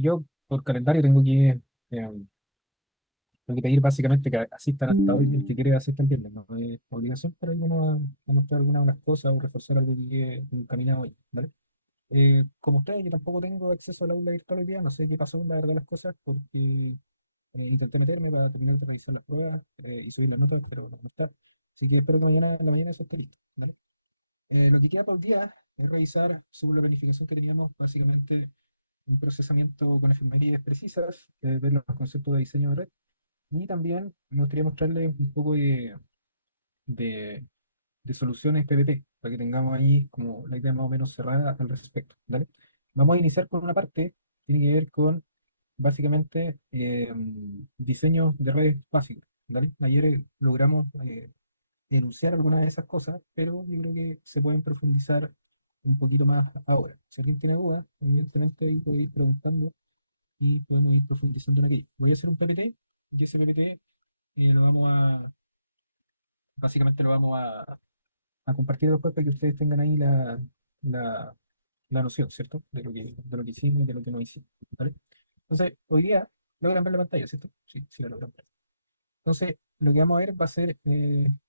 Yo por calendario tengo que pedir básicamente que asistan hasta hoy, el que quiere asistir el viernes, no es obligación, pero ahí uno va a mostrar algunas de las cosas o reforzar algo que quede encaminado hoy, ¿vale? Como ustedes, yo tampoco tengo acceso al aula virtual hoy día, no sé qué pasó, la verdad, las cosas, porque intenté meterme para terminar de revisar las pruebas y subir las notas, pero no está. Así que espero que mañana en la mañana eso esté listo, ¿vale? Lo que queda para el día es revisar, según la planificación que teníamos, básicamente un procesamiento con efemérides precisas, ver los conceptos de diseño de red, y también me gustaría mostrarles un poco de, de soluciones PPT, para que tengamos ahí como la idea más o menos cerrada al respecto, ¿vale? Vamos a iniciar con una parte que tiene que ver con básicamente diseño de redes básicos, ¿vale? Ayer logramos enunciar algunas de esas cosas, pero yo creo que se pueden profundizar un poquito más ahora. Si alguien tiene dudas, evidentemente ahí puede ir preguntando y podemos ir profundizando en aquello. Voy a hacer un PPT y ese PPT lo vamos básicamente lo vamos a compartir después para que ustedes tengan ahí la, la noción, ¿cierto? De lo que hicimos y de lo que no hicimos, ¿vale? Entonces, hoy día logran ver la pantalla, ¿cierto? Sí, sí la logran ver. Entonces, lo que vamos a ver va a ser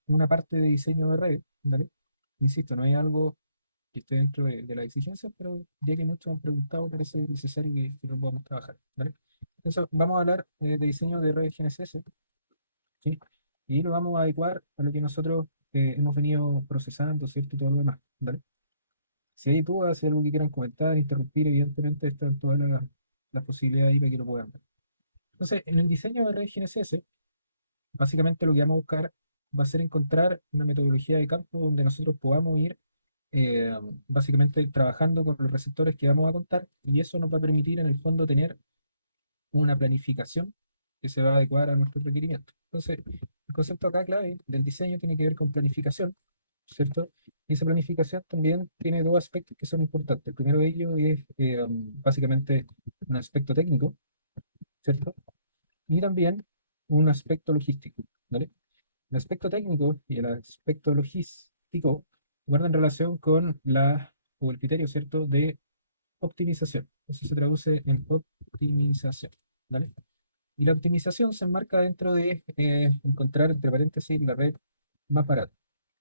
una parte de diseño de redes, ¿vale? Insisto, no es algo que esté dentro de las exigencias, pero ya que muchos han preguntado, parece necesario que lo podamos trabajar, ¿vale? Entonces, vamos a hablar de diseño de redes GNSS, ¿sí? Y lo vamos a adecuar a lo que nosotros hemos venido procesando, ¿cierto? Y todo lo demás, ¿vale? Si hay dudas, si hay algo que quieran comentar, interrumpir, evidentemente están todas las posibilidades ahí para que lo puedan ver. Entonces, en el diseño de redes GNSS, básicamente lo que vamos a buscar va a ser encontrar una metodología de campo donde nosotros podamos ir eh, básicamente trabajando con los receptores que vamos a contar, y eso nos va a permitir en el fondo tener una planificación que se va a adecuar a nuestros requerimientos. Entonces, el concepto acá clave del diseño tiene que ver con planificación, ¿cierto? Y esa planificación también tiene dos aspectos que son importantes. El primero de ellos es básicamente un aspecto técnico, ¿cierto? Y también un aspecto logístico, ¿vale? El aspecto técnico y el aspecto logístico guardan relación con o el criterio, ¿cierto?, de optimización. Eso se traduce en optimización, ¿vale? Y la optimización se enmarca dentro de encontrar, entre paréntesis, la red más barata,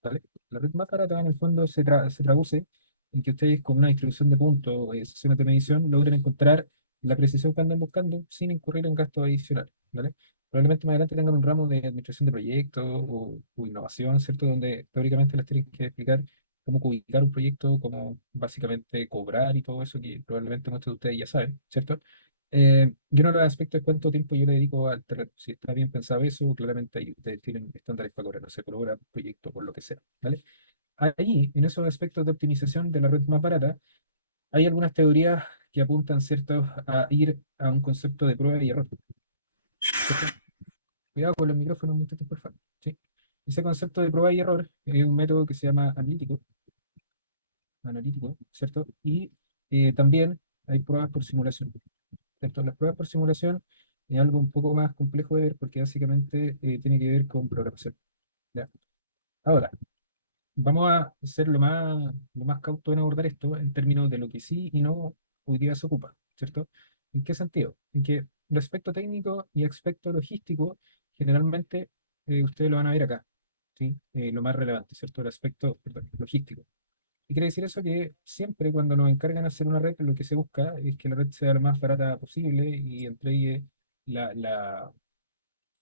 ¿vale? La red más barata, en el fondo, se traduce en que ustedes, con una distribución de puntos o sesiones de medición, logren encontrar la precisión que andan buscando sin incurrir en gastos adicionales, ¿vale? Probablemente más adelante tengan un ramo de administración de proyectos o innovación, ¿cierto? Donde teóricamente les tienen que explicar cómo ubicar un proyecto, cómo básicamente cobrar y todo eso, que probablemente muchos de ustedes ya saben, ¿cierto? Y uno de los aspectos es cuánto tiempo yo le dedico al terreno. Si está bien pensado eso, claramente ahí ustedes tienen estándares para cobrar, no sé, por hora, por proyecto, por lo que sea, ¿vale? Ahí, en esos aspectos de optimización de la red más barata, hay algunas teorías que apuntan, ¿cierto?, a ir a un concepto de prueba y error, ¿cierto? Cuidado con los micrófonos, muchachos, por favor, ¿sí? Ese concepto de prueba y error es un método que se llama analítico, ¿cierto? Y también hay pruebas por simulación, ¿cierto? Las pruebas por simulación es algo un poco más complejo de ver porque básicamente tiene que ver con programación, ¿ya? Ahora, vamos a ser lo más cauto en abordar esto en términos de lo que sí y no hoy día se ocupa, ¿cierto? ¿En qué sentido? En que el aspecto técnico y aspecto logístico generalmente ustedes lo van a ver acá, ¿sí? Lo más relevante, ¿cierto? El aspecto, perdón, logístico. Y quiere decir eso que siempre cuando nos encargan de hacer una red, lo que se busca es que la red sea lo más barata posible y entregue la, la,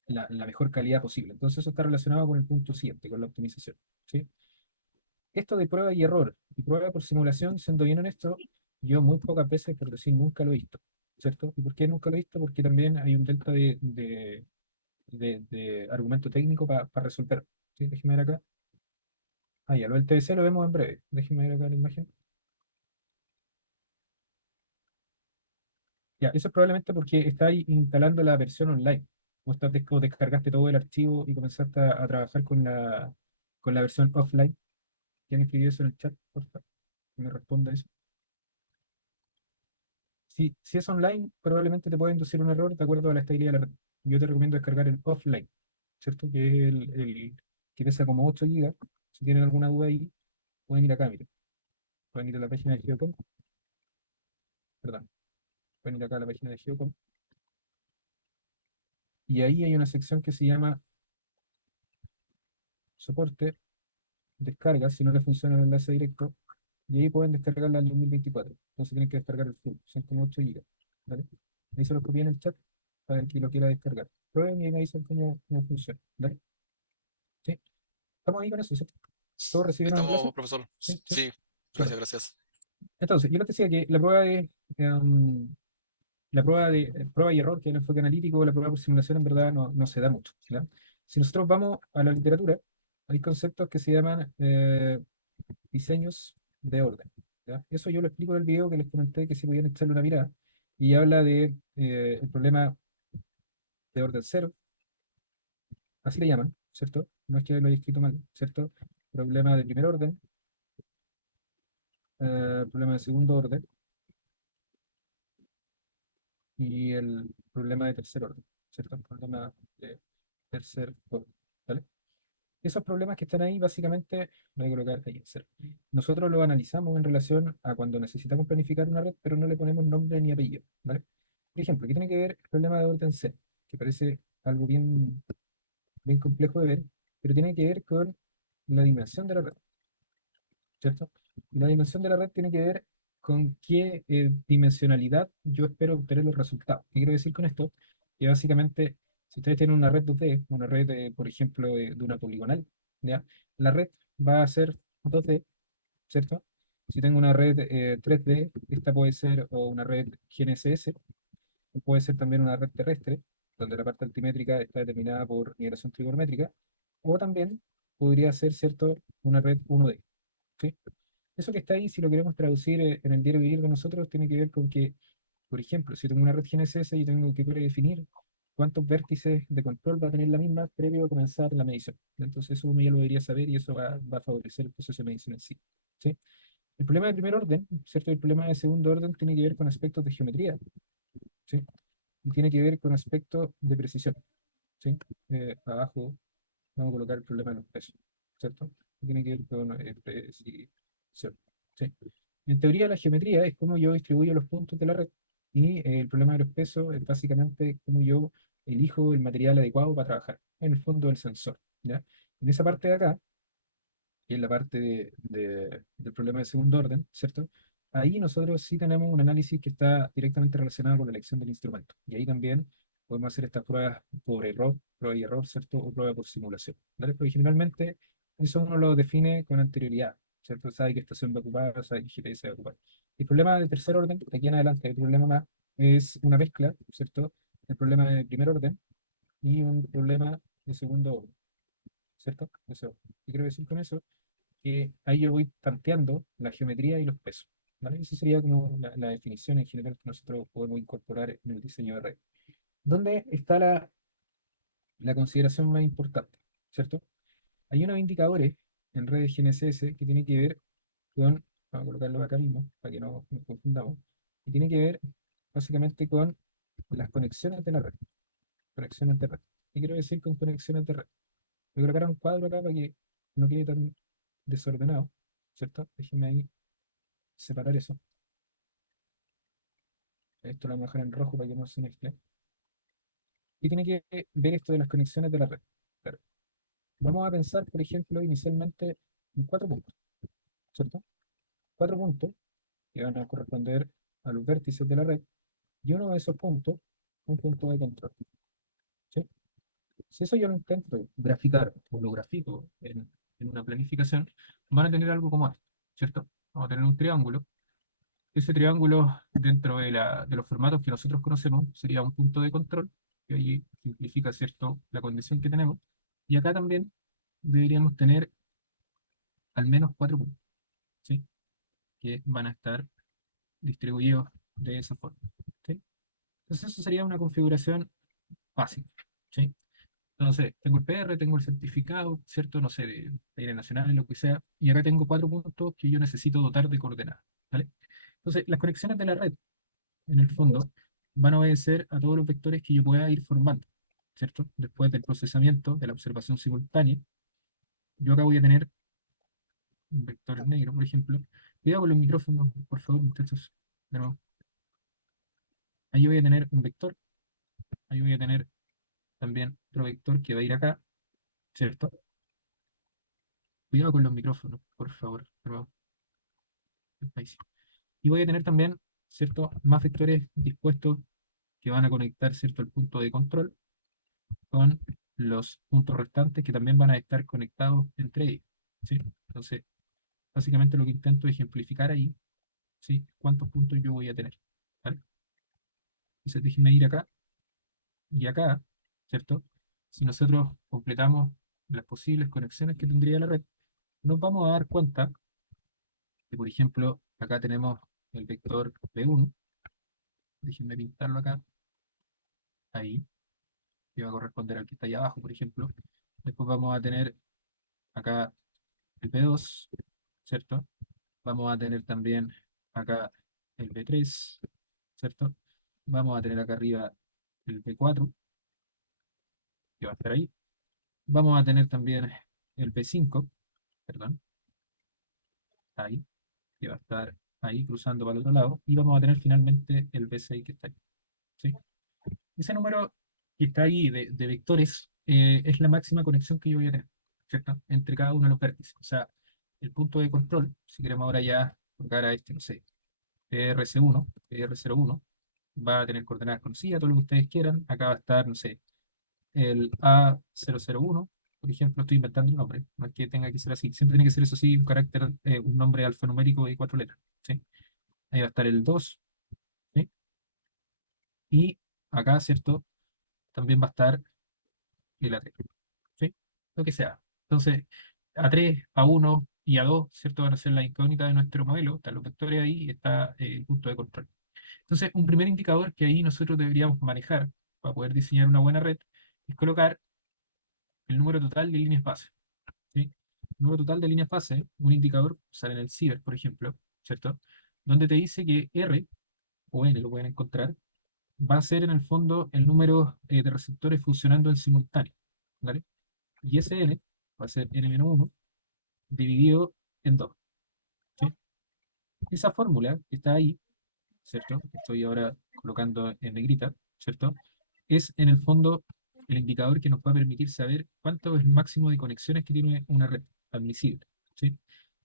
la mejor calidad posible. Entonces eso está relacionado con el punto siguiente, con la optimización, ¿sí? Esto de prueba y error y prueba por simulación, siendo bien honesto, yo muy pocas veces, por decir nunca lo he visto, ¿cierto? ¿Y por qué nunca lo he visto? Porque también hay un delta de argumento técnico para resolver, ¿sí? Déjeme ver acá. Ah, ya, lo del TBC lo vemos en breve. Déjeme ver acá la imagen. Ya, eso es probablemente porque estáis instalando la versión online. O descargaste todo el archivo y comenzaste a trabajar con la versión offline. ¿Quién escribió eso en el chat? Por favor, que me responda eso. Si es online, probablemente te puede inducir un error de acuerdo a la estabilidad de la red. Yo te recomiendo descargar el offline, ¿cierto? Que es el que pesa como 8 gigas. Si tienen alguna duda ahí, pueden ir acá, miren. Pueden ir a la página de Geocom, perdón. pueden ir acá a la página de Geocom, y ahí hay una sección que se llama soporte, descarga, si no le funciona el enlace directo, y ahí pueden descargarla en 2024. Entonces tienen que descargar el full, son como 8 GB. ¿Vale? Ahí se los copié en el chat para el que lo quiera descargar. Prueben y me dicen cómo funciona. ¿Vale? ¿Sí? Estamos ahí con eso, ¿cierto? ¿Todos recibieron el enlace? Estamos, profesor. Sí, sí. Sí, Súper. gracias, gracias. Entonces, yo les decía que la prueba de prueba y error, que es el enfoque analítico, la prueba por simulación, en verdad no se da mucho. ¿Ya? Si nosotros vamos a la literatura, hay conceptos que se llaman diseños de orden. ¿Ya? Eso yo lo explico en el video que les comenté que si podían echarle una mirada. Y habla de el problema de orden cero, así le llaman, ¿cierto? No es que lo haya escrito mal, ¿cierto? Problema de primer orden, problema de segundo orden y el problema de tercer orden, ¿cierto? El problema de tercer orden, ¿vale? Esos problemas que están ahí, básicamente, voy a colocar ahí, cero. Nosotros lo analizamos en relación a cuando necesitamos planificar una red, pero no le ponemos nombre ni apellido, ¿vale? Por ejemplo, ¿qué tiene que ver el problema de orden C? Que parece algo bien complejo de ver, pero tiene que ver con la dimensión de la red, ¿cierto? Y la dimensión de la red tiene que ver con qué dimensionalidad yo espero obtener los resultados. ¿Qué quiero decir con esto? Que básicamente, si ustedes tienen una red 2D, una red, por ejemplo, de una poligonal, ¿ya? La red va a ser 2D, ¿cierto? Si tengo una red 3D, esta puede ser o una red GNSS, o puede ser también una red terrestre, donde la parte altimétrica está determinada por migración trigonométrica, o también podría ser, ¿cierto?, una red 1D. ¿Sí? Eso que está ahí, si lo queremos traducir en el diario vivir de nosotros, tiene que ver con que, por ejemplo, si tengo una red GNSS y tengo que predefinir cuántos vértices de control va a tener la misma previo a comenzar la medición. Entonces eso uno ya lo debería saber y eso va a favorecer el proceso de medición en sí. ¿Sí? El problema de primer orden, ¿cierto? El problema de segundo orden tiene que ver con aspectos de geometría, ¿sí? Y tiene que ver con aspectos de precisión, ¿sí? Abajo vamos a colocar el problema de los pesos, ¿cierto? Tiene que ver con precisión, ¿sí? En teoría, la geometría es cómo yo distribuyo los puntos de la red y el problema de los pesos es básicamente cómo yo elijo el material adecuado para trabajar. En el fondo, el sensor, ¿ya? En esa parte de acá, que es la parte del problema de segundo orden, ¿cierto? Ahí nosotros sí tenemos un análisis que está directamente relacionado con la elección del instrumento. Y ahí también podemos hacer estas pruebas por error, prueba y error, ¿cierto? O prueba por simulación, ¿vale? Porque generalmente eso uno lo define con anterioridad, ¿cierto? Sabe qué estación va a ocupar, sabe qué GPS va a ocupar. El problema de tercer orden, de aquí en adelante, el problema más es una mezcla, ¿cierto? El problema de primer orden y un problema de segundo orden, ¿cierto? Eso. ¿Qué quiero decir con eso? Que ahí yo voy tanteando la geometría y los pesos, ¿vale? Esa sería como la definición en general que nosotros podemos incorporar en el diseño de red. ¿Dónde está la consideración más importante? ¿Cierto? Hay unos indicadores en redes GNSS que tienen que ver con, vamos a colocarlo acá mismo para que no nos confundamos, que tiene que ver básicamente con las conexiones de la red. Conexiones de red. ¿Qué quiero decir con conexiones de red? Voy a colocar un cuadro acá para que no quede tan desordenado, ¿cierto? Déjenme ahí separar eso. Esto lo vamos a dejar en rojo para que no se mezcle. Y tiene que ver esto de las conexiones de la red. Claro. Vamos a pensar, por ejemplo, inicialmente en 4 puntos, ¿cierto? 4 puntos que van a corresponder a los vértices de la red. Y uno de esos puntos, un punto de control. ¿Sí? Si eso yo lo intento graficar o lo grafico en una planificación, van a tener algo como esto, ¿cierto? Vamos a tener un triángulo. Ese triángulo, dentro de los formatos que nosotros conocemos, sería un punto de control, que allí simplifica, ¿cierto?, la condición que tenemos. Y acá también deberíamos tener al menos 4 puntos, ¿sí?, que van a estar distribuidos de esa forma, ¿sí? Entonces, eso sería una configuración básica, ¿sí? Entonces, tengo el PR, tengo el certificado, ¿cierto? No sé, de aire nacional, lo que sea, y acá tengo 4 puntos que yo necesito dotar de coordenadas, ¿vale? Entonces, las conexiones de la red en el fondo, van a obedecer a todos los vectores que yo pueda ir formando, ¿cierto? Después del procesamiento, de la observación simultánea, yo acá voy a tener un vector negro, por ejemplo. Cuidado con los micrófonos, por favor, muchachos. De nuevo. ahí voy a tener un vector, ahí voy a tener también otro vector que va a ir acá, ¿cierto? Cuidado con los micrófonos, por favor. Pero, ahí sí. Y voy a tener también, ¿cierto? Más vectores dispuestos que van a conectar, ¿cierto? El punto de control con los puntos restantes que también van a estar conectados entre ellos, ¿sí? Entonces, básicamente lo que intento es ejemplificar ahí, ¿sí? Cuántos puntos yo voy a tener, ¿vale? Entonces, déjenme ir acá y acá, ¿cierto? Si nosotros completamos las posibles conexiones que tendría la red, nos vamos a dar cuenta que, por ejemplo, acá tenemos el vector P1, déjenme pintarlo acá, ahí, que va a corresponder al que está ahí abajo, por ejemplo. Después vamos a tener acá el P2, ¿cierto? Vamos a tener también acá el P3, ¿cierto? Vamos a tener acá arriba el P4, que va a estar ahí. Vamos a tener también el P5, perdón, ahí, que va a estar ahí cruzando para el otro lado. Y vamos a tener finalmente el P6 que está ahí, ¿sí? Ese número que está ahí de vectores es la máxima conexión que yo voy a tener, ¿cierto? Entre cada uno de los vértices. O sea, el punto de control, si queremos ahora ya colocar a este, no sé, PRC1, PR01, va a tener coordenadas conocidas, todo lo que ustedes quieran. Acá va a estar, no sé, el A001, por ejemplo, estoy inventando un nombre, no es que tenga que ser así, siempre tiene que ser eso sí, un carácter, un nombre alfanumérico de 4 letras, ¿sí? Ahí va a estar el 2, ¿sí? Y acá, ¿cierto? También va a estar el A3, ¿sí? Lo que sea. Entonces, A3, A1 y A2, ¿cierto? Van a ser la incógnita de nuestro modelo, están los vectores ahí y está el punto de control. Entonces, un primer indicador que ahí nosotros deberíamos manejar para poder diseñar una buena red es colocar el número total de líneas base, ¿sí? El número total de líneas base, un indicador, sale en el ciber, por ejemplo, ¿cierto? Donde te dice que R o N, lo pueden encontrar, va a ser en el fondo el número de receptores funcionando en simultáneo, ¿vale? Y ese N va a ser N-1 dividido en 2, ¿sí? Esa fórmula que está ahí, ¿cierto? Que estoy ahora colocando en negrita, ¿cierto? Es en el fondo el indicador que nos va a permitir saber cuánto es el máximo de conexiones que tiene una red admisible, ¿sí?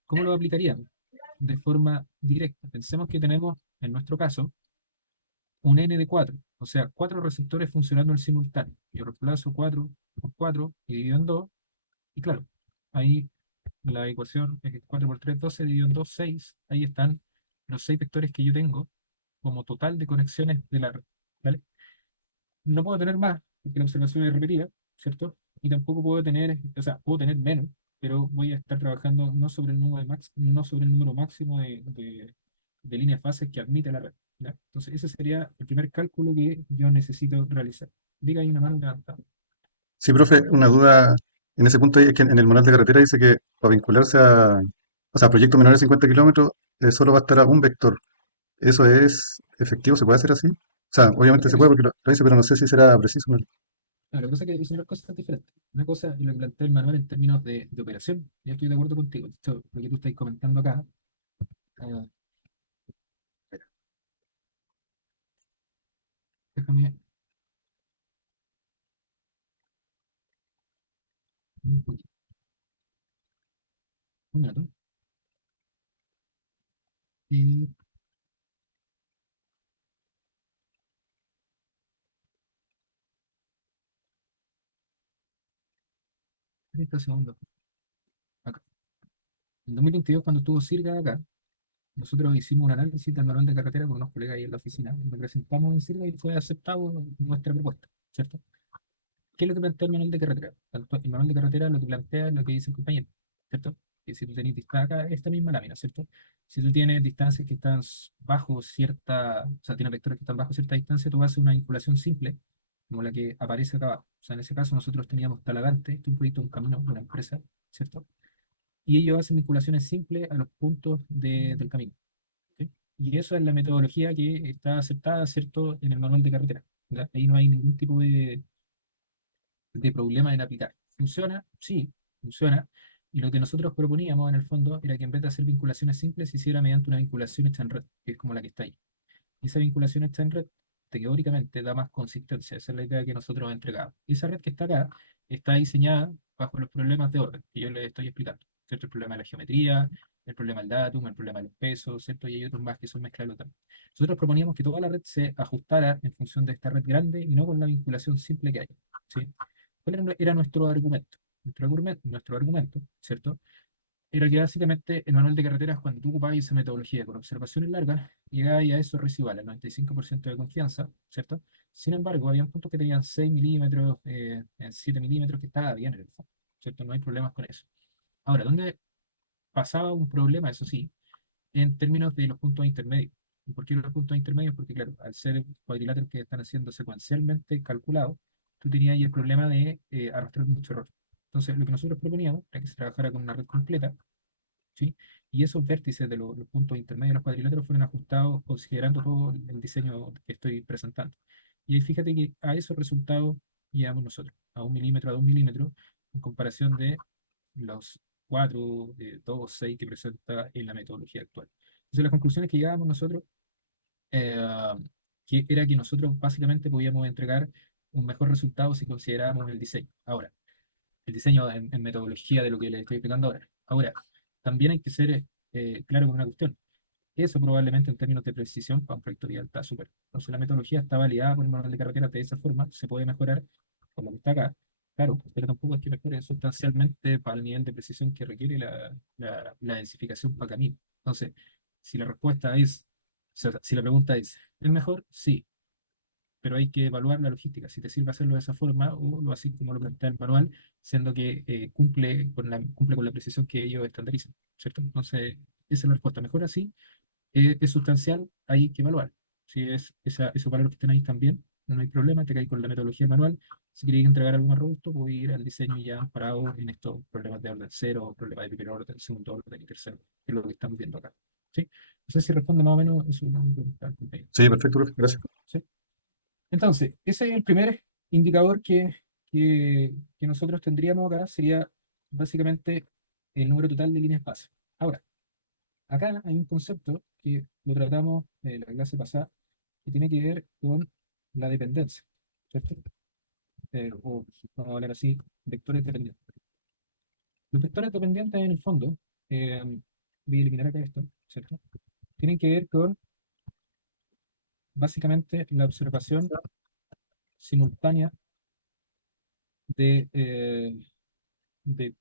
¿Cómo lo aplicaríamos? De forma directa. Pensemos que tenemos, en nuestro caso, un N de 4, o sea, 4 receptores funcionando en simultáneo. Yo reemplazo 4 por 4 y divido en 2, y claro, ahí la ecuación es 4 por 3, 12, dividido en 2, 6. Ahí están los 6 vectores que yo tengo como total de conexiones de la red, ¿vale? No puedo tener más, porque la observación es repetida, ¿cierto? Y tampoco puedo tener, o sea, puedo tener menos, pero voy a estar trabajando no sobre el número, no sobre el número máximo de líneas fases que admite la red, ¿ya? Entonces, ese sería el primer cálculo que yo necesito realizar. Diga ahí una mano levantada. Sí, profe, una duda en ese punto es que en el manual de carretera dice que para vincularse o sea, proyectos menores de 50 kilómetros, solo va a estar a un vector. ¿Eso es efectivo? ¿Se puede hacer así? O sea, Lo que obviamente pasa se es puede que porque lo dice, pero no sé si será preciso, ¿no? claro, lo que pasa es que son dos cosas diferentes. Una cosa es lo que plantea el manual en términos de operación. Yo estoy de acuerdo contigo. Esto, lo que tú estás comentando acá. ah, Espera, déjame un poquito, un minuto. Y 30 segundos. Acá. En 2022, cuando estuvo Sirga acá, nosotros hicimos un análisis del manual de carretera con unos colegas ahí en la oficina. Y lo presentamos en Sirga y fue aceptado nuestra propuesta, ¿cierto? ¿Qué es lo que plantea el manual de carretera? Tanto el manual de carretera lo que plantea es lo que dice el compañero, ¿cierto? Que si tú tenés acá esta misma lámina, ¿cierto? Si tú tienes distancias que están bajo cierta, o sea, tienes vectores que están bajo cierta distancia, tú haces una vinculación simple, como la que aparece acá abajo. O sea, en ese caso nosotros teníamos Talavante, este es un proyecto, un camino de una empresa, ¿cierto? Y ellos hacen vinculaciones simples a los puntos del camino, ¿sí? Y eso es la metodología que está aceptada, ¿cierto?, en el manual de carretera, ¿ya? Ahí no hay ningún tipo de problema en aplicar. ¿Funciona? Sí, funciona. Y lo que nosotros proponíamos en el fondo era que en vez de hacer vinculaciones simples, se hiciera mediante una vinculación hecha en red, que es como la que está ahí. Y esa vinculación hecha en red teóricamente da más consistencia. Esa es la idea que nosotros entregamos. Y esa red que está acá está diseñada bajo los problemas de orden que yo les estoy explicando, ¿cierto? El problema de la geometría, el problema del datum, el problema de los pesos, ¿cierto? Y hay otros más que son mezclados también. Nosotros proponíamos que toda la red se ajustara en función de esta red grande y no con la vinculación simple que hay, ¿sí? ¿Cuál era nuestro argumento? Nuestro argumento, ¿cierto? Era que básicamente el manual de carreteras, cuando tú ocupabas esa metodología con observaciones largas, llegaba ya a esos residuales, al 95% de confianza, ¿cierto? Sin embargo, había puntos que tenían 6 milímetros, 7 milímetros, que estaba bien en el fondo, ¿cierto? No hay problemas con eso. Ahora, ¿dónde pasaba un problema, eso sí, en términos de los puntos intermedios? ¿Y por qué los puntos intermedios? Porque, claro, al ser cuadriláteros que están haciendo secuencialmente calculados, tú tenías ahí el problema de arrastrar mucho error. Entonces, lo que nosotros proponíamos era que se trabajara con una red completa, ¿sí? Y esos vértices de los puntos intermedios de los cuadriláteros fueron ajustados considerando todo el diseño que estoy presentando. Y ahí fíjate que a esos resultados llegamos nosotros, a 1 milímetro, a 2 milímetros, en comparación de los 4, 2, 6 que presenta en la metodología actual. Entonces, las conclusiones que llegábamos nosotros eh, era que nosotros básicamente podíamos entregar un mejor resultado si considerábamos el diseño. Ahora, el diseño en metodología de lo que les estoy explicando ahora. Ahora, también hay que ser claro con una cuestión. Eso probablemente en términos de precisión para un proyecto vial está súper. Entonces la metodología está validada por el manual de carretera de esa forma, se puede mejorar por lo que está acá, claro, pero tampoco es que mejore sustancialmente para el nivel de precisión que requiere la densificación para camino. Entonces, si la respuesta es, o sea, si la pregunta ¿es mejor? Sí, pero hay que evaluar la logística, si te sirve hacerlo de esa forma o lo así como lo plantea el manual, siendo que cumple con la precisión que ellos estandarizan, ¿cierto? Entonces, esa es la respuesta. Mejor así, es sustancial, hay que evaluar. Si esos valores que están ahí también, no hay problema, te caes con la metodología manual. Si queréis entregar algo más robusto, puedo ir al diseño ya parado en estos problemas de orden cero, problemas de primer orden, segundo orden y tercero, que es lo que estamos viendo acá. ¿Sí? No sé si responde más o menos eso. Sí, perfecto, profe, gracias. ¿Sí? Entonces, ese es el primer indicador que nosotros tendríamos acá, sería básicamente el número total de líneas base. Ahora, acá hay un concepto que lo tratamos en la clase pasada, que tiene que ver con la dependencia, ¿cierto? O vamos a hablar así, vectores dependientes. Los vectores dependientes en el fondo, eh, voy a eliminar acá esto, ¿cierto? Tienen que ver con básicamente la observación simultánea de, de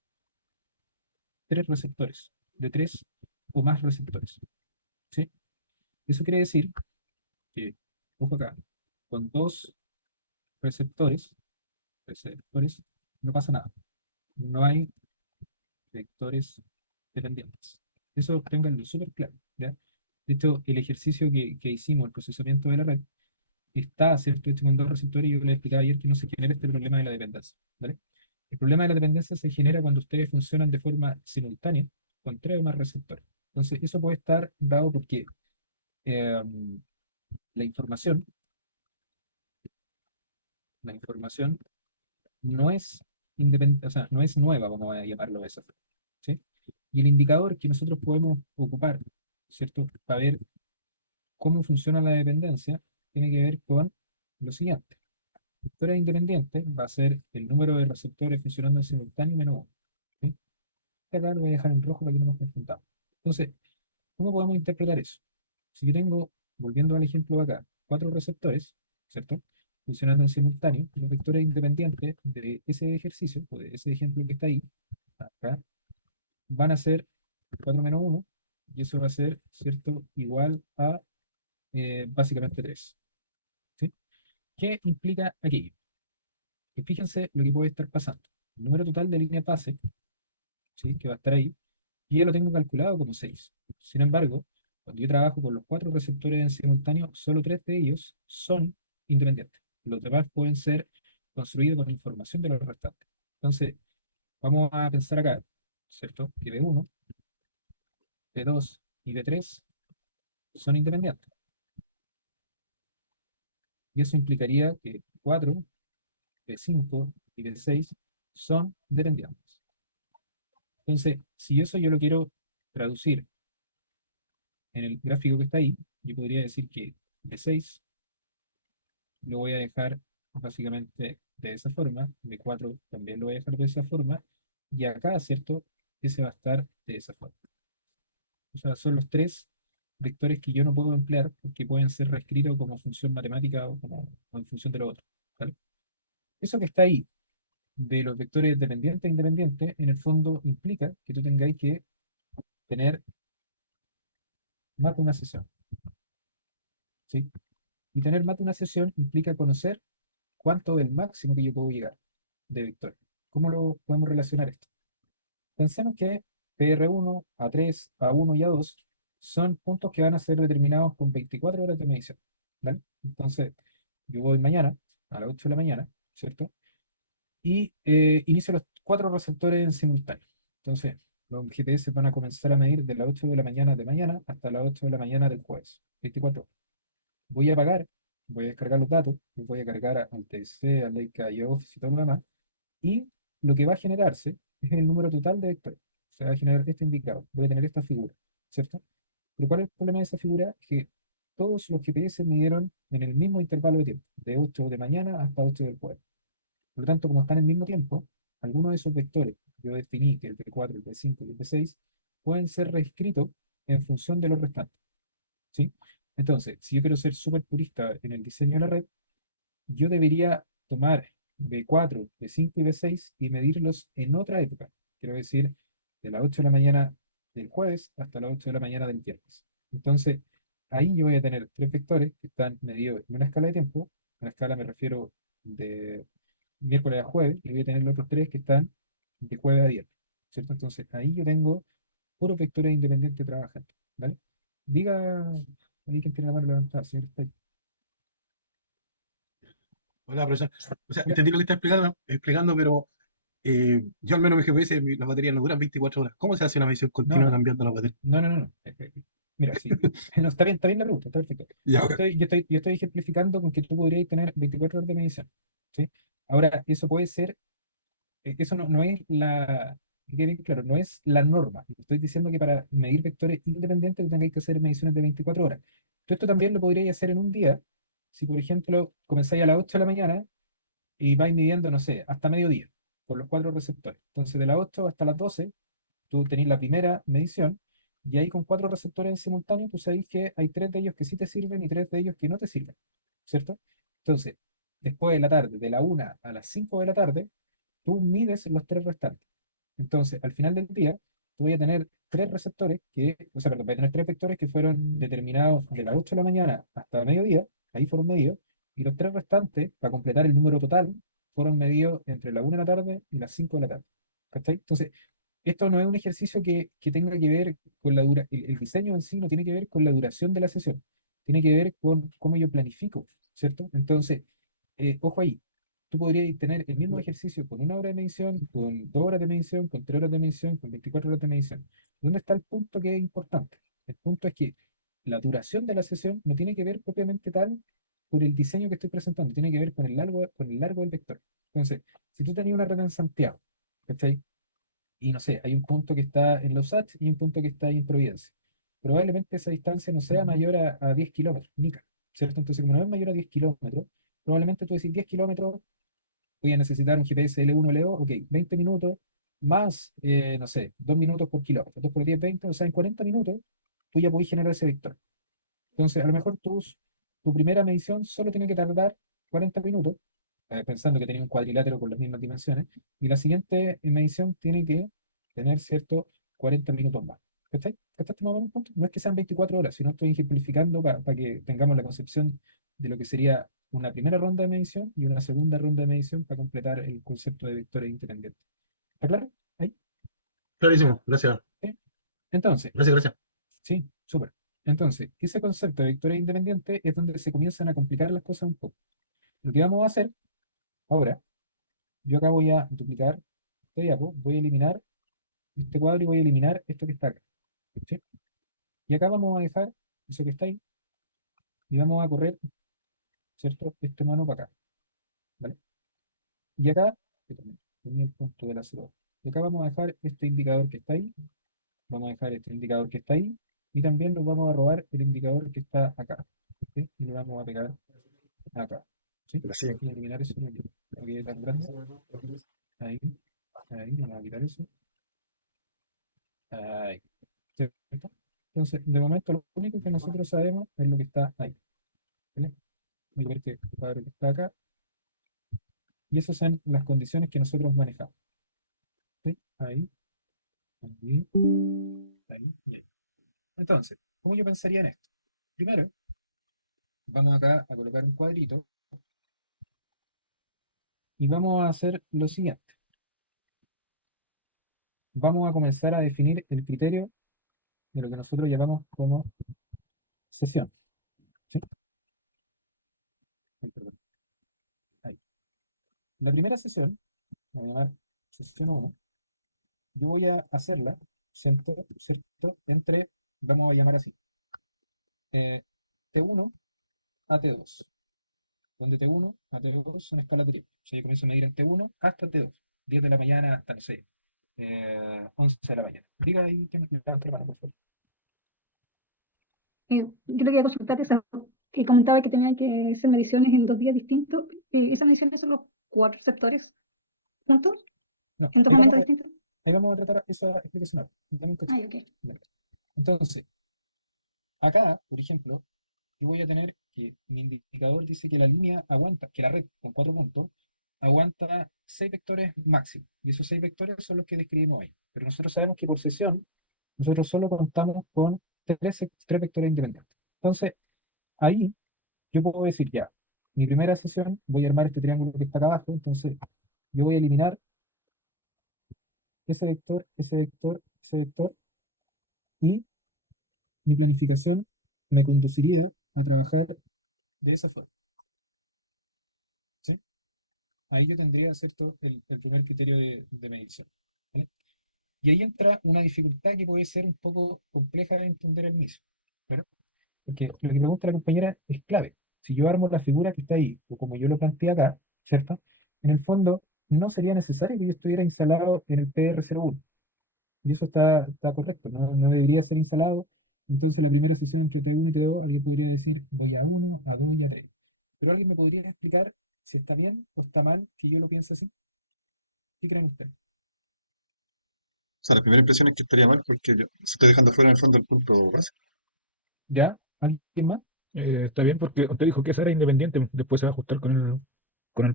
tres receptores, de tres o más receptores, ¿sí? Eso quiere decir que, ojo acá, con dos receptores, receptores, no pasa nada. No hay vectores dependientes. Eso tenganlo súper claro, ¿ya? De hecho, el ejercicio que hicimos, el procesamiento de la red, está, ¿cierto?, hecho con dos receptores y yo les explicaba ayer que no se genera este problema de la dependencia, ¿vale? El problema de la dependencia se genera cuando ustedes funcionan de forma simultánea con tres o más receptores. Entonces, eso puede estar dado porque eh, la información, la información no es independiente, o sea, no es nueva, vamos a llamarlo de esa forma, ¿sí? Y el indicador que nosotros podemos ocupar, ¿cierto?, para ver cómo funciona la dependencia, tiene que ver con lo siguiente. Vectores independientes va a ser el número de receptores funcionando en simultáneo menos uno, ¿sí? Acá lo voy a dejar en rojo para que no nos confundamos. Entonces, ¿cómo podemos interpretar eso? Si yo tengo, volviendo al ejemplo de acá, cuatro receptores, ¿cierto? Funcionando en simultáneo, los vectores independientes de ese ejercicio, o de ese ejemplo que está ahí, acá, van a ser 4 menos uno, y eso va a ser, ¿cierto?, igual a básicamente 3. ¿Sí? ¿Qué implica aquello? Que fíjense lo que puede estar pasando. El número total de líneas base, ¿sí?, que va a estar ahí, y yo lo tengo calculado como 6. Sin embargo, cuando yo trabajo con los cuatro receptores en simultáneo, solo tres de ellos son independientes. Los demás pueden ser construidos con información de los restantes. Entonces, vamos a pensar acá, ¿cierto?, que B1, B2 y B3 son independientes. Y eso implicaría que 4, B5 y B6 son dependientes. Entonces, si eso yo lo quiero traducir en el gráfico que está ahí, yo podría decir que B6 lo voy a dejar básicamente de esa forma, B4 también lo voy a dejar de esa forma, y acá, ¿cierto? Ese va a estar de esa forma. O sea, son los tres vectores que yo no puedo emplear porque pueden ser reescritos como función matemática o en función de lo otro. ¿Vale? Eso que está ahí de los vectores dependientes e independientes, en el fondo implica que tú tengáis que tener más de una sesión. ¿Sí? Y tener más de una sesión implica conocer cuánto es el máximo que yo puedo llegar de vectores. ¿Cómo lo podemos relacionar esto? Pensemos que PR1, A3, A1 y A2 son puntos que van a ser determinados con 24 horas de medición. ¿Vale? Entonces, yo voy mañana a las 8 de la mañana, ¿cierto? Y inicio los cuatro receptores en simultáneo. Entonces, los GPS van a comenzar a medir de las 8 de la mañana de mañana hasta las 8 de la mañana del jueves, 24 horas. Voy a apagar, voy a descargar los datos, los voy a cargar al TC, al Leica y a Office y todo lo demás, y lo que va a generarse es el número total de vectores. Se va a generar este indicador, voy a tener esta figura, ¿cierto? Pero ¿cuál es el problema de esa figura? Que todos los GPS midieron en el mismo intervalo de tiempo, de 8 de mañana hasta 8 del jueves. Por lo tanto, como están al mismo tiempo, algunos de esos vectores, yo definí que el P4, el P5 y el P6, pueden ser reescritos en función de los restantes, ¿sí? Entonces, si yo quiero ser súper purista en el diseño de la red, yo debería tomar B4, B5 y B6 y medirlos en otra época. Quiero decir, de las 8 de la mañana del jueves hasta las 8 de la mañana del viernes. Entonces, ahí yo voy a tener tres vectores que están medidos en una escala de tiempo. Una escala me refiero de miércoles a jueves, y voy a tener los otros tres que están de jueves a viernes. ¿Cierto? Entonces, ahí yo tengo puros vectores independientes trabajando. ¿Vale? Diga, ahí quien tiene la mano levantada, señor. Hola, profesor. O sea, Hola. entendí lo que está explicando, pero yo al menos mi GPS, las baterías no duran 24 horas. ¿Cómo se hace una medición No, continua no. cambiando la batería? No, no, no, no. Mira, sí. No, está bien la pregunta, está perfecto. Ya, Yo ok. estoy, yo estoy, yo estoy ejemplificando con que tú podrías tener 24 horas de medición. ¿Sí? Ahora, eso puede ser, eso no es que quede bien claro, no es la norma. Estoy diciendo que para medir vectores independientes tengáis que hacer mediciones de 24 horas. Tú esto también lo podríais hacer en un día, si por ejemplo comenzáis a las 8 de la mañana y vais midiendo, no sé, hasta mediodía, por los cuatro receptores. Entonces, de las 8 hasta las 12 tú tenés la primera medición, y ahí con cuatro receptores en simultáneo, tú sabes que hay tres de ellos que sí te sirven y tres de ellos que no te sirven, ¿cierto? Entonces, después de la tarde, de la 1 a las 5 de la tarde, tú mides los tres restantes. Entonces, al final del día, tú vas a tener tres receptores o sea, perdón, vas a tener tres vectores que fueron determinados de las 8 de la mañana hasta el mediodía, ahí fueron medidos, y los tres restantes, para completar el número total, fueron medidos entre la 1 de la tarde y las 5 de la tarde. ¿Cachai? Entonces, esto no es un ejercicio que tenga que ver con el diseño en sí no tiene que ver con la duración de la sesión, tiene que ver con cómo yo planifico, ¿cierto? Entonces, ojo ahí, tú podrías tener el mismo ejercicio con 1 hora de medición, con 2 horas de medición, con 3 horas de medición, con 24 horas de medición. ¿Dónde está el punto que es importante? El punto es que la duración de la sesión no tiene que ver propiamente tal por el diseño que estoy presentando, tiene que ver con el largo del vector. Entonces, si tú tenías una red en Santiago, ¿cachai? Y no sé, hay un punto que está en Los Sats y un punto que está ahí en Providencia. Probablemente esa distancia no sea mayor a 10 kilómetros, Nica, ¿cierto? Entonces, como no es mayor a 10 kilómetros, probablemente tú decís 10 kilómetros, voy a necesitar un GPS L1 L2, ok, 20 minutos más, no sé, 2 minutos por kilómetro, 2 por 10, 20, o sea, en 40 minutos tú ya podés generar ese vector. Entonces, a lo mejor tu primera medición solo tiene que tardar 40 minutos, pensando que tenía un cuadrilátero con las mismas dimensiones, y la siguiente medición tiene que tener, ¿cierto?, 40 minutos más. ¿Cachai? ¿Cachaste más o menos el punto? No es que sean 24 horas, sino estoy ejemplificando para que tengamos la concepción de lo que sería una primera ronda de medición y una segunda ronda de medición para completar el concepto de vectores independientes. ¿Está claro? ¿Ahí? Clarísimo. Gracias. ¿Sí? Entonces, Gracias, gracias. sí, súper. Entonces, ese concepto de vectores independientes es donde se comienzan a complicar las cosas un poco. Lo que vamos a hacer ahora, yo acá voy a duplicar este diapo, voy a eliminar este cuadro y voy a eliminar esto que está acá. ¿Sí? Y acá vamos a dejar eso que está ahí y vamos a correr, ¿cierto? Este mono para acá. ¿Vale? Y acá, que también tenía el punto de la cero. Y acá vamos a dejar este indicador que está ahí, vamos a dejar este indicador que está ahí, y también nos vamos a robar el indicador que está acá. ¿Sí? Y lo vamos a pegar acá. ¿sí? La siguen. Y eliminar eso de aquí. Ok, tan grande. Ahí, ahí, vamos a quitar eso. Ahí. ¿Cierto? Entonces, de momento, lo único que nosotros sabemos es lo que está ahí. ¿Vale? Voy a ver que el cuadro que está acá. Y esas son las condiciones que nosotros manejamos. ¿Sí? Ahí, ahí, ahí y ahí. Entonces, ¿cómo yo pensaría en esto? Primero, vamos acá a colocar un cuadrito y vamos a hacer lo siguiente. Vamos a comenzar a definir el criterio de lo que nosotros llamamos como sesión. ¿Sí? Ay, perdón. Ahí. La primera sesión, la voy a llamar sesión 1, yo voy a hacerla, ¿cierto? ¿Cierto? Entre, vamos a llamar así, eh, T1 a T2, donde T1 a T2 son escalas de tiempo. O sea, yo comienzo a medir en T1 hasta T2, 10 de la mañana hasta, no sé, 11 de la mañana. Diga ahí, levante la mano, por favor. Yo le quería consultar esa, que comentaba que tenían que hacer mediciones en 2 días distintos. ¿Esas mediciones son los 4 receptores juntos No, en 2 momentos distintos? ahí vamos a tratar esa explicación ahora. Dame un cachito. Ah, ok. Entonces, acá, por ejemplo, yo voy a tener que mi indicador dice que la línea aguanta, que la red con 4 puntos aguanta 6 vectores máximos. Y esos 6 vectores son los que describimos ahí. Pero nosotros sabemos que por sesión, nosotros solo contamos con 3 vectores independientes. Entonces, ahí yo puedo decir ya, mi primera sesión voy a armar este triángulo que está acá abajo. Entonces, yo voy a eliminar ese vector, ese vector, ese vector. Y mi planificación me conduciría a trabajar de esa forma. ¿Sí? Ahí yo tendría, ¿cierto?, el primer criterio de medición. ¿Vale? Y ahí entra una dificultad que puede ser un poco compleja de entender al inicio. ¿Verdad? Porque lo que pregunta la compañera es clave. Si yo armo la figura que está ahí, o como yo lo planteé acá, ¿cierto? En el fondo, no sería necesario que yo estuviera instalado en el PR01. Y eso está correcto, no debería ser instalado. Entonces, la primera sesión entre T1 y T2, alguien podría decir voy a 1, a 2 y a 3. Pero alguien me podría explicar si está bien o está mal que yo lo piense así. ¿Qué creen ustedes? O sea, la primera impresión es que estaría mal porque se está dejando fuera en el fondo el punto base. ¿Ya? ¿Alguien más? Está bien porque usted dijo que esa era independiente, después se va a ajustar con el Ujú.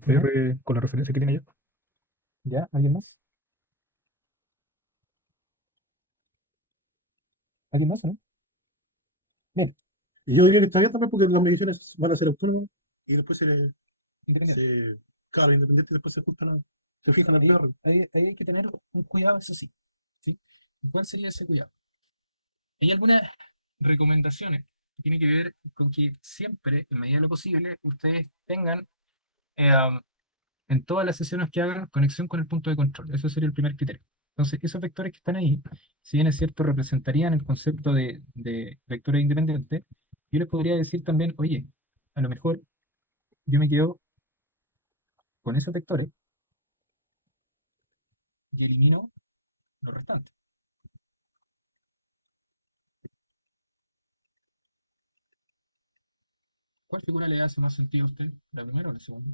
PR, con la referencia que tiene yo. ¿Ya? ¿Alguien más? ¿Alguien más o no? Bien, Y yo diría que está bien también porque las mediciones van a ser autónomas y después independiente. claro, independientes, después se ajustan, se fijan al Ahí, PR. ahí hay que tener un cuidado, eso sí. ¿Sí? ¿Y cuál sería ese cuidado? Hay algunas recomendaciones que tienen que ver con que siempre, en medida de lo posible, ustedes tengan en todas las sesiones que hagan conexión con el punto de control. Eso sería el primer criterio. Entonces, esos vectores que están ahí, si bien es cierto, representarían el concepto de vectores independientes, yo les podría decir también, oye, a lo mejor yo me quedo con esos vectores y elimino los restantes. ¿Cuál figura le hace más sentido a usted? ¿La primera o la segunda?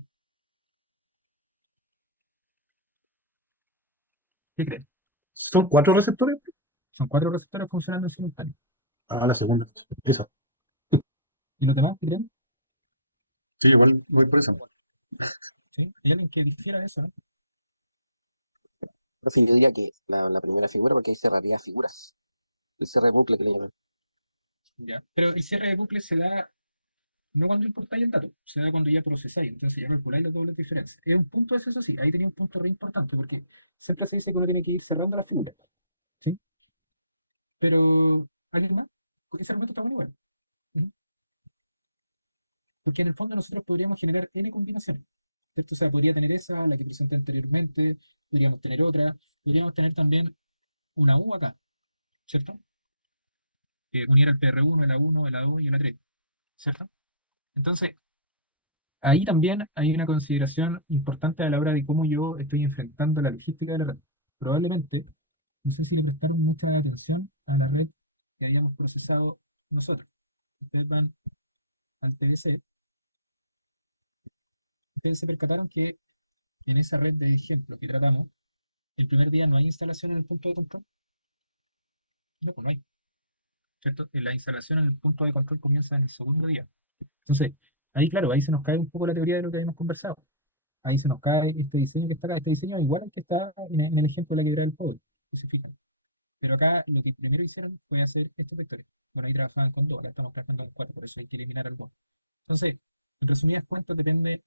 ¿Qué creen? ¿Son 4 receptores? Son 4 receptores funcionando en simultáneo. Ah, la segunda, esa. ¿Y los demás qué creen? Sí, igual voy por eso. ¿Sí? ¿Hay alguien que difiera de eso, no? Profe, yo diría que la primera figura, porque ahí cerraría figuras. El cierre de bucle que le llaman. Ya. Pero el cierre de bucle se da no cuando importáis el dato, se da cuando ya procesáis, entonces ya calculáis las dobles diferencias. Es un punto, es eso sí, ahí tenía un punto re importante, porque siempre se dice que uno tiene que ir cerrando la figura, ¿sí? Pero, ¿alguien más? Ese argumento está bueno igual. Ujú. Porque en el fondo nosotros podríamos generar n combinaciones, ¿cierto? O sea, podría tener esa, la que presenté anteriormente, podríamos tener otra, podríamos tener también una U acá, ¿cierto? Que uniera el PR1, el A1, el A2 y el A3, ¿cierto? Entonces, ahí también hay una consideración importante a la hora de cómo yo estoy enfrentando la logística de la red. Probablemente, no sé si le prestaron mucha atención a la red que habíamos procesado nosotros. Ustedes van al TBC ustedes se percataron que en esa red de ejemplos que tratamos, el primer día no hay instalación en el punto de control. No, pues no hay, ¿cierto? La instalación en el punto de control comienza en el segundo día. Entonces, ahí, claro, ahí se nos cae un poco la teoría de lo que habíamos conversado. Ahí se nos cae este diseño que está acá. Este diseño es igual al que está en el ejemplo de la quebrada del Power, si se fijan. Pero acá lo que primero hicieron fue hacer estos vectores. Bueno, ahí trabajaban con 2, acá estamos trabajando con 4, por eso hay que eliminar algunos. Entonces, en resumidas cuentas, depende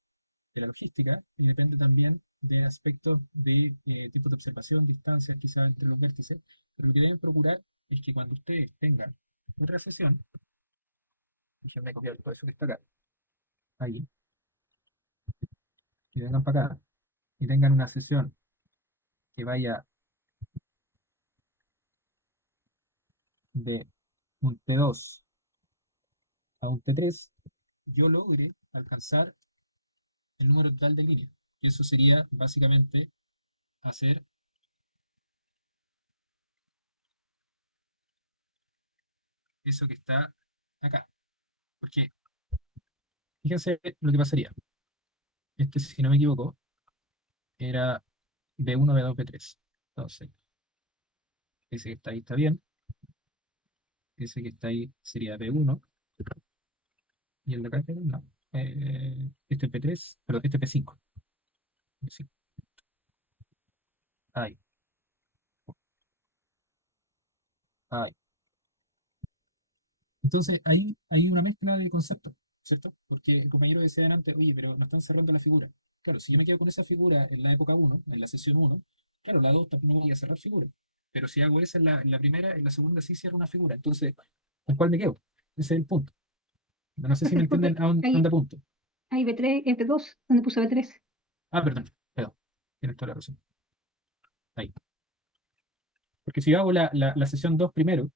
de la logística y depende también de aspectos de tipos de observación, distancias quizás entre los vértices, pero lo que deben procurar es que cuando ustedes tengan otra sesión, déjenme copiar todo eso que está acá, ahí, y vengan para acá, y tengan una sesión que vaya de un T2 a un T3, yo logre alcanzar el número total de líneas. Y eso sería básicamente hacer eso que está acá. Porque fíjense lo que pasaría. Este, si no me equivoco, era B1, B2, B3. Entonces, ese que está ahí está bien. Ese que está ahí sería B1. Y el de acá, no. Este es P3, perdón, este es P5. P5. Ahí, ahí. Entonces, ahí hay una mezcla de conceptos, ¿cierto? Porque el compañero decía antes, oye, pero nos están cerrando la figura. Claro, si yo me quedo con esa figura en la época 1, en la sesión 1, claro, la 2 no voy a cerrar figura. Pero si hago esa en la primera, en la segunda sí cierro una figura. Entonces, ¿con cuál me quedo? Ese es el punto. No sé si me Disculpe, entienden a dónde punto. hay B3, B2, donde puse B3. Ah, perdón. Tienes toda la razón. Ahí. Porque si yo hago la sesión 2 primero,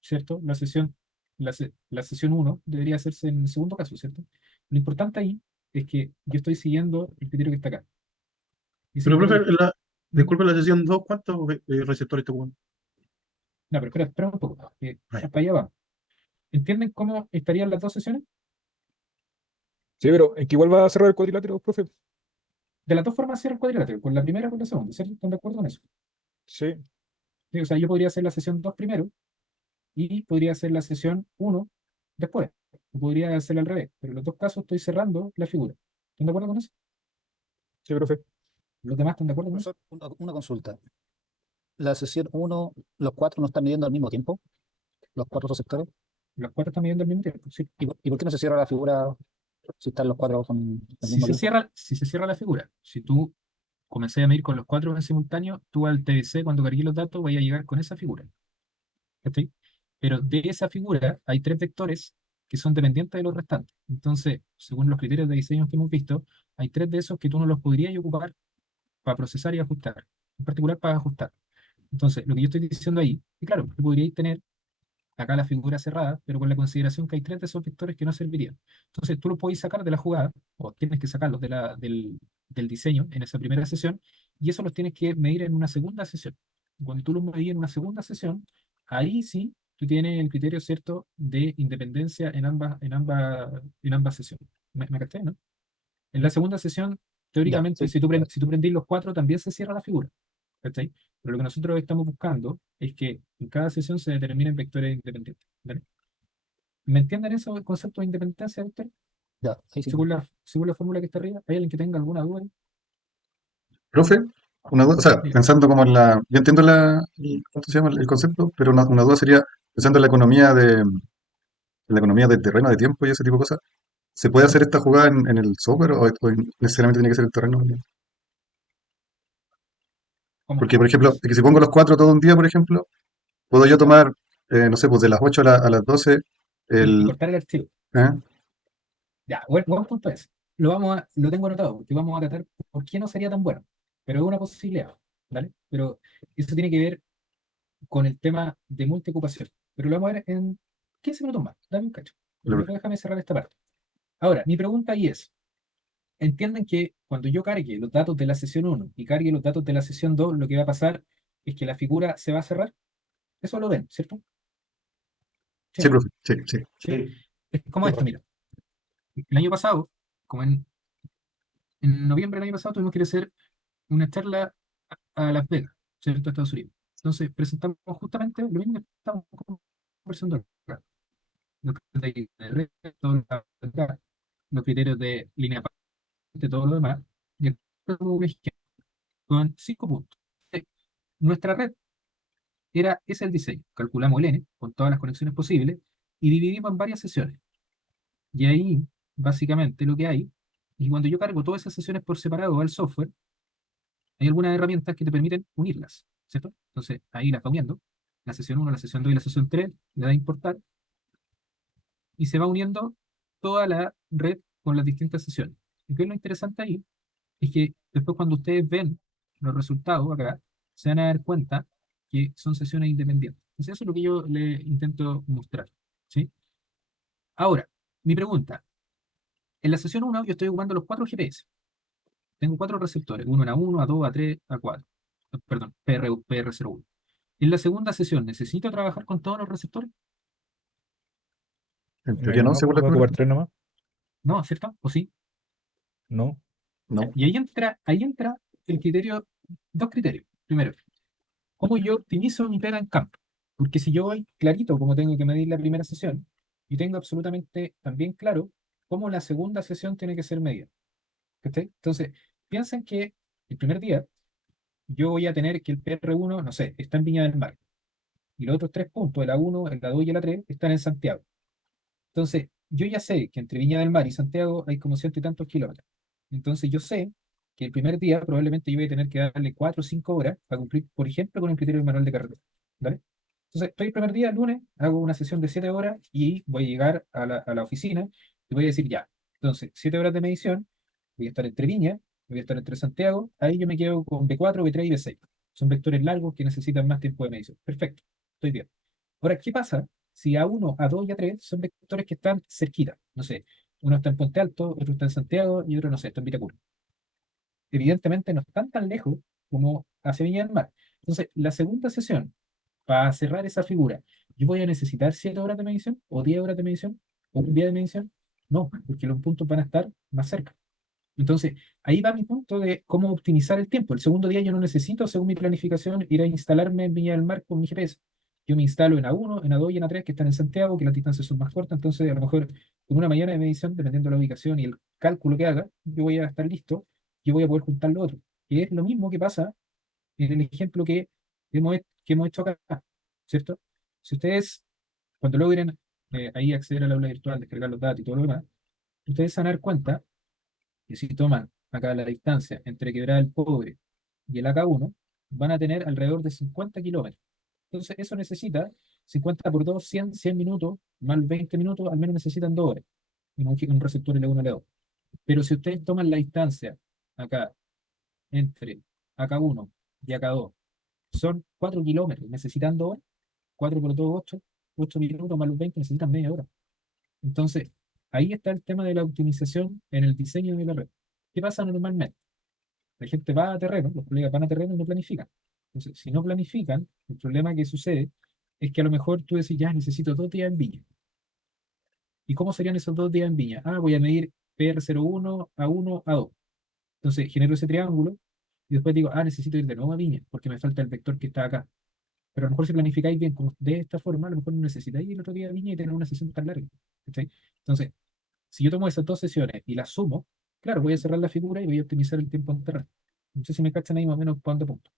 ¿cierto? La sesión 1 debería hacerse en el segundo caso, ¿cierto? Lo importante ahí es que yo estoy siguiendo el criterio que está acá. Ese Pero, profe, criterio que... ¿Mm? disculpe la sesión 2, ¿cuántos receptores te ocupan? No, pero espera un poco, que Ah, ya. para allá va. ¿Entienden cómo estarían las dos sesiones? Sí, pero es que igual va a cerrar el cuadrilátero, profe. De las dos formas cierra el cuadrilátero, con la primera o con la segunda, ¿cierto? ¿Están de acuerdo con eso? Sí, Sí, o sea, yo podría hacer la sesión 2 primero y podría hacer la sesión 1 después. O podría hacerla al revés, pero en los dos casos estoy cerrando la figura. ¿Están de acuerdo con eso? sí, profe. ¿Los demás están de acuerdo con eso? Profesor, una consulta. La sesión uno, los cuatro no están midiendo al mismo tiempo, los cuatro receptores. Los cuatro están midiendo al mismo tiempo, sí. ¿Y por qué no se cierra la figura si están los cuatro con el mismo tiempo? Si se cierra la figura, si tú comencé a medir con los cuatro en simultáneo, tú al TBC, cuando cargué los datos, vaya a llegar con esa figura. ¿Cachai? Pero de esa figura hay tres vectores que son dependientes de los restantes. Entonces, según los criterios de diseño que hemos visto, hay tres de esos que tú no los podrías ocupar para procesar y ajustar, en particular para ajustar. Entonces, lo que yo estoy diciendo ahí, y claro, tú podríais tener acá la figura cerrada, pero con la consideración que hay tres de esos vectores que no servirían. Entonces, tú los podéis sacar de la jugada, o tienes que sacarlos del diseño en esa primera sesión, y eso los tienes que medir en una segunda sesión. Cuando tú los medís en una segunda sesión, ahí sí tú tienes el criterio cierto de independencia en ambas sesiones. ¿Me capté, no? En la segunda sesión, Ya, teóricamente, sí. si tú prendís los cuatro, también se cierra la figura. ¿Cachai? Pero lo que nosotros estamos buscando es que en cada sesión se determinen vectores independientes. ¿Vale? ¿Me entienden eso, el concepto de independencia, Víctor? Ya, ahí sí. Según la fórmula que está arriba, ¿hay alguien que tenga alguna duda? Profe, una duda, o sea, Diga. pensando como en la, yo entiendo ¿cómo se llama el concepto? Pero una duda sería, pensando en la economía de terreno, de tiempo y ese tipo de cosas, ¿se puede hacer esta jugada en el software o necesariamente tiene que ser el terreno? ¿Cómo? Porque, por ejemplo, que si pongo los cuatro todo un día, por ejemplo, puedo yo tomar, no sé, pues de las 8 a las 12, Y el, cortar el archivo. ¿eh? Ya, buen punto es. Lo tengo anotado, porque vamos a tratar por qué no sería tan bueno. Pero es una posibilidad, ¿vale? Pero eso tiene que ver con el tema de multiocupación. Pero lo vamos a ver en 15 minutos más. Dame un cacho. Primero déjame cerrar esta parte. Ahora, mi pregunta ahí es, entienden que cuando yo cargue los datos de la sesión 1 y cargue los datos de la sesión 2, lo que va a pasar es que la figura se va a cerrar. Eso lo ven, ¿cierto? ¿Sí o Sí, no? profe, sí, sí. ¿Sí? Es como esto, mira. El año pasado, como en En noviembre del año pasado tuvimos que ir a hacer una charla a Las Vegas, ¿cierto? A Estados Unidos. Entonces presentamos justamente lo mismo que estamos conversando acá. Los criterios de red, todo lo que acá, los criterios de línea de todo lo demás, y el con 5 puntos. Nuestra red es el diseño. Calculamos el N con todas las conexiones posibles y dividimos en varias sesiones. Y ahí, básicamente, lo que hay, y cuando yo cargo todas esas sesiones por separado al software, hay algunas herramientas que te permiten unirlas, ¿cierto? Entonces, ahí las va uniendo, la sesión 1, la sesión 2 y la sesión 3, le da a importar, y se va uniendo toda la red con las distintas sesiones. ¿Y qué es lo interesante ahí? Es que después cuando ustedes ven los resultados acá, se van a dar cuenta que son sesiones independientes. Entonces eso es lo que yo le intento mostrar, ¿sí? Ahora, mi pregunta. En la sesión 1 yo estoy ocupando los 4 GPS. Tengo 4 receptores, uno en A1, A2, A3, A4. Perdón, PR01. En la segunda sesión, ¿necesito trabajar con todos los receptores? En teoría no, No, según pues la voy a primera. ocupar 3 nomás. No, ¿cierto? ¿O sí? No. No. Y ahí entra el criterio, dos criterios. Primero, ¿cómo yo optimizo mi pega en campo? Porque si yo voy clarito cómo tengo que medir la primera sesión, y tengo absolutamente también claro cómo la segunda sesión tiene que ser medida. ¿Cachai? Entonces, piensen que el primer día yo voy a tener que el PR1, no sé, está en Viña del Mar, y los otros 3 puntos, el A1, el A2 y el A3, están en Santiago. Entonces, yo ya sé que entre Viña del Mar y Santiago hay como ciento y tantos kilómetros. Entonces, yo sé que el primer día probablemente yo voy a tener que darle 4 o 5 horas para cumplir, por ejemplo, con el criterio del manual de carretera. ¿Vale? Entonces, estoy el primer día, el lunes, hago una sesión de 7 horas y voy a llegar a la oficina y voy a decir ya. Entonces, 7 horas de medición, voy a estar entre Viña, voy a estar entre Santiago, ahí yo me quedo con B4, B3 y B6. Son vectores largos que necesitan más tiempo de medición. Perfecto, estoy bien. Ahora, ¿qué pasa si A1, A2 y A3 son vectores que están cerquita? No sé, uno está en Puente Alto, otro está en Santiago y otro, no sé, está en Vitacura. Evidentemente no están tan lejos como hacia Viña del Mar. Entonces, la segunda sesión, para cerrar esa figura, ¿yo voy a necesitar 7 horas de medición? ¿O 10 horas de medición? ¿O un día de medición? No, porque los puntos van a estar más cerca. Entonces, ahí va mi punto de cómo optimizar el tiempo. El segundo día yo no necesito, según mi planificación, ir a instalarme en Viña del Mar con mi GPS. Yo me instalo en A1, en A2 y en A3, que están en Santiago, que las distancias son más cortas. Entonces, a lo mejor con una mañana de medición, dependiendo de la ubicación y el cálculo que haga, yo voy a estar listo y voy a poder juntar lo otro. Y es lo mismo que pasa en el ejemplo que hemos hecho acá, ¿cierto? Si ustedes, cuando logren ahí acceder al aula virtual, descargar los datos y todo lo demás, ustedes se van a dar cuenta que si toman acá la distancia entre Quebrada del Pobre y el AK1, van a tener alrededor de 50 kilómetros. Entonces, eso necesita 50 por 2, 100 minutos, más 20 minutos, al menos necesitan 2 horas. Un receptor L1, L2. Pero si ustedes toman la distancia acá entre AK1 y AK2, son 4 kilómetros, necesitan 2 horas. 4 por 2, 8. 8 minutos más los 20 necesitan media hora. Entonces, ahí está el tema de la optimización en el diseño de la red. ¿Qué pasa normalmente? La gente va a terreno, los colegas van a terreno y no planifican. Entonces, si no planifican, el problema que sucede es que a lo mejor tú decís, ya necesito 2 días en Viña. ¿Y cómo serían esos 2 días en Viña? Ah, voy a medir PR01, A1, A2. Entonces, genero ese triángulo y después digo, necesito ir de nuevo a Viña porque me falta el vector que está acá. Pero a lo mejor si planificáis bien como de esta forma, a lo mejor no necesitáis ir el otro día a Viña y tener una sesión tan larga. ¿Cachai? Entonces, si yo tomo esas 2 sesiones y las sumo, claro, voy a cerrar la figura y voy a optimizar el tiempo en terreno. No sé si me cachan ahí más o menos cuánto punto.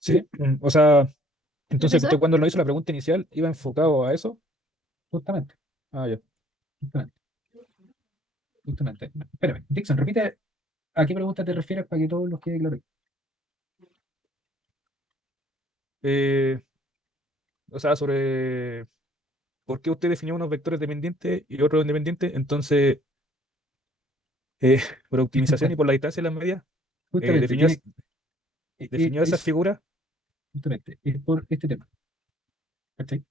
Sí. O sea, entonces usted ¿Profesor? cuando lo hizo la pregunta inicial, ¿iba enfocado a eso? Justamente, Ah, ya. justamente, justamente. Espérame, Dixon, repite a qué pregunta te refieres para que todos los quede claro. Eh, o sea, sobre por qué usted definió unos vectores dependientes y otros independientes. Entonces, eh, por optimización y por la distancia de las medidas, Justamente, definió, tiene, definió esa figura. justamente, es por este tema. ¿Cachai?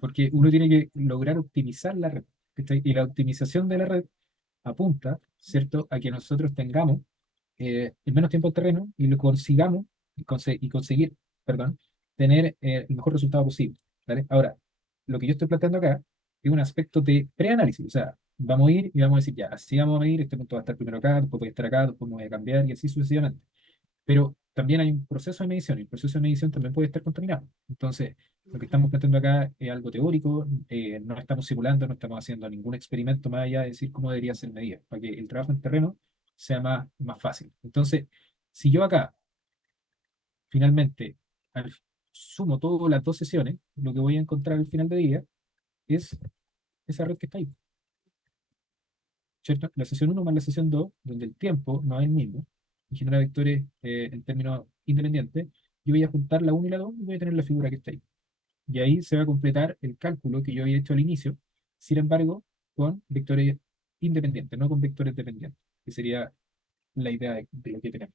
Porque uno tiene que lograr optimizar la red. ¿Cachai? Y la optimización de la red apunta, ¿cierto?, a que nosotros tengamos el menos tiempo en terreno y lo consigamos y conseguir, perdón, tener el mejor resultado posible. ¿Vale? Ahora, lo que yo estoy planteando acá es un aspecto de preanálisis. O sea, vamos a ir y vamos a decir, ya, así vamos a medir, este punto va a estar primero acá, después voy a estar acá, después me voy a cambiar y así sucesivamente. Pero también hay un proceso de medición y el proceso de medición también puede estar contaminado. Entonces, lo que estamos planteando acá es algo teórico, no estamos simulando, no estamos haciendo ningún experimento más allá de decir cómo debería ser medida, para que el trabajo en terreno sea más fácil. Entonces, si yo acá finalmente al- sumo todas las dos sesiones, lo que voy a encontrar al final de día es esa red que está ahí, ¿cierto? La sesión uno más la sesión 2 donde el tiempo no es el mismo, y genera vectores en términos independientes, yo voy a juntar la 1 y la 2 y voy a tener la figura que está ahí. Y ahí se va a completar el cálculo que yo había hecho al inicio, sin embargo, con vectores independientes, no con vectores dependientes, que sería la idea de lo que tenemos.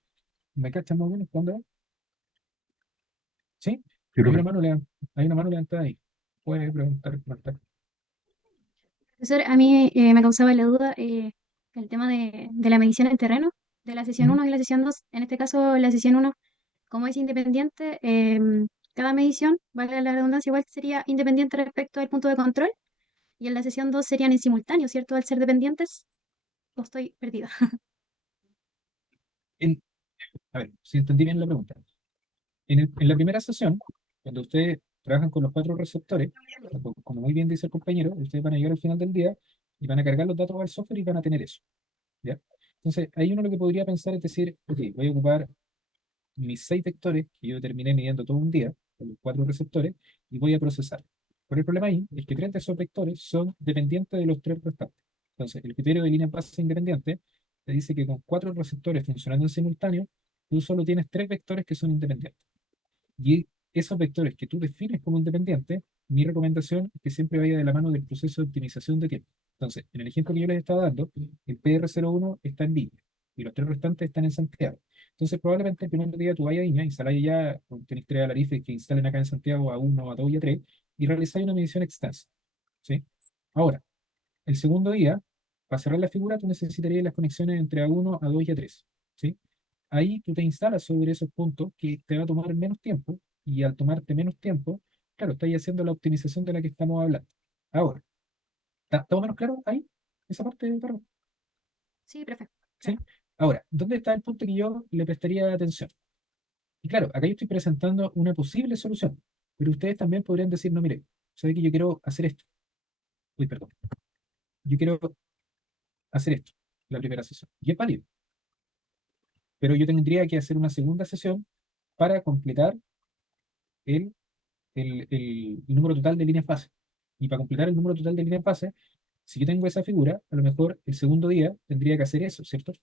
¿Me cachan más o menos cuándo es? ¿Sí? Sí, Hay una profe. mano, hay una mano levantada ahí. Puede preguntar. Profesor, a mí me causaba la duda el tema de la medición en terreno, de la sesión Ujú. 1 y la sesión 2. En este caso, la sesión 1, como es independiente, cada medición, valga la redundancia, igual sería independiente respecto al punto de control. Y en la sesión 2 serían en simultáneo, ¿cierto? Al ser dependientes, o estoy perdida. En- a ver, si entendí bien la pregunta. En la primera sesión, cuando ustedes trabajan con los cuatro receptores, como muy bien dice el compañero, ustedes van a llegar al final del día y van a cargar los datos al software y van a tener eso. ¿Ya? Entonces, ahí uno lo que podría pensar es decir, ok, voy a ocupar mis 6 vectores que yo terminé midiendo todo un día, con los cuatro receptores, y voy a procesar. Pero el problema ahí es que 3 de esos vectores son dependientes de los 3 restantes. Entonces, el criterio de línea base independiente te dice que con 4 receptores funcionando en simultáneo, tú solo tienes 3 vectores que son independientes. Y esos vectores que tú defines como independientes, mi recomendación es que siempre vaya de la mano del proceso de optimización de tiempo. Entonces, en el ejemplo que yo les estaba dando, el PR01 está en Viña y los 3 restantes están en Santiago. Entonces, probablemente el primer día tú vayas a Viña, instaláis ya, tenéis 3 alarife que instalen acá en Santiago a 1, a 2 y a 3, y realizáis una medición extensa. ¿Sí? Ahora, el segundo día, para cerrar la figura, tú necesitarías las conexiones entre A1, A2 y A3. ¿Sí? Ahí tú te instalas sobre esos puntos que te va a tomar menos tiempo, y al tomarte menos tiempo, claro, estás haciendo la optimización de la que estamos hablando. Ahora, ¿está más o menos claro ahí? Esa parte, Carlos. Sí, perfecto. ¿Sí? Claro. Ahora, ¿dónde está el punto que yo le prestaría atención? Y claro, acá yo estoy presentando una posible solución, pero ustedes también podrían decir, no, mire, ¿sabe que yo quiero hacer esto? Uy, perdón. Yo quiero hacer esto, la primera sesión. Y es válido, pero yo tendría que hacer una segunda sesión para completar el, el número total de líneas base. Y para completar el número total de líneas base, si yo tengo esa figura, a lo mejor el segundo día tendría que hacer eso, ¿cierto?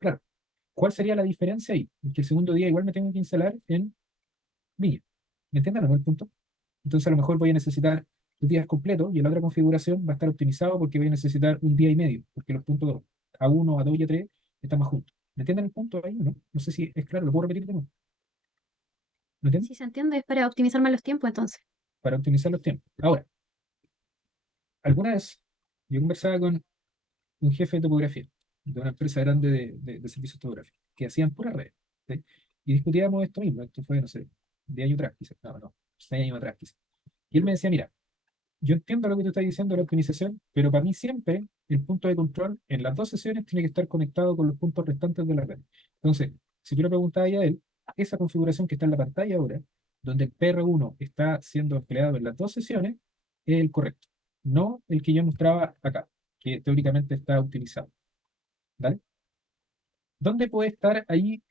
Claro. ¿Cuál sería la diferencia ahí? Que el segundo día igual me tengo que instalar en Villa. ¿Me entienden, no, el punto? Entonces a lo mejor voy a necesitar 2 días completos y en la otra configuración va a estar optimizado porque voy a necesitar 1 día y medio, porque los puntos A1, A2 y A3 están más juntos. ¿Me entienden el punto ahí, no? No sé si es claro, lo puedo repetir de nuevo. ¿Me entienden? Si se entiende, es para optimizar más los tiempos, entonces. Para optimizar los tiempos. Ahora, alguna vez yo conversaba con un jefe de topografía de una empresa grande de servicios topográficos que hacían puras redes. ¿Sí? Y discutíamos esto mismo. Esto fue, no sé, 10 años atrás, quizás. No, 6 años atrás, quizás. Y él me decía, mira, yo entiendo lo que tú estás diciendo de la optimización, pero para mí siempre el punto de control en las dos sesiones tiene que estar conectado con los puntos restantes de la red. Entonces, si tú le preguntabas a él, esa configuración que está en la pantalla ahora, donde el PR1 está siendo empleado en las dos sesiones, es el correcto, no el que yo mostraba acá, que teóricamente está optimizado. ¿Vale? ¿Dónde puede estar ahí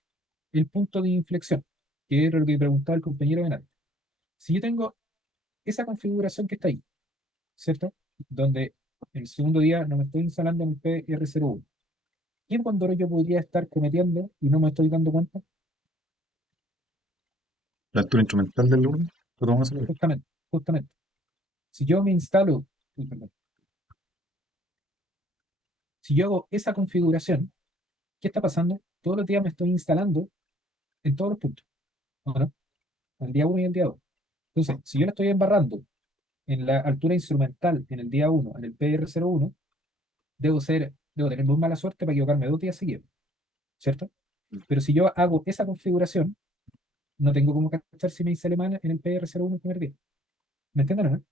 el punto de inflexión? Que era lo que preguntaba el compañero de antes. Si yo tengo esa configuración que está ahí, ¿cierto? Donde el segundo día no me estoy instalando en el PR01. ¿Qué error yo podría estar cometiendo y no me estoy dando cuenta? La altura instrumental del lunes, lo tomamos a hacer. Justamente. Si yo me instalo, uy, perdón, si yo hago esa configuración, ¿qué está pasando? Todos los días me estoy instalando en todos los puntos, ¿o no? El día 1 y el día 2. Entonces, si yo la estoy embarrando en la altura instrumental en el día 1, en el PR01, debo tener muy mala suerte para equivocarme 2 días seguidos, ¿cierto? Pero si yo hago esa configuración, no tengo cómo cachar si me hice alemán en el PR01 el primer día. ¿Me entienden o no?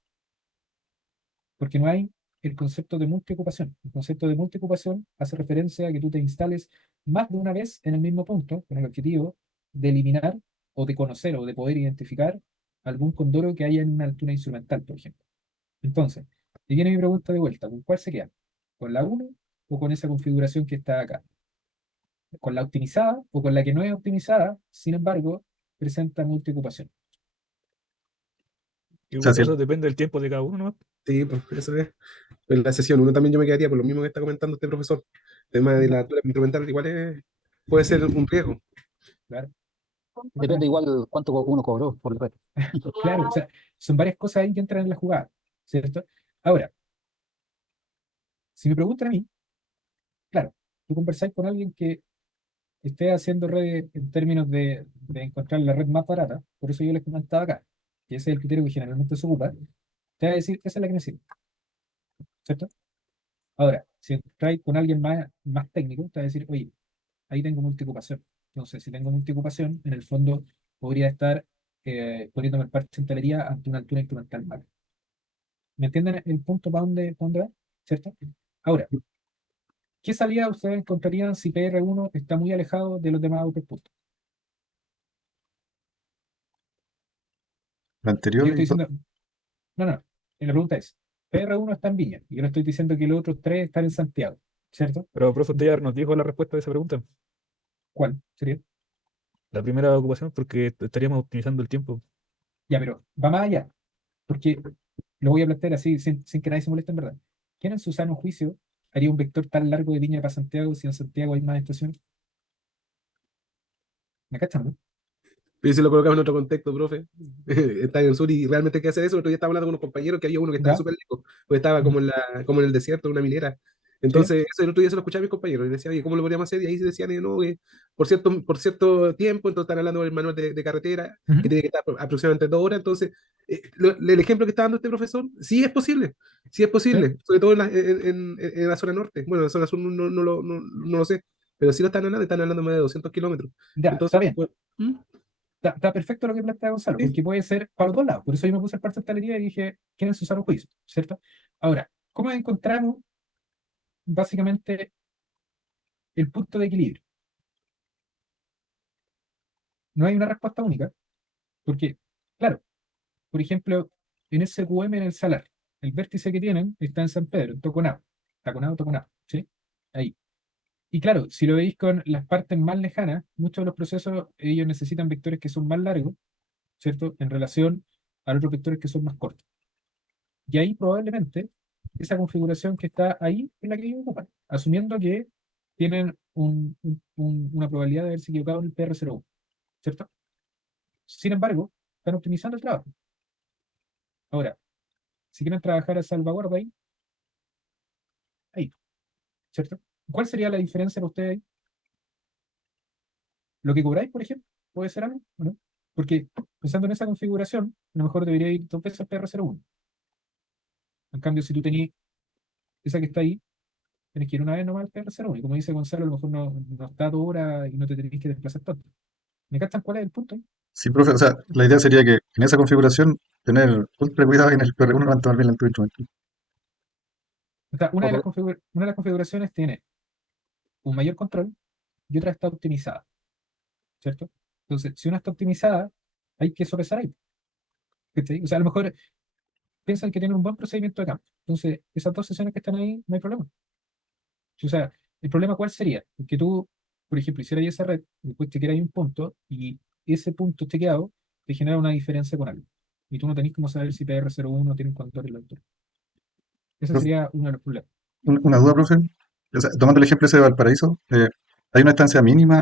Porque no hay el concepto de multiocupación. El concepto de multiocupación hace referencia a que tú te instales más de una vez en el mismo punto, con el objetivo de eliminar o de conocer o de poder identificar algún condoro que haya en una altura instrumental, por ejemplo. Entonces, y viene mi pregunta de vuelta, ¿con cuál se queda? ¿Con la uno o con esa configuración que está acá? ¿Con la optimizada o con la que no es optimizada, sin embargo, presenta multiocupación? Y O sea, eso depende del tiempo de cada uno, ¿no? Sí, pues eso es. En la sesión uno también yo me quedaría por lo mismo que está comentando este profesor. El tema de la altura instrumental igual puede ser un riesgo. Claro. Depende igual cuánto uno cobró por el reto. Claro, o sea, son varias cosas ahí que entran en la jugada, ¿cierto? Ahora, si me preguntan a mí, claro, tú conversáis con alguien que esté haciendo redes en términos de encontrar la red más barata, por eso yo les comentaba acá, que ese es el criterio que generalmente se ocupa, te va a decir que esa es la que me sirve, ¿cierto? Ahora, si entráis con alguien más técnico, te va a decir, oye, ahí tengo multiocupación. Entonces, si tengo multiocupación, en el fondo podría estar poniéndome el parche en telería ante una altura instrumental mala. ¿Me entienden el punto para dónde va? ¿Cierto? Ahora, ¿qué salida ustedes encontrarían si PR1 está muy alejado de los demás outputs? la Yo anterior, estoy diciendo, no, no, la pregunta es, PR1 está en Viña, y yo no estoy diciendo que los otros tres están en Santiago, ¿cierto? Pero, profe, usted ya nos dijo la respuesta de esa pregunta. ¿Cuál sería? La primera ocupación, porque estaríamos optimizando el tiempo. Ya, pero va más allá, porque lo voy a plantear así, sin que nadie se moleste en verdad. ¿Quién en su sano juicio haría un vector tan largo de Viña para Santiago si en Santiago hay más estaciones? ¿Me cachan, no? Pero si lo colocamos en otro contexto, profe, está en el sur y realmente hay que hacer eso. El otro día estaba hablando con unos compañeros que había uno que estaba ¿Ya? súper lejos, porque estaba Ujú. como en el desierto, en una minera. ¿Sí? Entonces, eso el otro día se lo escuchaba a mis compañeros y decía, oye, ¿cómo lo podríamos hacer? Y ahí se decían, no, que por cierto tiempo, entonces están hablando del manual de carretera, que Ujú. tiene que estar aproximadamente 2 horas. Entonces, el ejemplo que está dando este profesor, sí es ¿Sí? posible, sobre todo en la zona norte. Bueno, en la zona sur no lo sé, pero sí lo están hablando más de 200 kilómetros. Ya, está Entonces, bien. pues, ¿mm? Está perfecto lo que plantea Gonzalo, Sí. porque puede ser para los dos lados. Por eso yo me puse el parche de talería y dije, ¿quién es su sano juicio? ¿Cierto? Ahora, ¿cómo encontramos básicamente el punto de equilibrio? No hay una respuesta única, porque, claro, por ejemplo, en ese QM en el Salar, el vértice que tienen está en San Pedro, en Toconao. Toconao, ¿sí? Ahí. Y claro, si lo veis con las partes más lejanas, muchos de los procesos, ellos necesitan vectores que son más largos, ¿cierto? En relación a los otros vectores que son más cortos. Y ahí probablemente esa configuración que está ahí es la que ellos ocupan, asumiendo que tienen una probabilidad de haberse equivocado en el PR01, ¿cierto? Sin embargo, están optimizando el trabajo. Ahora, si quieren trabajar a salvaguarda ahí, ¿cierto? ¿Cuál sería la diferencia para ustedes ahí? ¿Lo que cobráis, por ejemplo? ¿Puede ser algo o no? Porque pensando en esa configuración, a lo mejor debería ir dos veces al PR01. En cambio, si tú tenías esa que está ahí, tenés que ir una vez nomás al PR01. Y como dice Gonzalo, a lo mejor no está a 2 horas y no te tenés que desplazar tanto. ¿Me captan cuál es el punto ahí? sí, profe, o sea, la idea sería que en esa configuración tener ultra cuidado en el PR1 para tomar bien la altura instrumental. O sea, O por- una de las configuraciones tiene un mayor control y otra está optimizada, ¿cierto? Entonces, si una está optimizada, hay que sopesar ahí. ¿Cachai? O sea, a lo mejor piensan que tienen un buen procedimiento de campo. Entonces, esas dos sesiones que están ahí, no hay problema. O sea, ¿el problema cuál sería? Que tú, por ejemplo, hicieras esa red, después te queda un punto, y ese punto chequeado te genera una diferencia con algo. Y tú no tenés cómo saber si PR01 tiene un control en la altura. Ese Profe, sería uno de los problemas. una duda, profe. O sea, tomando el ejemplo ese de Valparaíso, hay una distancia mínima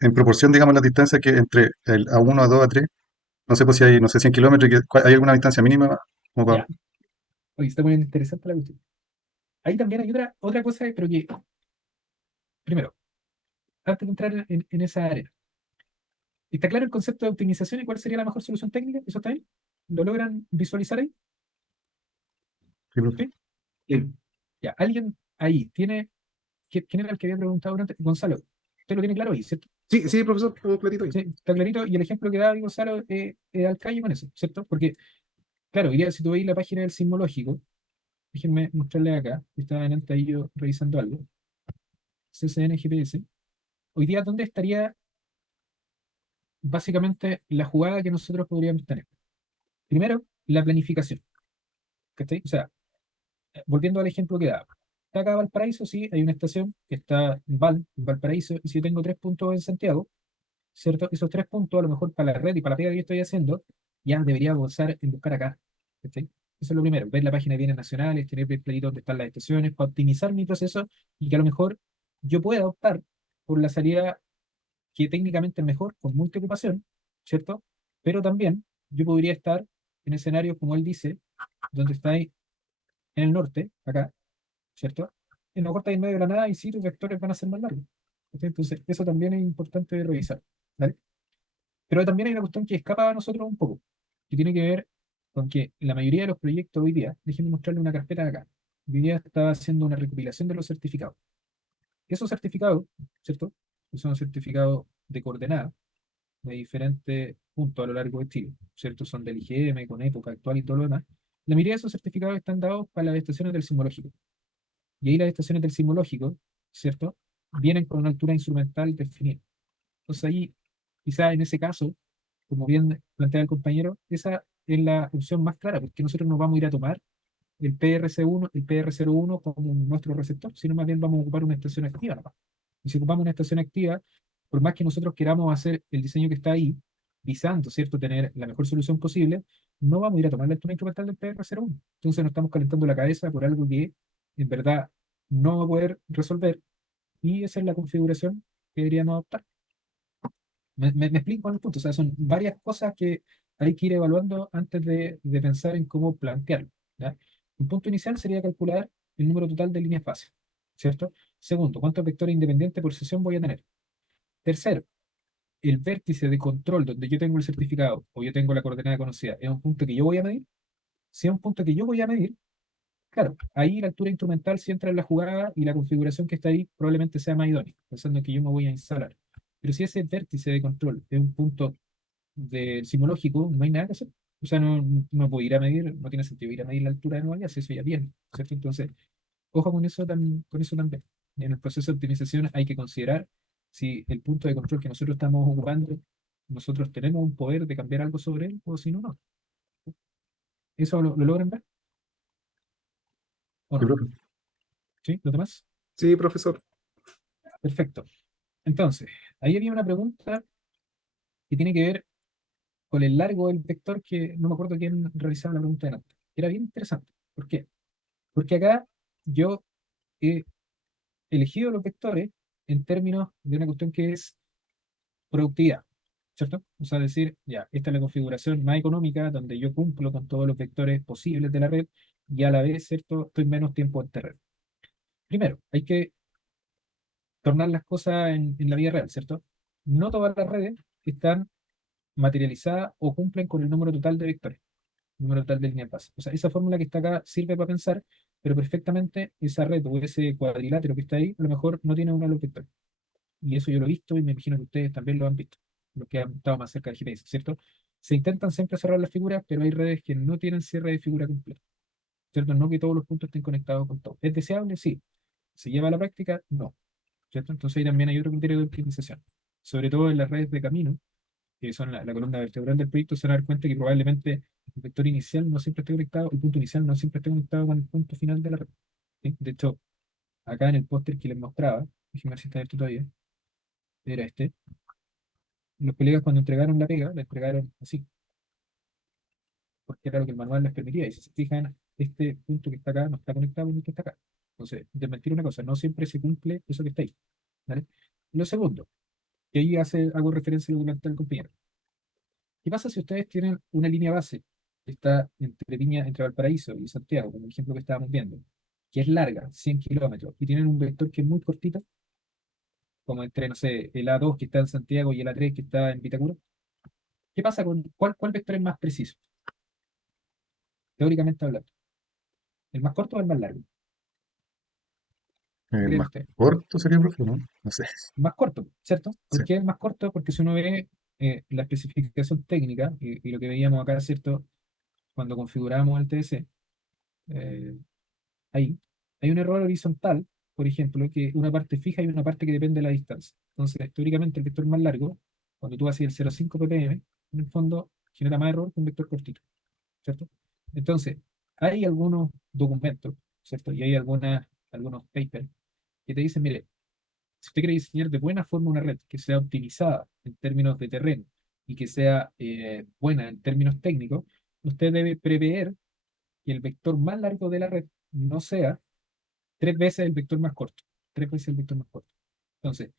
en proporción, digamos, las distancias que entre el A1, A2, A3, no sé pues si hay, no sé, 100 kilómetros, ¿hay alguna distancia mínima como para... Ya, oye, está muy interesante la cuestión. Ahí también hay otra cosa, pero que, primero, antes de entrar en esa área, ¿está claro el concepto de optimización y cuál sería la mejor solución técnica? ¿Eso está bien? ¿Lo logran visualizar ahí? Sí, profe. ¿Sí? Sí. Ya, alguien ahí tiene. ¿Quién era el que había preguntado antes? Gonzalo, usted lo tiene claro ahí, ¿cierto? Sí, sí, profesor, todo clarito ahí. Sí, está clarito. Y el ejemplo que da ahí Gonzalo es al callo con eso, ¿cierto? Porque, claro, hoy día si tú veis la página del sismológico, déjenme mostrarles acá, estaba delante ahí yo revisando algo. CCN GPS. Hoy día, ¿dónde estaría básicamente la jugada que nosotros podríamos tener? Primero, la planificación. ¿Cachai? O sea, volviendo al ejemplo que daba. Está acá Valparaíso, sí, hay una estación que está en Valparaíso, y si yo tengo 3 puntos en Santiago, ¿cierto? Esos 3 puntos, a lo mejor para la red y para la pega que yo estoy haciendo, ya debería avanzar en buscar acá. ¿Cachai? Eso es lo primero, ver la página de bienes nacionales, tener bien clarito dónde están las estaciones, para optimizar mi proceso y que a lo mejor yo pueda optar por la salida que técnicamente es mejor, con multiocupación, ¿cierto? Pero también yo podría estar en escenarios, como él dice, donde está ahí en el norte, acá, ¿cierto? En la corta y en medio de la nada, y sí, tus vectores van a ser más largos. ¿Cachai? Entonces, eso también es importante de revisar, ¿vale? Pero también hay una cuestión que escapa a nosotros un poco, que tiene que ver con que la mayoría de los proyectos hoy día, déjenme mostrarle una carpeta de acá, hoy día estaba haciendo una recopilación de los certificados. Esos certificados, ¿cierto? Que son certificados de coordenada, de diferentes puntos a lo largo de Chile, ¿cierto? Son del IGM, con época actual y todo lo demás. La mayoría de esos certificados están dados para las estaciones del sismológico. Y ahí las estaciones del sismológico, ¿cierto? Vienen con una altura instrumental definida. Entonces ahí, quizá en ese caso, como bien plantea el compañero, esa es la opción más clara, porque nosotros no vamos a ir a tomar el PRC1, el PR01 como nuestro receptor, sino más bien vamos a ocupar una estación activa nomás. Y si ocupamos una estación activa, por más que nosotros queramos hacer el diseño que está ahí, visando, ¿cierto?, tener la mejor solución posible, no vamos a ir a tomar la altura instrumental del PR01. Entonces nos estamos calentando la cabeza por algo que en verdad no va a poder resolver, y esa es la configuración que deberíamos adoptar. Me explico con el punto. O sea, son varias cosas que hay que ir evaluando antes de pensar en cómo plantearlo. ¿Ya? Un punto inicial sería calcular el número total de líneas base, ¿cierto? Segundo, ¿cuántos vectores independientes por sesión voy a tener? Tercero, el vértice de control donde yo tengo el certificado o yo tengo la coordenada conocida, ¿es un punto que yo voy a medir? Si es un punto que yo voy a medir, claro, ahí la altura instrumental, si entra en la jugada, y la configuración que está ahí probablemente sea más idónea, pensando en que yo me voy a instalar. Pero si ese vértice de control es un punto del simológico, no hay nada que hacer. O sea, no puedo ir a medir, no tiene sentido ir a medir la altura de Nueva Alianza, eso ya viene, ¿cierto? Entonces, ojo con eso, con eso también. En el proceso de optimización hay que considerar si el punto de control que nosotros estamos ocupando, nosotros tenemos un poder de cambiar algo sobre él, o si no, no. ¿Eso lo logran ver? ¿O Sí, no? profe. ¿Sí? ¿Los demás? Sí, profesor. Perfecto. Entonces, ahí había una pregunta que tiene que ver con el largo del vector, que no me acuerdo quién realizaba la pregunta de antes. Era bien interesante. ¿Por qué? Porque acá yo he elegido los vectores en términos de una cuestión que es productividad, ¿cierto? O sea, decir, ya, esta es la configuración más económica donde yo cumplo con todos los vectores posibles de la red y a la vez, ¿cierto?, estoy menos tiempo en terreno. Primero, hay que tornar las cosas en la vida real, ¿cierto? No todas las redes están materializadas o cumplen con el número total de vectores, número total de líneas base. O sea, esa fórmula que está acá sirve para pensar, pero perfectamente esa red o ese cuadrilátero que está ahí, a lo mejor no tiene uno de los vectores. Y eso yo lo he visto y me imagino que ustedes también lo han visto, los que han estado más cerca del GPS, ¿cierto? Se intentan siempre cerrar las figuras, pero hay redes que no tienen cierre de figura completo, ¿cierto? No que todos los puntos estén conectados con todo. ¿Es deseable? Sí. ¿Se lleva a la práctica? No, ¿cierto? Entonces ahí también hay otro criterio de optimización, sobre todo en las redes de camino, que son la columna vertebral del proyecto. Se van a dar cuenta que probablemente el vector inicial no siempre esté conectado, el punto inicial no siempre esté conectado con el punto final de la red, ¿sí? De hecho, acá en el póster que les mostraba, déjenme ver si está abierto todavía, era este. Los colegas, cuando entregaron la pega, la entregaron así, porque era lo que el manual les permitía. Y si se fijan, este punto que está acá no está conectado con el que está acá. Entonces, desmentir una cosa, no siempre se cumple eso que está ahí, ¿vale? Lo segundo, que ahí hago referencia a lo que plantea el compañero. ¿Qué pasa si ustedes tienen una línea base que está entre Valparaíso y Santiago, como el ejemplo que estábamos viendo, que es larga, 100 kilómetros, y tienen un vector que es muy cortito, como entre, no sé, el A2 que está en Santiago y el A3 que está en Vitacura? ¿Qué pasa con cuál vector es más preciso, teóricamente hablando? ¿El más corto o el más largo? ¿Qué El creen más ustedes? corto sería, profe, ¿no? No sé. Más corto, ¿cierto? Sí. ¿Por qué el más corto? Porque si uno ve la especificación técnica y lo que veíamos acá, ¿cierto? Cuando configuramos el TS, ahí, hay un error horizontal, por ejemplo, que una parte fija y una parte que depende de la distancia. Entonces, teóricamente, el vector más largo, cuando tú haces el 0,5 ppm, en el fondo genera más error que un vector cortito, ¿cierto? Entonces, hay algunos documentos, ¿cierto? Y hay algunos papers que te dicen, mire, si usted quiere diseñar de buena forma una red que sea optimizada en términos de terreno y que sea buena en términos técnicos, usted debe prever que el vector más largo de la red no sea 3 veces el vector más corto. 3 veces el vector más corto. Entonces,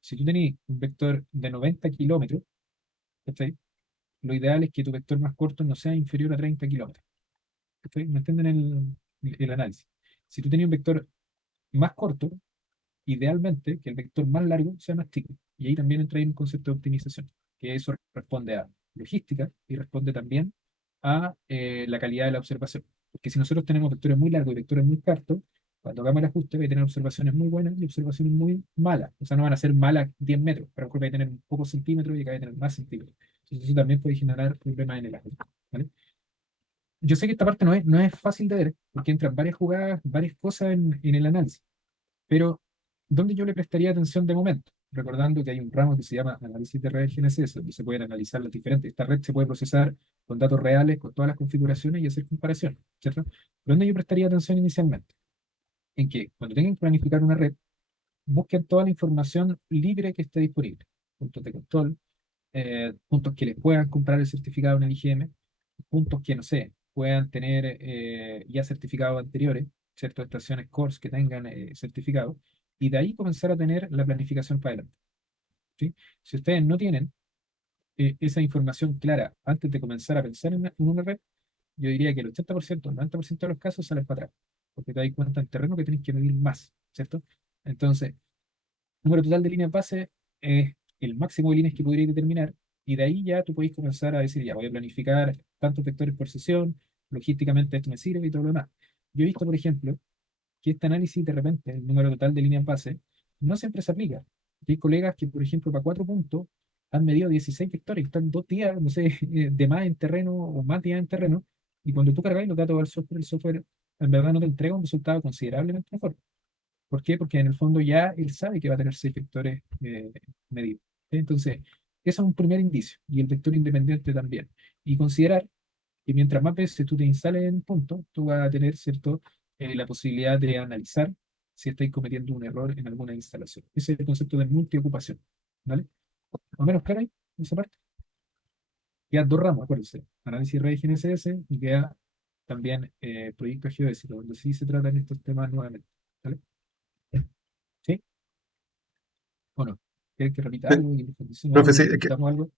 si tú tenés un vector de 90 kilómetros, ¿cachai? Lo ideal es que tu vector más corto no sea inferior a 30 kilómetros. ¿Cachai? ¿Me entienden el análisis? Si tú tenías un vector más corto, idealmente que el vector más largo sea más chico. Y ahí también entra ahí un concepto de optimización, que eso responde a logística y responde también a la calidad de la observación. Porque si nosotros tenemos vectores muy largos y vectores muy cortos, cuando hagamos el ajuste va a tener observaciones muy buenas y observaciones muy malas. O sea, no van a ser malas 10 metros, pero a lo mejor va a tener un poco centímetros y acá va a tener más centímetros. Entonces eso también puede generar problemas en el ajuste. ¿Vale? Yo sé que esta parte no es fácil de ver, porque entran varias jugadas, varias cosas en el análisis. Pero, ¿dónde yo le prestaría atención de momento? Recordando que hay un ramo que se llama análisis de redes GNSS, donde se pueden analizar las diferentes. Esta red se puede procesar con datos reales, con todas las configuraciones y hacer comparaciones, ¿cierto? ¿Pero dónde yo prestaría atención inicialmente? En que cuando tengan que planificar una red, busquen toda la información libre que esté disponible. Puntos de control, puntos que les puedan comprar el certificado en el IGM, puntos que, no sé, puedan tener ya certificados anteriores, ¿cierto? Estaciones CORS que tengan certificado, y de ahí comenzar a tener la planificación para adelante, ¿sí? Si ustedes no tienen esa información clara antes de comenzar a pensar en una red, yo diría que el 80%, el 90% de los casos salen para atrás, porque te das cuenta en terreno que tienes que medir más, ¿cierto? Entonces, número total de líneas base es el máximo de líneas que podrías determinar, y de ahí ya tú podéis comenzar a decir, ya voy a planificar tantos vectores por sesión, logísticamente esto me sirve y todo lo demás. Yo he visto, por ejemplo, que este análisis de repente, el número total de líneas base, no siempre se aplica. Hay colegas que, por ejemplo, para 4 puntos han medido 16 vectores, están 2 días, no sé, de más en terreno o más días en terreno, y cuando tú cargas los datos al software, el software en verdad no te entrega un resultado considerablemente mejor. ¿Por qué? Porque en el fondo ya él sabe que va a tener 6 vectores medidos. Entonces, ese es un primer indicio, y el vector independiente también. Y considerar que mientras más veces tú te instales en un punto, tú vas a tener, ¿cierto?, la posibilidad de analizar si estáis cometiendo un error en alguna instalación. Ese es el concepto de multiocupación. ¿Vale? Al menos, claro, ahí, esa parte. Quedan dos ramos, acuérdense. Análisis de redes GNSS y queda también proyecto geodésico, donde sí se tratan estos temas nuevamente. ¿Vale? ¿Sí? ¿O no? ¿Quieres que repita Sí, algo? ¿Que profundicemos profe, algo? sí, ¿Que es que discutamos algo?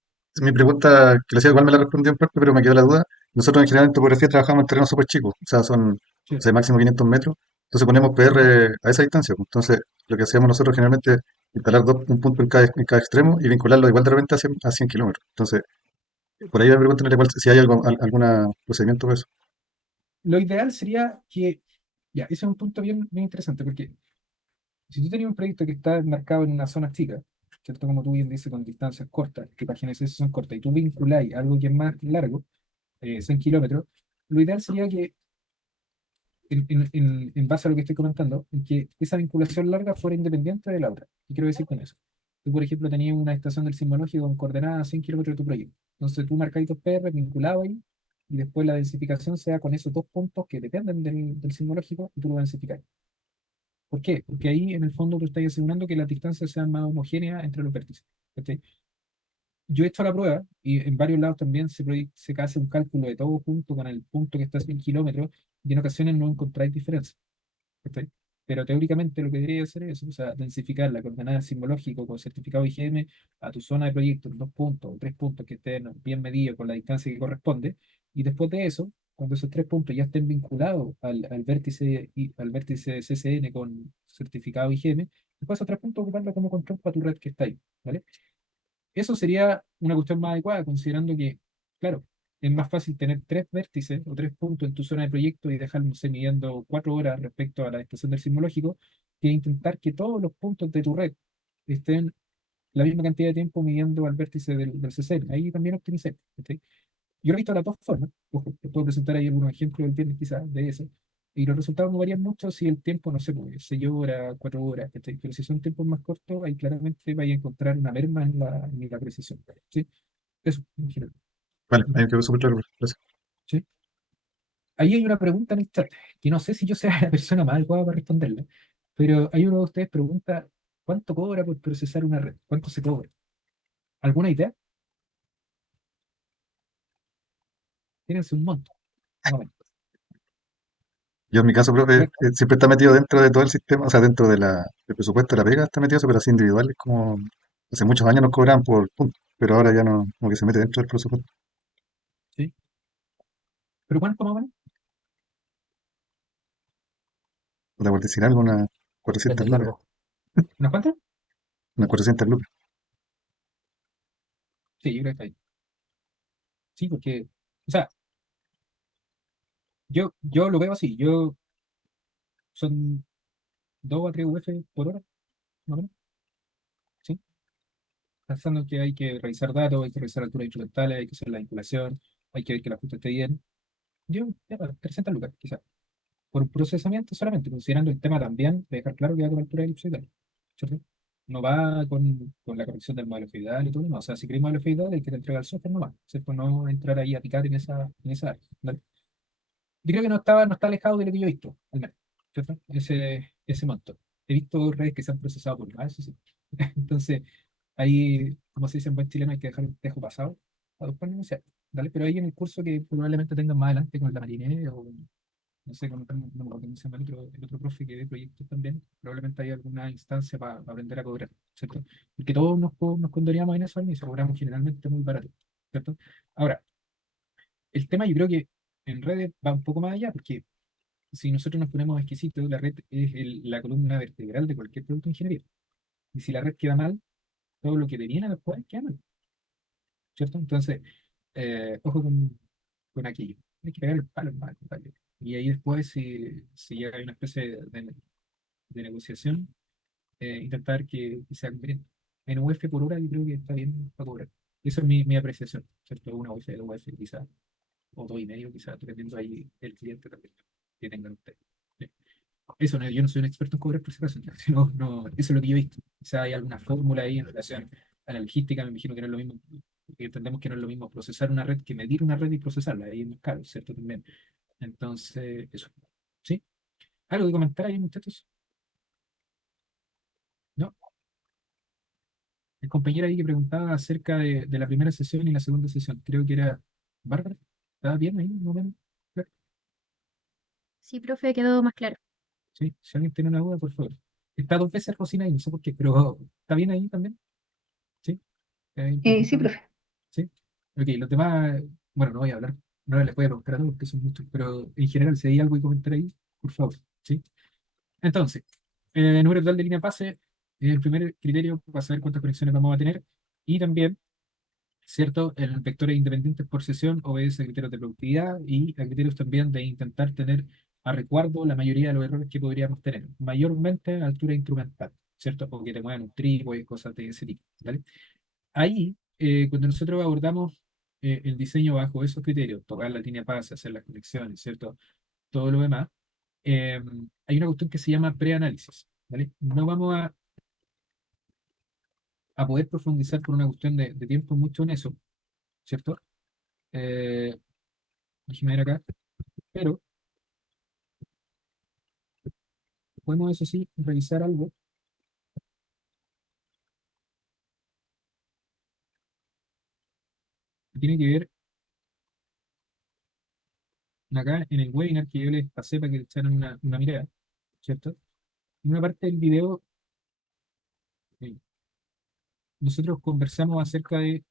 mi pregunta, que le hacía igual me la respondió en parte, pero me quedó la duda. Nosotros en general en topografía trabajamos en terrenos súper chicos, o sea, son, no Sí. sé, máximo 500 metros. Entonces ponemos PR a esa distancia, pues. Entonces, lo que hacíamos nosotros generalmente es instalar un punto en cada extremo y vincularlo igual de repente a 100 kilómetros. Entonces, por ahí me preguntan si hay algún procedimiento para eso. Lo ideal sería que, ya, ese es un punto bien, bien interesante, porque si tú tenías un proyecto que está marcado en una zona chica, ¿cierto? Como tú bien dices, con distancias cortas, que para GNSS son cortas, y tú vinculáis algo que es más largo, 100 kilómetros, lo ideal sería que, en base a lo que estoy comentando, en que esa vinculación larga fuera independiente de la otra. ¿Qué quiero decir con eso? Tú, por ejemplo, tenías una estación del sismológico con coordenadas a 100 kilómetros de tu proyecto. Entonces tú marcáis 2 PR, vinculado ahí, y después la densificación sea con esos 2 puntos que dependen del sismológico, y tú lo densificáis. ¿Por qué? Porque ahí en el fondo tú estás asegurando que las distancias sean más homogéneas entre los vértices. ¿Cachai? Yo he hecho la prueba y en varios lados también se hace un cálculo de todo punto con el punto que está a 100 kilómetros, y en ocasiones no encontráis diferencia. ¿Cachai? Pero teóricamente lo que debería hacer es, o sea, densificar la coordenada simbológico con certificado IGM a tu zona de proyecto en 2 puntos o 3 puntos que estén bien medidos con la distancia que corresponde, y después de eso, cuando esos 3 puntos ya estén vinculados al vértice CCN con certificado IGM, después esos 3 puntos ocuparlo como control para tu red que está ahí, ¿vale? Eso sería una cuestión más adecuada, considerando que, claro, es más fácil tener 3 vértices o 3 puntos en tu zona de proyecto y dejarse midiendo 4 horas respecto a la estación del sismológico, que intentar que todos los puntos de tu red estén la misma cantidad de tiempo midiendo al vértice del CCN. Ahí también optimicé. ¿Cachai? Yo lo he visto de las dos formas. Ojo, te puedo presentar ahí algunos ejemplos del viernes quizás de eso. Y los resultados no varían mucho si el tiempo, no sé, pues, 6 horas, 4 horas, ¿cachai? Pero si son tiempos más cortos, ahí claramente vais a encontrar una merma en la precisión, ¿sí? Eso, en general. Vale, ¿Ok? ahí quedó súper claro. Gracias. ¿Sí? Ahí hay una pregunta en el chat, que no sé si yo sea la persona más adecuada para responderla, pero hay uno de ustedes pregunta, ¿cuánto cobra por procesar una red? ¿Cuánto se cobra? ¿Alguna idea? Tienes un monto, más o menos. Yo en mi caso, profe, Re- siempre está metido dentro de todo el sistema, o sea, dentro del presupuesto de la pega, está metido eso, pero así individual, es como, hace muchos años nos cobraban por punto, pero ahora ya no, como que se mete dentro del presupuesto. ¿Sí? ¿Pero cuánto más o menos? O sea, por decir algo, unas Es 400 de lucas, largo. ¿Unas cuántas? unas 400 lucas. Sí, yo creo que está ahí. Sí, porque, o sea, yo lo veo así, son 2 a 3 UF por hora, más o menos, ¿sí? Pensando que hay que revisar datos, hay que revisar alturas instrumentales, hay que hacer la vinculación, hay que ver que el ajuste esté bien. Yo, ya, 300 lucas, quizás. Por un procesamiento solamente, considerando el tema también de dejar claro que va con altura elipsoidal, ¿cierto? No va con la corrección del modelo feudal y todo, no. O sea, si queréis modelo feudal, el que te entrega el software no va, ¿cierto? No entrar ahí a picar en esa área, ¿vale? Yo creo que no está alejado de lo que yo he visto, al menos, ¿cierto? Ese monto. He visto redes que se han procesado por más, eso sí. Entonces, ahí, como se dice en buen chileno, hay que dejar el tejo pasado para después negociar, ¿vale? Pero ahí en el curso que probablemente tengan más adelante con la marinera o no sé, no me acuerdo cómo se llama el otro profe que ve proyectos también, probablemente hay alguna instancia para aprender a cobrar, ¿cierto? Porque todos nos condoríamos en eso y se cobramos generalmente muy barato, ¿cierto? Ahora, el tema yo creo que en redes va un poco más allá, porque si nosotros nos ponemos exquisitos, la red es la columna vertebral de cualquier producto de ingeniería. Y si la red queda mal, todo lo que te viene después queda mal, ¿cierto? Entonces, ojo con aquello. Hay que pegar el palo, hermano, compadre. Y ahí después, si llega una especie de negociación, intentar que sea conveniente. En UF por hora yo creo que está bien para cobrar. Esa es mi apreciación, ¿cierto? Una UF, dos UF quizás, o 2,5 quizás, dependiendo ahí el cliente también que tengan ustedes. Sí. Eso no, yo no soy un experto en cobrar por si acaso, sino, no, eso es lo que yo he visto. O sea, hay alguna fórmula ahí en relación a la logística, me imagino que no es lo mismo, que entendemos que no es lo mismo procesar una red que medir una red y procesarla, ahí es más caro, ¿cierto? También. Entonces, eso. ¿Sí? ¿Algo que comentar ahí, muchachos? ¿No? El compañero ahí que preguntaba acerca de la primera sesión y la segunda sesión, creo que era Bárbara. ¿Estaba bien ahí, más o menos? Claro. Sí, profe, quedó más claro. Sí, si alguien tiene una duda, por favor. Está 2 veces Rosina ahí, no sé por qué, pero ¿está bien ahí también? ¿Sí? Sí, profe. ¿Sí? Ok, los demás, bueno, no voy a hablar, no les voy a preguntar a todos porque son muchos, pero en general, si hay algo que comentar ahí, por favor, ¿sí? Entonces, número total de línea pase, el primer criterio para saber cuántas conexiones vamos a tener, y también, ¿cierto? El vectores independientes por sesión obedece a criterios de productividad y a criterios también de intentar tener a recuerdo la mayoría de los errores que podríamos tener, mayormente a altura instrumental, ¿cierto? O que te muevan un trípode, cosas de ese tipo, ¿vale? Ahí, cuando nosotros abordamos el diseño bajo esos criterios, tocar la línea pase, hacer las conexiones, ¿cierto? Todo lo demás, eh, hay una cuestión que se llama preanálisis, ¿vale? No vamos a poder profundizar por una cuestión de tiempo mucho en eso, ¿cierto? Eh, Déjeme ver acá, pero podemos, eso sí, revisar algo que tiene que ver acá en el webinar que yo les pasé para que le echaran una mirada, ¿cierto? En una parte del video, eh, nosotros conversamos acerca del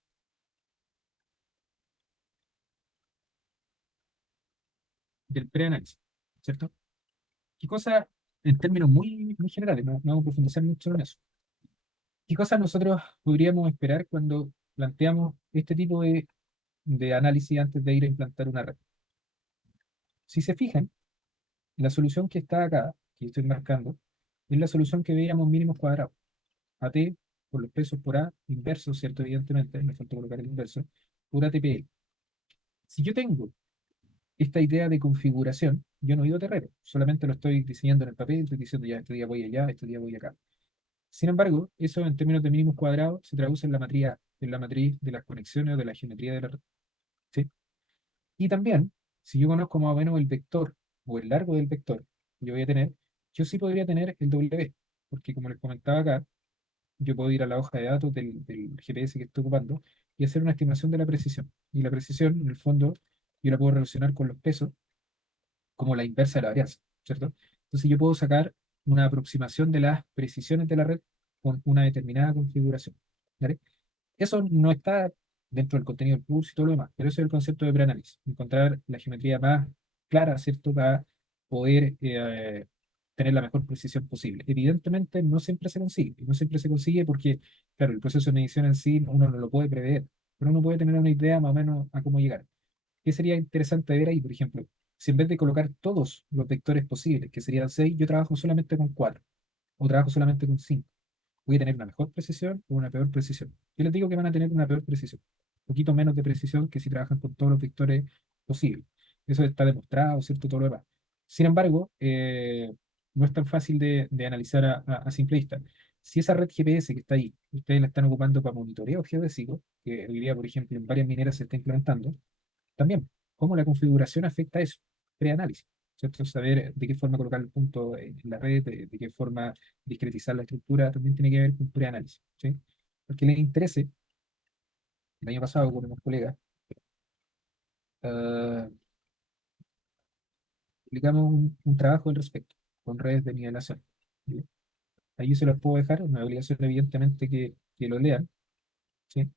preanálisis, ¿cierto? ¿Qué cosa, en términos muy generales, no vamos a profundizar mucho en eso? ¿Qué cosas nosotros podríamos esperar cuando planteamos este tipo de análisis antes de ir a implantar una red? Si se fijan, la solución que está acá, que estoy marcando, es la solución que veíamos mínimos cuadrados. AT por los pesos por A, inverso, ¿cierto? Evidentemente, me falta colocar el inverso, por ATPL. Si yo tengo esta idea de configuración, yo no he ido a terreno, solamente lo estoy diseñando en el papel, estoy diciendo ya, este día voy allá, este día voy acá. Sin embargo, eso en términos de mínimos cuadrados se traduce en la matriz de las conexiones o de la geometría de la red. ¿Sí? Y también, si yo conozco más o menos el vector o el largo del vector que yo voy a tener, yo sí podría tener el W, porque como les comentaba acá, yo puedo ir a la hoja de datos del GPS que estoy ocupando y hacer una estimación de la precisión. Y la precisión, en el fondo, yo la puedo relacionar con los pesos como la inversa de la varianza, ¿cierto? Entonces yo puedo sacar una aproximación de las precisiones de la red con una determinada configuración. ¿Vale? Eso no está dentro del contenido del curso y todo lo demás, pero eso es el concepto de preanálisis, encontrar la geometría más clara, ¿cierto? Para poder tener la mejor precisión posible. Evidentemente no siempre se consigue, y no siempre se consigue porque, claro, el proceso de medición en sí uno no lo puede prever, pero uno puede tener una idea más o menos a cómo llegar. ¿Qué sería interesante ver ahí, por ejemplo? Si en vez de colocar todos los vectores posibles, que serían 6, yo trabajo solamente con 4, o trabajo solamente con 5, voy a tener una mejor precisión o una peor precisión. Yo les digo que van a tener una peor precisión, un poquito menos de precisión que si trabajan con todos los vectores posibles. Eso está demostrado, ¿cierto? Todo lo demás. Sin embargo, no es tan fácil de analizar a simple vista. Si esa red GPS que está ahí, ustedes la están ocupando para monitoreo geodésico, que hoy día, por ejemplo, en varias mineras se está implementando, también, cómo la configuración afecta a eso, preanálisis, ¿cierto? Saber de qué forma colocar el punto en la red, de qué forma discretizar la estructura, también tiene que ver con preanálisis, ¿sí? Porque les interese, el año pasado con unos colegas, ah, publicamos un trabajo al respecto, con redes de nivelación. ¿Sí? Ahí se los puedo dejar, no es obligación evidentemente que lo lean, ¿sí?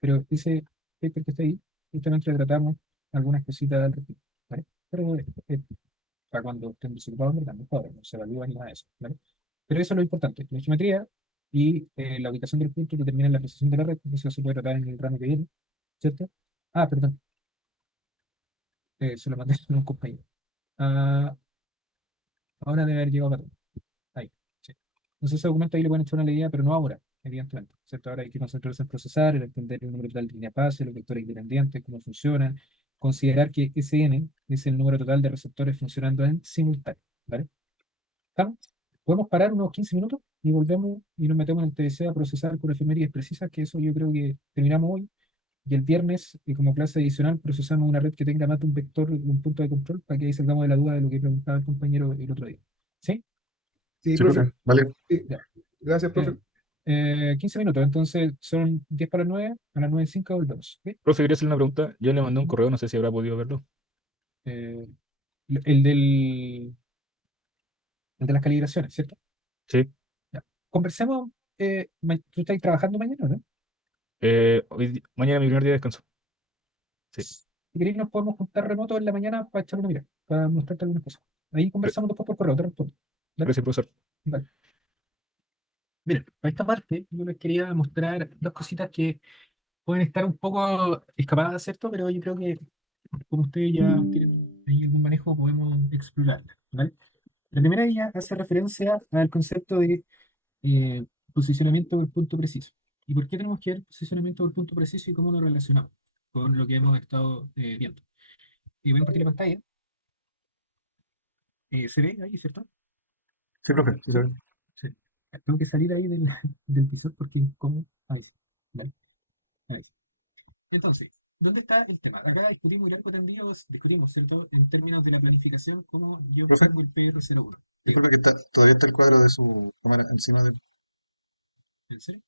Pero ese paper que está ahí, justamente tratamos algunas cositas al respecto, ¿vale? Pero para cuando estén desocupados, ¿verdad? No cuadran, no se evalúa ni nada de eso, ¿vale? Pero eso es lo importante, la geometría y la ubicación del punto determinan la precisión de la red, eso se puede tratar en el ramo que viene, ¿cierto? Ah, perdón, se lo mandé a un compañero. Ah, ahora debe haber llegado a patrón. Ahí, sí. Entonces ese documento ahí le pueden echar una leída, pero no ahora, evidentemente, ¿cierto? Ahora hay que concentrarse en procesar, en entender el número total de líneas base, los vectores independientes, cómo funcionan, considerar que SN es el número total de receptores funcionando en simultáneo, ¿vale? ¿Estamos? Podemos parar unos 15 minutos y volvemos y nos metemos en el TDC a procesar con efemérides precisas, que eso yo creo que terminamos hoy. Y el viernes, como clase adicional, procesamos una red que tenga más de un vector, un punto de control, para que ahí salgamos de la duda de lo que preguntaba el compañero el otro día. ¿Sí? Sí, Sí, profe. profe, vale. Sí. Ya. Gracias, profe. 15 minutos, entonces son 10 para las 9, a las 9:05 volvemos. ¿Ok? Profe, quería hacer una pregunta. Yo le mandé un correo, no sé si habrá podido verlo. Eh, el el de las calibraciones, ¿cierto? Sí. Ya. Conversemos. Tú estás trabajando mañana, ¿no? Mañana mi primer día de descanso. Sí. Si queréis, nos podemos juntar remoto en la mañana para echar una mirada, para mostrarte algunas cosas. Ahí conversamos después por correo, te respondo. ¿Dale? Gracias, profesor. Vale. Miren, para esta parte yo les quería mostrar dos cositas que pueden estar un poco escapadas, ¿cierto? Pero yo creo que como ustedes ya tienen ahí algún manejo, podemos explorarla, ¿vale? La primera de ellas hace referencia al concepto de eh, posicionamiento por punto preciso. ¿Y por qué tenemos que ver posicionamiento por punto preciso y cómo nos relacionamos con lo que hemos estado viendo? Y voy a compartir la pantalla. ¿Se ve ahí, cierto? Sí, profe, sí se ve. Sí. Tengo que salir ahí del, del visor porque ¿cómo? Ahí sí. Dale. Ahí sí. Entonces, ¿dónde está el tema? Acá discutimos muy largo tendido, discutimos, ¿cierto? En términos de la planificación, cómo yo Profe, obtengo el PR01. Digo, disculpe que todavía está el cuadro de su cámara encima de... ¿en serio?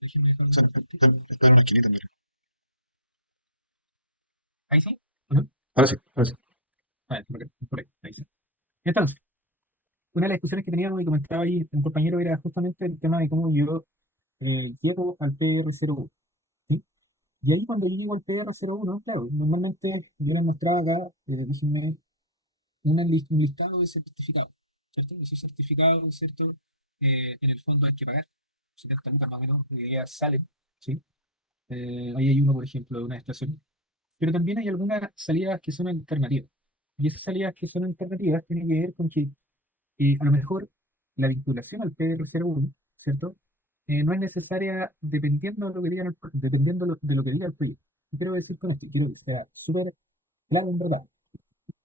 Déjenme dejar O de sea, compartir. está en una esquinita, en realidad. ¿Ahí sí? ¿O no? Ahora sí, ahora sí. Ah, por ahí, ahí sí. Entonces, una de las discusiones que teníamos y comentaba ahí un compañero era justamente el tema de cómo yo llego al PR01. ¿Sí? Y ahí cuando yo llego al PR01, claro, normalmente yo les mostraba acá, déjenme, un listado de certificados, ¿cierto? Y esos certificados, ¿cierto? En el fondo hay que pagar, 70 lucas más o menos, hoy día salen, ¿sí? Ahí hay uno, por ejemplo, de una estación. Pero también hay algunas salidas que son alternativas. Y esas salidas que son alternativas tienen que ver con que a lo mejor la vinculación al PR01, ¿cierto? No es necesaria dependiendo de lo que digan, dependiendo de lo que diga el proyecto. ¿Qué quiero decir con esto? Quiero que sea súper claro, en verdad.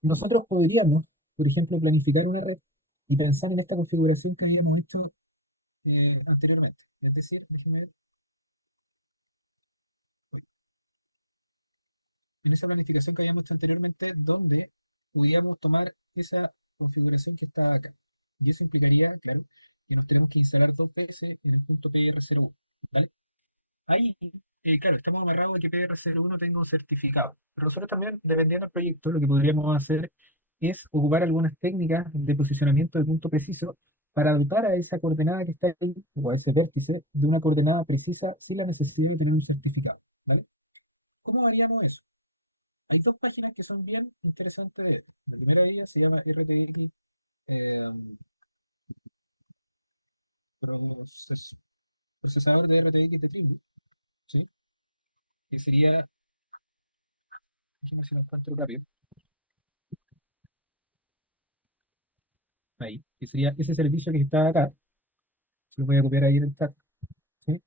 Nosotros podríamos, por ejemplo, planificar una red y pensar en esta configuración que habíamos hecho anteriormente. Es decir, déjenme ver, uy, en esa planificación que habíamos hecho anteriormente, donde pudiéramos tomar esa configuración que está acá. Y eso implicaría, claro, que nos tenemos que instalar dos veces en el punto PR01, ¿vale? Ahí, claro, estamos amarrados a que PR01 tenga un certificado, pero nosotros también, dependiendo del proyecto, lo que podríamos hacer es ocupar algunas técnicas de posicionamiento de punto preciso para dotar a esa coordenada que está ahí, o a ese vértice, de una coordenada precisa sin la necesidad de tener un certificado, ¿vale? ¿Cómo haríamos eso? Hay dos páginas que son bien interesantes de ver. La primera de ellas se llama RTX eh, proces- procesador de RTX de Trimble, ¿sí? Que sería, déjeme si lo encuentro rápido, ahí, que sería ese servicio que está acá, se lo voy a copiar ahí en el chat, ¿sí?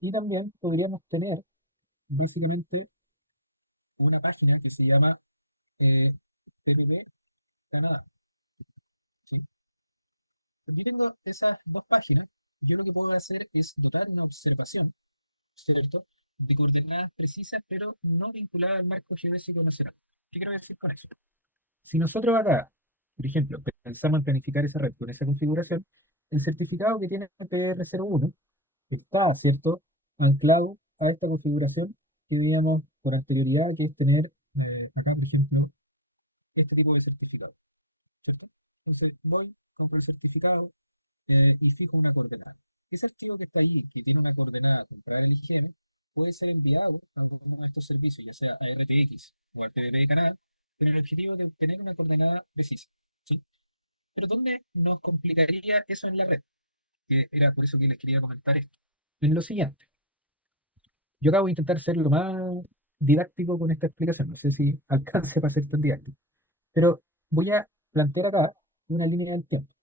Y también podríamos tener básicamente una página que se llama TPP Canadá, ¿sí? Yo tengo esas dos páginas, yo lo que puedo hacer es dotar una observación, ¿cierto? De coordenadas precisas, pero no vinculadas al marco geodésico nacional. ¿Qué quiero decir con eso? Si nosotros acá, por ejemplo, pensamos en planificar esa red con esa configuración, el certificado que tiene PR01 está, ¿cierto?, anclado a esta configuración que veíamos con anterioridad, que es tener acá, por ejemplo, este tipo de certificado, ¿cierto? Entonces voy, compro el certificado y fijo una coordenada. Ese archivo que está ahí, que tiene una coordenada comprar el IGM, puede ser enviado a uno de estos servicios, ya sea a RTX o al TDP de Canadá, con el objetivo de obtener una coordenada precisa, ¿sí? Pero ¿dónde nos complicaría eso en la red? Que era por eso que les quería comentar esto. En lo siguiente, yo acabo de intentar ser lo más didáctico con esta explicación, no sé si alcance para ser tan didáctico, pero voy a plantear acá una línea del tiempo,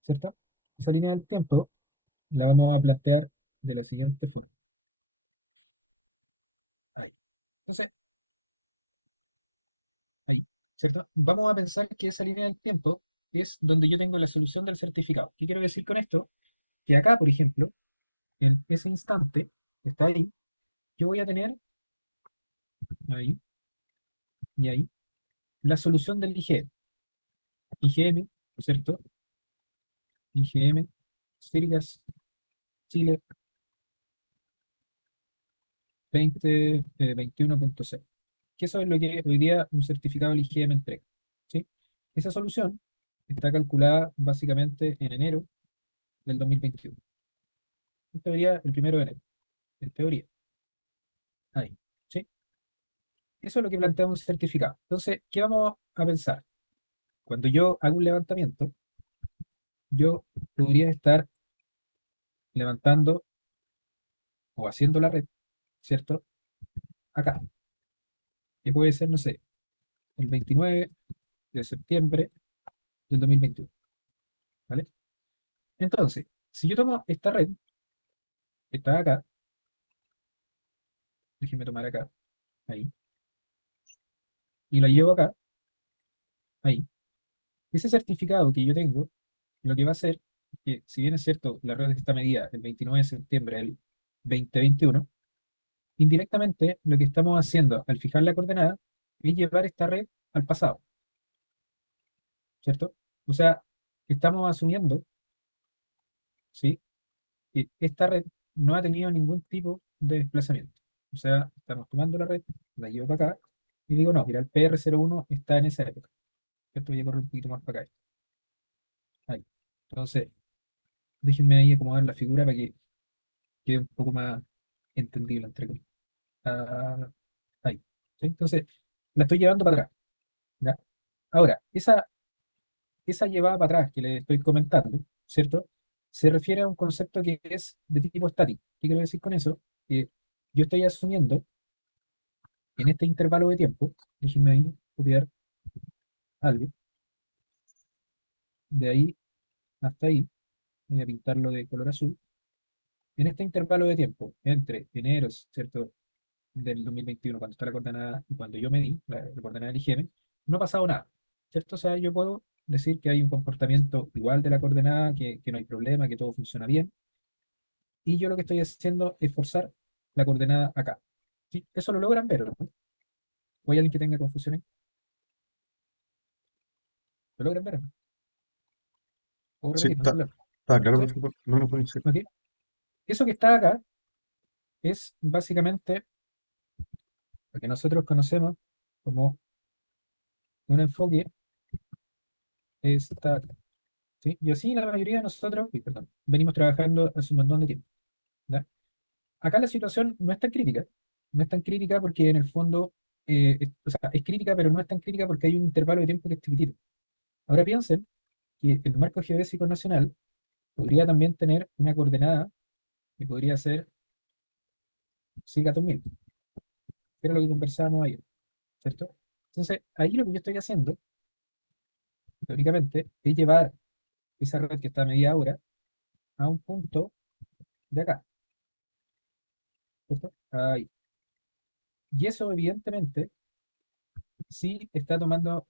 ¿cierto? Esa línea del tiempo la vamos a plantear de la siguiente forma. Ahí. Entonces, ahí, ¿cierto? Vamos a pensar que esa línea del tiempo es donde yo tengo la solución del certificado. ¿Qué quiero decir con esto? Que acá, por ejemplo, en ese instante, que está ahí, yo voy a tener ahí y ahí la solución del IGM. IGM, ¿cierto? IGM, Sirigas, Chile 2021.6. Que eso es lo que hoy día un certificado del IGM entrega, ¿sí? Esa solución está calculada básicamente en enero del 2021. En teoría, el 1 de enero. En teoría. Ahí. ¿Sí? Eso es lo que plantea un certificado. Entonces, ¿qué vamos a pensar? Cuando yo hago un levantamiento, yo podría estar levantando o haciendo la red, ¿cierto? Acá. Que puede ser, no sé, el 29 de septiembre del 2021. ¿Vale? Entonces, si yo tomo esta red, que está acá, déjenme tomar acá, ahí, y la llevo acá, ahí. Ese certificado que yo tengo, lo que va a hacer es que, si bien es cierto, la red está medida el 29 de septiembre del 2021, indirectamente lo que estamos haciendo al fijar la coordenada es llevar esta red al pasado, ¿cierto? O sea, estamos asumiendo, ¿sí?, que esta red no ha tenido ningún tipo de desplazamiento. O sea, estamos tomando la red, la llevo para acá, y digo, no, mira, el PR01 está en esa época. Esto voy a correr un poquito más para acá. Ahí. Entonces, déjenme ahí acomodar la figura para que quede un poco más entendible, entre comillas. Ah, ahí. ¿Sí? Entonces, la estoy llevando para atrás. ¿Ya? Ahora, esa llevada para atrás que le estoy comentando, ¿cierto? Se refiere a un concepto que es de tipo estático. ¿Qué quiero decir con eso? Que yo estoy asumiendo en este intervalo de tiempo, déjenme ahí copiar algo, de ahí hasta ahí, voy a pintarlo de color azul, en este intervalo de tiempo, entre enero, ¿cierto?, del 2021, cuando está la coordenada y cuando yo medí la coordenada del IGM, no ha pasado nada, ¿cierto? O sea, yo puedo decir que hay un comportamiento igual de la coordenada, que no hay problema, que todo funciona bien, y yo lo que estoy haciendo es forzar la coordenada acá. ¿Sí? Eso lo logran ver, ¿no? ¿O hay alguien que tenga confusión ahí? ¿Lo logran ver? ¿No? ¿Puedo Sí, repetir? No hay problema. está claro, ¿Sí? profesor. No, no puede ser. ¿Ok? Eso que está acá es básicamente lo que nosotros conocemos como un enfoque estático. ¿Sí? Y así la mayoría de nosotros, uy, perdón, venimos trabajando hace un montón de tiempo. ¿Ya? Acá la situación no es tan crítica. No es tan crítica porque en el fondo, o sea, es crítica, pero no es tan crítica porque hay un intervalo de tiempo que es chiquitito. Ahora piensen que el marco geodésico nacional podría también tener una coordenada que podría ser sigma 2000, que era lo que conversábamos ayer, ¿cierto? Entonces, ahí lo que yo estoy haciendo, teóricamente, es llevar esa red que está a media hora a un punto de acá, ¿cierto? Ahí. Y eso, evidentemente, sí está tomando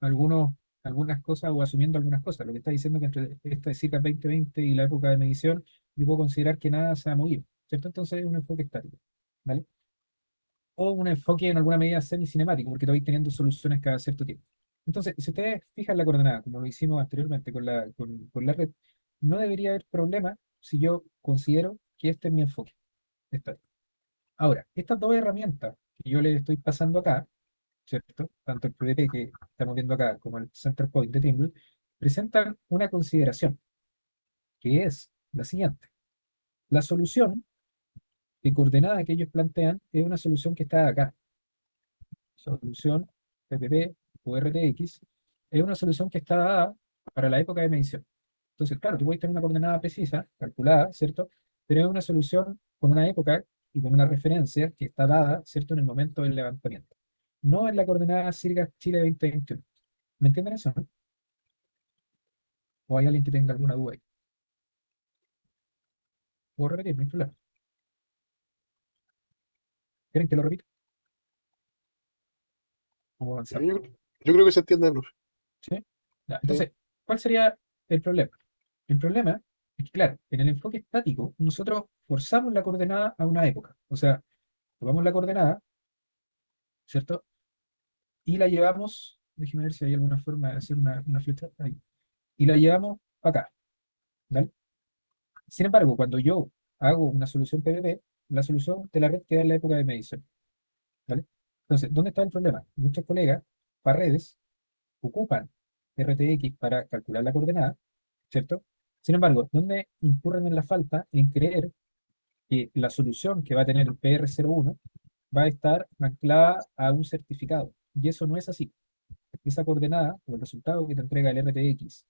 algunos, algunas cosas o asumiendo algunas cosas. Lo que está diciendo que entre esta de circa 2020 y la época de medición, yo puedo considerar que nada se ha movido, ¿cierto? Entonces es un enfoque estático, ¿vale? O un enfoque en alguna medida semi-cinemático, porque te voy teniendo soluciones cada cierto tiempo. Entonces, si ustedes fijan la coordenada, como lo hicimos anteriormente con la red, no debería haber problema si yo considero que este es mi enfoque estático. Ahora, estas dos herramientas que yo les estoy pasando acá, ¿cierto? Tanto el PDT que estamos viendo acá como el Center Point de Trimble, presentan una consideración, que es la siguiente. La solución de coordenada que ellos plantean es una solución que está acá. Solución PPP o RTX es una solución que está dada para la época de medición. Entonces, claro, tú puedes tener una coordenada precisa, calculada, ¿cierto? Pero es una solución con una época y con una referencia que está dada, ¿cierto?, en el momento del levantamiento. No en la coordenada CIRGAS Chile 2021. ¿Me entienden eso, no? ¿O hay alguien que tenga alguna duda ahí? ¿Puedo repetir? No hay problema. ¿Quieren que lo repita? Vamos Ya, avanzando. yo creo que se entiende, profe. ¿Sí? Ya, Sí. entonces, ¿cuál sería el problema? El problema es que, claro, en el enfoque estático, nosotros forzamos la coordenada a una época. O sea, tomamos la coordenada, ¿cierto? Y la llevamos, déjeme ver si hay alguna forma de hacer una flecha ahí. Y la llevamos acá, ¿vale? Sin embargo, cuando yo hago una solución PVP, la solución de la red queda en la época de medición, ¿vale? Entonces, ¿dónde está el problema? Muchos colegas, para redes, ocupan RTX para calcular la coordenada, ¿cierto? Sin embargo, ¿dónde incurren en la falta en creer que la solución que va a tener el PR01 va a estar anclada a un certificado? Y eso no es así. Esa coordenada, o el resultado que te entrega el RTX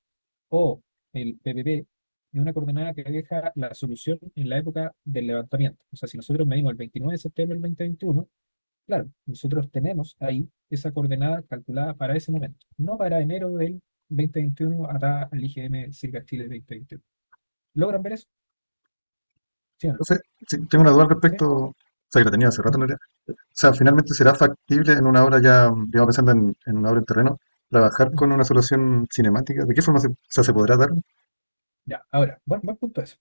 o el PPP, es una coordenada que deja la solución en la época del levantamiento. O sea, si nosotros medimos el 29 de septiembre del 2021, claro, nosotros tenemos ahí esa coordenada calculada para ese momento, no para enero del 2021 hasta el IGM Circa Chile 2021. ¿Logran ver eso? ¿Sí o no? Entonces, sí, tengo una duda al ¿Sí? respecto, o sea, que la tenía hace rato ¿Mm? en realidad. O sea, finalmente será factible en una obra ya, digamos, pensando en una obra en terreno, trabajar ¿Mm? con una solución cinemática. ¿De qué forma o sea, se podrá dar? Ya, ahora, buen punto eso.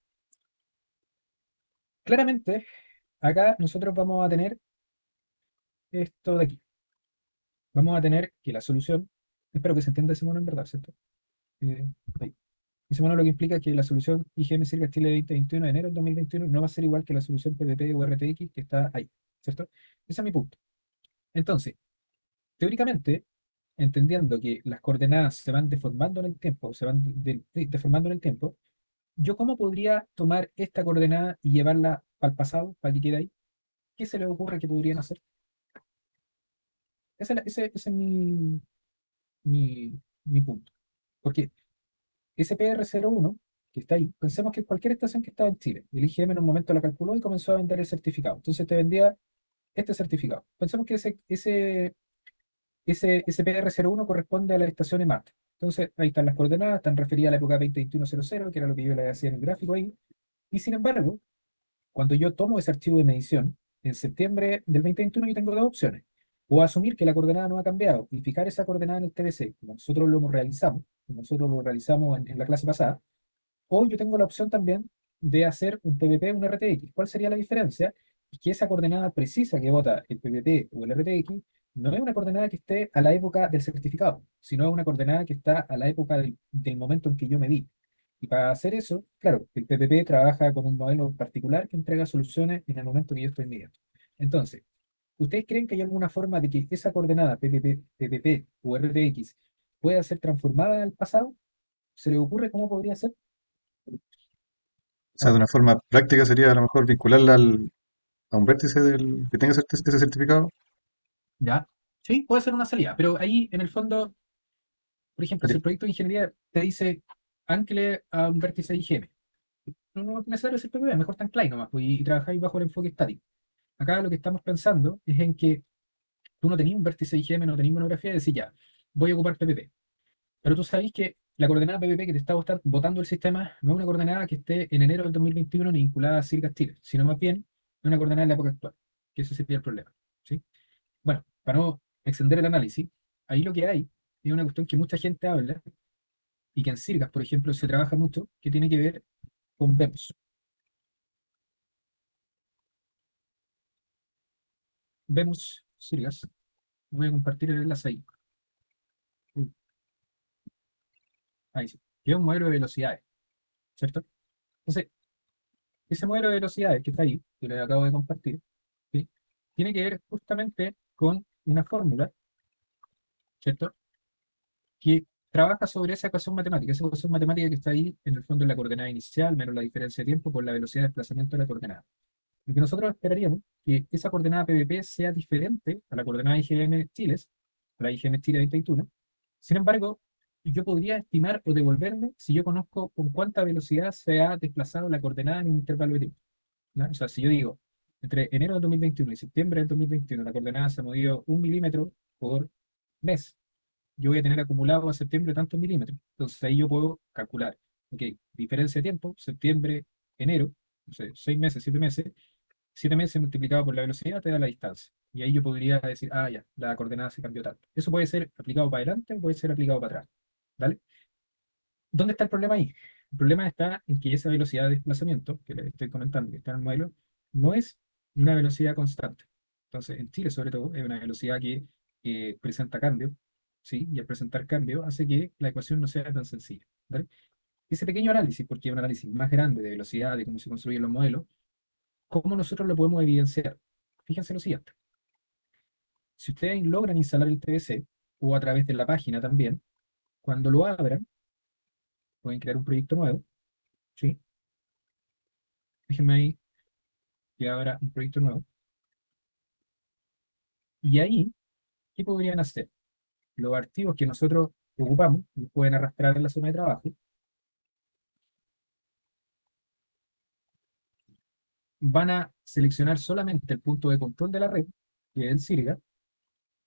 Claramente, acá nosotros vamos a tener esto de aquí. Vamos a tener que la solución, espero que se entienda ese mono en verdad, ¿cierto? Eh, ahí. Ese mono lo que implica que la solución IGM Circa Chile 2021 de enero del 2021 no va a ser igual que la solución PPP o RTX que está ahí, ¿cierto? Ese es mi punto. Entonces, teóricamente, entendiendo que las coordenadas se van deformando en el tiempo, se van deformando en el tiempo, ¿yo cómo podría tomar esta coordenada y llevarla al pasado para que quede ahí? ¿Qué se les ocurre que podrían hacer? Ese es mi punto. Porque ese PR01 que está ahí, pensemos que cualquier estación que estaba en Chile, el IGM en un momento la calculó y comenzó a vender el certificado. Entonces te vendía este certificado. Pensemos que ese PR01 corresponde a la estación EMAT. Entonces, ahí están las coordenadas, están referidas a la época 2021-00, que era lo que yo le hacía en el gráfico ahí. Y sin embargo, cuando yo tomo ese archivo de medición en septiembre del 2021 yo tengo dos opciones. O asumir que la coordenada no ha cambiado y fijar esa coordenada en el TBC, como nosotros como nosotros lo realizamos en la clase pasada, o yo tengo la opción también de hacer un PPP, un RTX. ¿Cuál sería la diferencia? Es que esa coordenada precisa que vota el PPP o el RTX no es una coordenada que esté a la época del certificado, sino es una coordenada que está a la época del momento en que yo medí. Y para hacer eso, claro, el PPP trabaja con un modelo particular que entrega soluciones en el momento que yo estoy midiendo. Entonces, ¿ustedes creen que hay alguna forma de que esa coordenada PPP o RTX pueda ser transformada al pasado? ¿Se les ocurre cómo podría ser? O sea, de una forma práctica sería a lo mejor vincularla a un vértice que tenga ese certificado. Ya, sí, puede ser una salida, pero ahí en el fondo, por ejemplo, si Sería- el proyecto de ingeniería te dice ancle a un vértice de higiene, no es necesario ser PPP, mejor tan clay nomás, pues, y trabajáis bajo el enfoque estático. Acá lo que estamos pensando es en que tú no tenías un vértice de higiene, no tenías monografía y decís ya, voy a ocupar PPP. Pero tú sabéis que la coordenada PPP que te está botando el sistema no es una coordenada que esté en enero del 2021 ni vinculada a Circas Chile, sino más bien es una coordenada en la época actual, que ese sería el problema. ¿Sí? Bueno, para no extender el análisis, ahí lo que hay es una cuestión que mucha gente habla y que en Sirgas, por ejemplo, se trabaja mucho, que tiene que ver con BEMS. BEMS, Sirgas, voy a compartir el enlace ahí. Ahí sí. Que es un modelo de velocidades, ¿cierto? Entonces, ese modelo de velocidades que está ahí, que le acabo de compartir, ¿sí? Tiene que ver justamente con una fórmula, ¿cierto? Que trabaja sobre esa ecuación matemática que está ahí en el fondo en la coordenada inicial, menos la diferencia de tiempo por la velocidad de desplazamiento de la coordenada. Lo que nosotros esperaríamos que esa coordenada PVP sea diferente a la coordenada IGM Chiles, a la IGM Chile 2021. Sin embargo, yo podría estimar o devolverme si yo conozco con cuánta velocidad se ha desplazado la coordenada en un intervalo de tiempo, ¿no? O sea, si yo digo, entre enero de 2021 y septiembre de 2021 la coordenada se ha movido 1 milímetro por mes, yo voy a tener acumulado a septiembre tantos milímetros. Entonces ahí yo puedo calcular, ok, diferencia de tiempo, septiembre, enero, no sé, 6 meses, 7 meses, 7 meses multiplicado por la velocidad te da la distancia. Y ahí yo podría decir, ah, ya, la coordenada se cambió tanto. Eso puede ser aplicado para adelante o puede ser aplicado para atrás. ¿Vale? ¿Dónde está el problema ahí? El problema está en que esa velocidad de desplazamiento que les estoy comentando, que está en el modelo, no es una velocidad constante. Entonces, en Chile, sobre todo, es una velocidad que presenta cambio, ¿sí? Y al presentar cambio hace que la ecuación no sea tan sencilla. ¿Vale? Ese pequeño análisis, porque es un análisis más grande de velocidad, de cómo se construyen los modelos, ¿cómo nosotros lo podemos evidenciar? Fíjense lo siguiente. Si ustedes logran instalar el TBC, o a través de la página también, cuando lo abran, pueden crear un proyecto nuevo, ¿sí? Déjenme ahí que abra un proyecto nuevo. Y ahí, ¿qué podrían hacer? Los archivos que nosotros ocupamos, los pueden arrastrar en la zona de trabajo, van a seleccionar solamente el punto de control de la red, que es el Sirga,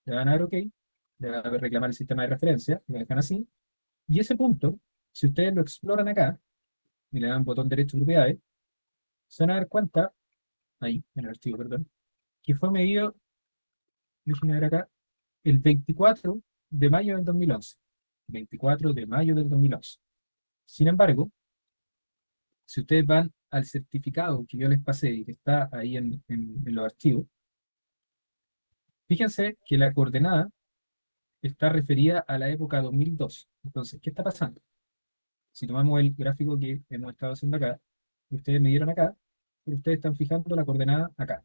le van a dar OK, le van a reclamar el sistema de referencia, lo dejan así, y ese punto, si ustedes lo exploran acá, y le dan botón derecho propiedades, se van a dar cuenta, ahí, en el archivo, perdón, que fue medido, déjenme ver acá, el 24 de mayo del 2011. 24 de mayo del 2011. Sin embargo, si ustedes van al certificado que yo les pasé y que está ahí en los archivos, fíjense que la coordenada está referida a la época 2002. Entonces, ¿qué está pasando? Si tomamos el gráfico que hemos estado haciendo acá, ustedes me dieron acá, pero ustedes están fijando la coordenada acá,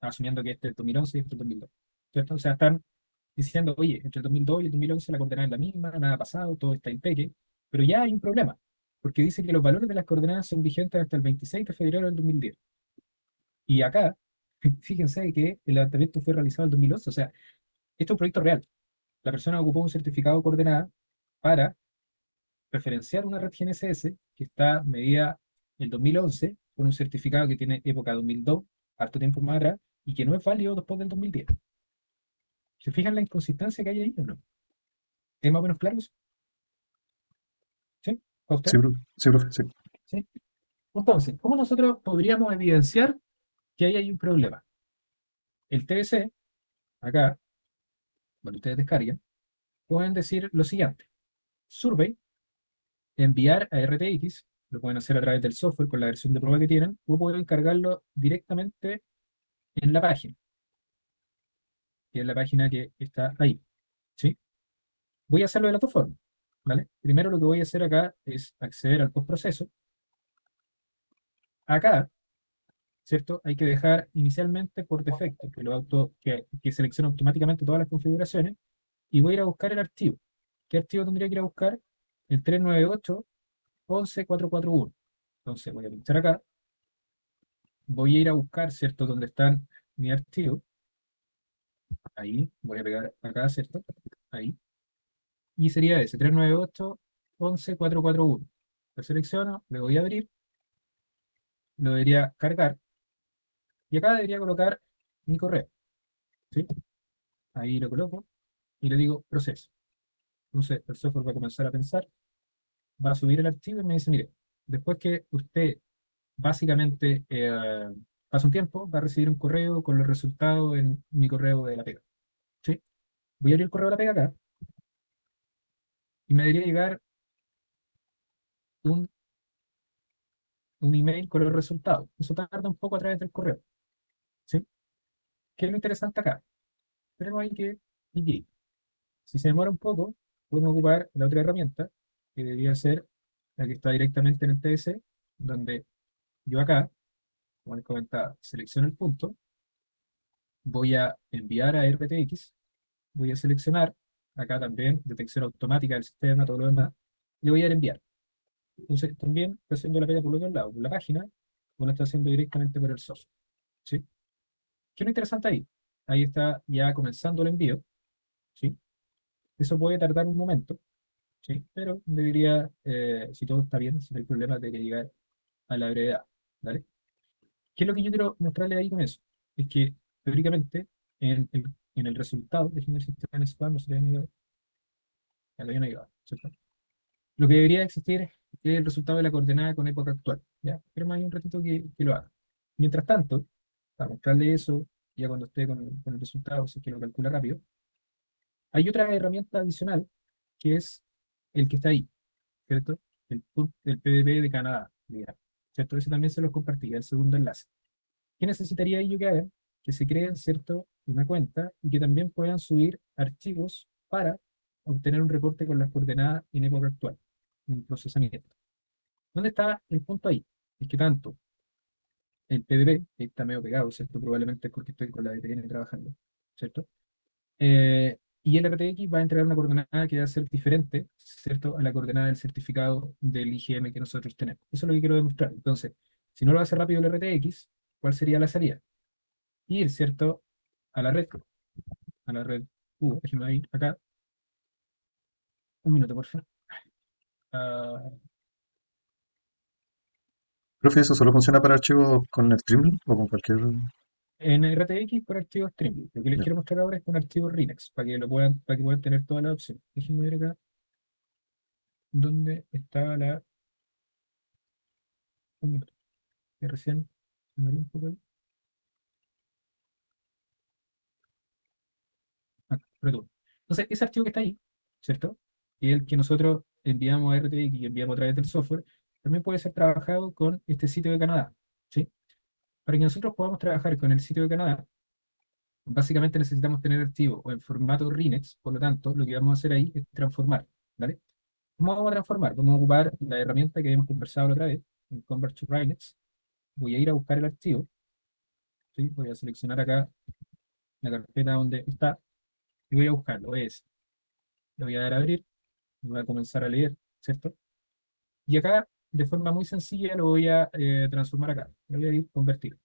asumiendo que este es el 2011 y este es el 2002. ¿Cierto? O sea, están diciendo, oye, entre el 2002 y el 2011 la coordenada es la misma, nada ha pasado, todo está impeque, pero ya hay un problema, porque dice que los valores de las coordenadas son vigentes hasta el 26 de febrero del 2010. Y acá, fíjense que el levantamiento fue realizado en el 2011, o sea, esto es un proyecto real. La persona ocupó un certificado de coordenada para referenciar una red GNSS que está medida en el 2011 con un certificado que tiene época 2002, harto tiempo más atrás, y que no es válido después del 2010. ¿Se fijan la inconsistencia que hay ahí o no? ¿Es más o menos claro eso? ¿Sí? ¿A usted? Sí, profe, sí. ¿Sí? Entonces, ¿cómo nosotros podríamos evidenciar que ahí hay un problema? El TBC, acá, cuando ustedes descarguen, pueden decir lo siguiente: survey, enviar a RTX, lo pueden hacer a través del software con la versión de prueba que tienen, o pueden cargarlo directamente en la página, que es la página que está ahí, ¿sí? Voy a hacerlo de las dos formas, ¿vale? Primero lo que voy a hacer acá es acceder al postproceso. Acá, ¿cierto? Hay que dejar inicialmente por defecto que seleccione automáticamente todas las configuraciones, y voy a ir a buscar el archivo. ¿Qué archivo tendría que ir a buscar? El 398.11.441. Entonces voy a pinchar acá, voy a ir a buscar, ¿cierto? Donde están mi archivo. Ahí, voy a pegar acá, ¿cierto? Ahí. Y sería ese, 398.11.441. Lo selecciono, le voy a abrir, lo debería cargar, y acá debería colocar mi correo, ¿sí? Ahí lo coloco, y le digo proceso. Entonces el software va a comenzar a pensar, va a subir el archivo y me dice, mire, después que usted básicamente pasa un tiempo, va a recibir un correo con los resultados en mi correo de la pega, ¿sí? Voy a abrir el correo de la pega acá, y me debería llegar un, un email con los resultados. Eso tarda un poco a través del correo, ¿sí? ¿Qué es lo interesante acá? Tenemos ahí que llegue. Si se demora un poco, podemos ocupar la otra herramienta, que debería ser la que está directamente en el TS, donde yo acá, como les comentaba, selecciono el punto, voy a enviar a RTX, voy a seleccionar, acá también, detección automática del sistema, todo lo demás, y voy a dar enviar. Entonces, también estoy haciendo la pega por los dos lados, por la página, o la estoy haciendo directamente por el software, ¿sí? ¿Qué es lo interesante ahí? Ahí está ya comenzando el envío, ¿sí? Eso puede tardar un momento, ¿sí? Pero debería, si todo está bien, si no hay problema, debería llegar a la brevedad, ¿vale? ¿Qué es lo que yo quiero mostrarle ahí con eso? Es que, teóricamente, en el resultado, déjenme ver si está en spam, no se le había ido, ya lo habían ayudado, ¿cierto? Lo que debería existir es el resultado de la coordenada con época actual, ¿ya? Pero más hay un ratito que lo haga. Mientras tanto, para mostrarle eso, ya cuando esté con el resultado, si es que lo calcula rápido, hay otra herramienta adicional, que es el que está ahí, ¿cierto? El PDB de Canadá, digamos, ¿cierto? Ese también se los compartí, el segundo enlace. ¿Qué necesitaría yo que hagan? Que se creen, ¿cierto?, una cuenta, y que también puedan subir archivos para obtener un reporte con las coordenadas en época actual, en procesamiento. ¿Dónde está el punto ahí? Es que tanto el PDB, que está medio pegado, ¿cierto? Probablemente es porque estoy con la VPN trabajando, ¿cierto? Y el RTX va a entregar una coordenada que va a ser diferente, ¿cierto?, a la coordenada del certificado del IGM que nosotros tenemos. Eso es lo que quiero demostrar. Entonces, si no lo hace rápido el RTX, ¿cuál sería la salida? Ir, ¿cierto?, a la red, déjenme ir acá, un minuto, por favor. Ah, Profe, ¿eso solo funciona para archivos con NetStream o con cualquier...? en RTX con archivos Streamlit. Lo que les Ya. quiero mostrar ahora es con archivos Linux, para que puedan tener todas las opciones. Déjenme ver acá dónde está un minuto, que recién se me abrió un poco ahí. Acá, return. Entonces, ese archivo que está ahí, ¿cierto? Y el que nosotros enviamos a RTX y enviamos a través del software, también puede ser trabajado con este sitio de Canadá, ¿sí? Para que nosotros podamos trabajar con el sitio de Canadá, básicamente necesitamos tener archivos o en formato RINEX. Por lo tanto, lo que vamos a hacer ahí es transformar, ¿vale? ¿Cómo vamos a transformar? Vamos a ocupar la herramienta que habíamos conversado la otra vez, en Convert to RINEX. Voy a ir a buscar el archivo, ¿sí? Voy a seleccionar acá la carpeta donde está y voy a buscarlo. Le voy a dar a abrir, voy a comenzar a leer, ¿cierto? Y acá, de forma muy sencilla, lo voy a transformar acá. Le voy a ir a convertir,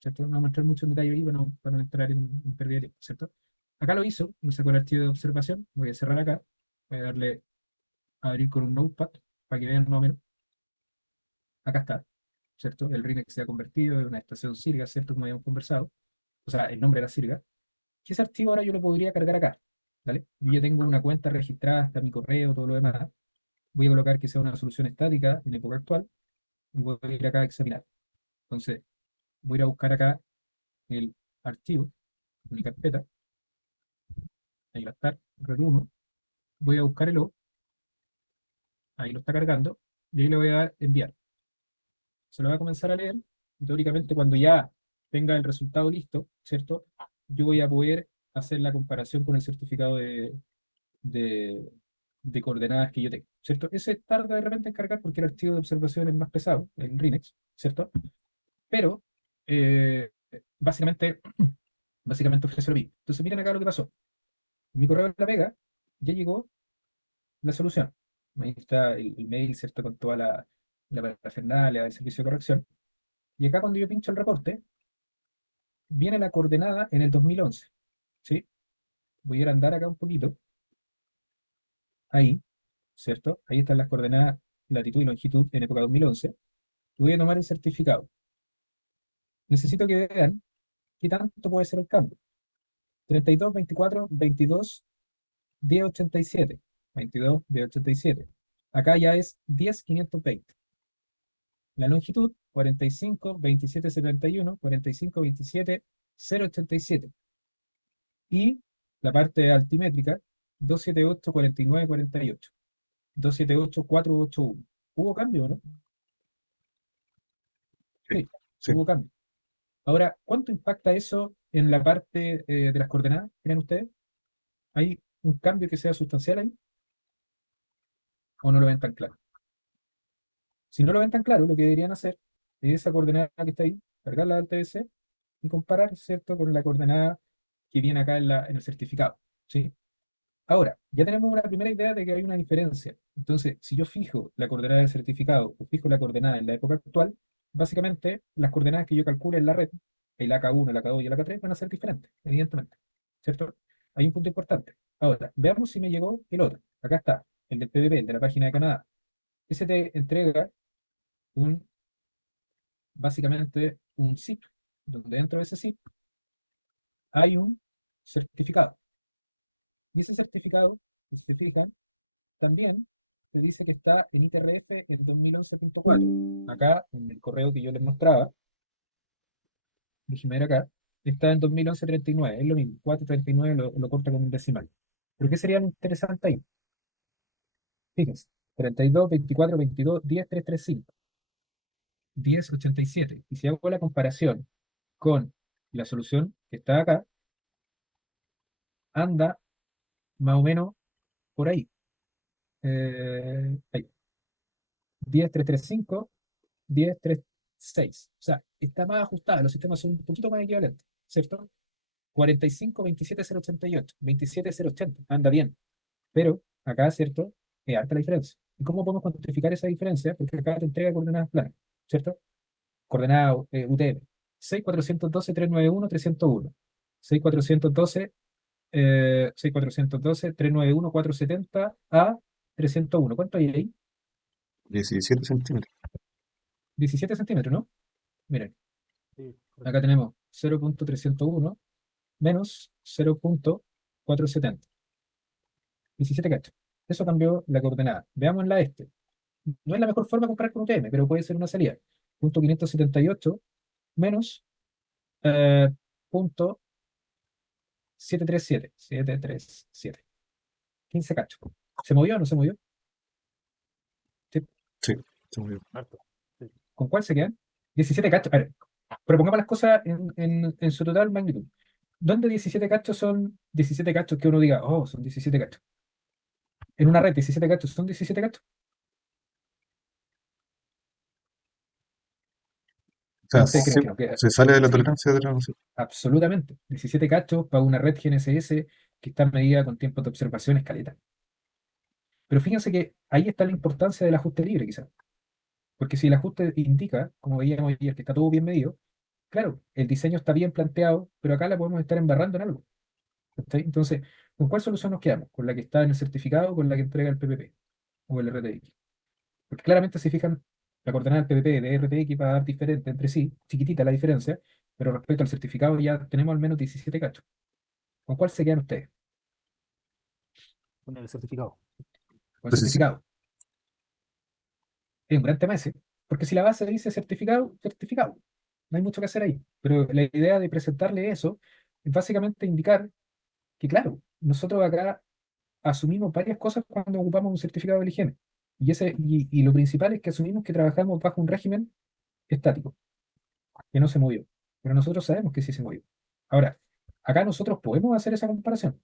¿cierto? No voy a mostrar mucho en detalle ahí para no entrar en pérdida de tiempo, ¿cierto? Acá lo hizo, me sacó el archivo de observación, voy a cerrar acá, voy a darle a abrir con un notepad para que vean más o menos. Acá está, ¿cierto? El RINEX se ha convertido en una estación Sirga, ¿cierto? Como habíamos conversado. O sea, el nombre era Sirga. Y ese archivo ahora yo lo podría cargar acá, ¿vale? Yo ya tengo una cuenta registrada, está mi correo, todo lo demás. Voy a colocar que sea una solución estática en época actual y voy a ir acá a examinar. Entonces, voy a ir a buscar acá el archivo, mi carpeta, ahí va a estar, red 1, voy a buscar el O, ahí lo está cargando, y ahí le voy a dar enviar. Se lo va a comenzar a leer, y teóricamente cuando ya tenga el resultado listo, ¿cierto? Yo voy a poder hacer la comparación con el certificado de, de coordenadas que yo tengo, ¿cierto? Ese tarda de repente en cargar porque el archivo de observación es más pesado, el RINEX, ¿cierto? Pero básicamente, básicamente ofrece lo mismo. Entonces miren acá lo que pasó. En mi correo de la pega ya llegó la solución. Ahí está el mail, ¿cierto? Con toda la parafernalia del servicio de corrección. Y acá cuando yo pincho el reporte, viene la coordenada en el 2011. ¿Sí? Voy a ir a andar acá un poquito. Ahí, ¿cierto? Ahí están las coordenadas latitud y longitud en época 2011. Y voy a tomar el certificado. Necesito que vean qué tanto puede ser el cambio. 32, 24, 22, 10, 87. 22, 10, 87. Acá ya es 10, 520. La longitud, 45, 27, 71, 45, 27, 087. Y la parte altimétrica, 278, 49, 48. 278, 481. ¿Hubo cambio o no? Sí, Sí. hubo cambio. Ahora, ¿cuánto impacta eso en la parte de las coordenadas? ¿Creen ustedes? ¿Hay un cambio que sea sustancial ahí? ¿O no lo ven tan claro? Si no lo ven tan claro, lo que deberían hacer es esa coordenada que está ahí, cargarla al TBC y comparar, ¿cierto?, con la coordenada que viene acá en el certificado. ¿Sí? Ahora, ya tenemos una primera idea de que hay una diferencia. Entonces, si yo fijo la coordenada del certificado o fijo la coordenada en la época actual, básicamente las coordenadas que yo calcule en la red, el AK1, el AK2 y el AK3, van a ser diferentes, evidentemente. ¿Cierto? Hay un punto importante. Ahora, veamos si me llegó el otro. Acá está, el del PDP, el de la página de Canadá. Ese te entrega básicamente un zip, donde dentro de ese zip hay un certificado. Y ese certificado, si se fijan, también te dice que está en ITRF en 2011.4. Acá, en el correo que yo les mostraba, déjeme ver acá, está en 2011.39, es lo mismo, 439 lo corta con un decimal. ¿Pero qué sería lo interesante ahí? Fíjense, 32, 24, 22, 10, 335, 10, 87. Y si hago la comparación con la solución que está acá, anda más o menos por ahí. Ahí. 10.335, 10.36. O sea, está más ajustada, los sistemas son un poquito más equivalentes, ¿cierto? 45, 27, 088, 27, 080, anda bien. Pero acá, ¿cierto? Es harta la diferencia. ¿Y cómo podemos cuantificar esa diferencia? Porque acá te entrega coordenadas planas, ¿cierto? Coordenadas UTM. 6412, 391, 301. 6412, 6412, 391, 470 a 301. ¿Cuánto hay ahí? 17 centímetros. 17 centímetros, ¿no? Miren, Sí, acá tenemos 0.301 menos 0.470. 17 cachos. Eso cambió la coordenada. Veamos la este. No es la mejor forma de comparar con UTM, pero puede ser una salida. Punto 578 menos punto 737. 737. 15 cachos. ¿Se movió o no se movió? Sí. Sí, se movió. harto. Sí. ¿Con cuál se quedan? 17 cachos. A ver, pero pongamos las cosas en su total magnitud. ¿Dónde 17 cachos son 17 cachos que uno diga, oh, son 17 cachos? En una red, 17 cachos son 17 cachos. O sea, ¿O ustedes creen que no? se sale de la Sí, tolerancia de la noción. absolutamente. 17 cachos para una red GNSS que está medida con tiempos de observación escaleta. Pero fíjense que ahí está la importancia del ajuste libre, quizás. Porque si el ajuste indica, como veíamos ayer, que está todo bien medido, claro, el diseño está bien planteado, pero acá la podemos estar embarrando en algo. ¿Cachai? Entonces, ¿con cuál solución nos quedamos? ¿Con la que está en el certificado o con la que entrega el PPP o el RTX? Porque claramente, si fijan, la coordenada del PPP de RTX va a dar diferente entre sí, chiquitita la diferencia, pero respecto al certificado ya tenemos al menos 17 cachos. ¿Con cuál se quedan ustedes? Con el certificado. Con el Entonces, sí, certificado. Es un gran tema ese, porque si la base dice certificado, certificado. No hay mucho que hacer ahí. Pero la idea de presentarle eso es básicamente indicar que, claro, nosotros acá asumimos varias cosas cuando ocupamos un certificado del IGM. Y lo principal es que asumimos que trabajamos bajo un régimen estático, que no se movió. Pero nosotros sabemos que sí se movió. Ahora, acá nosotros podemos hacer esa comparación,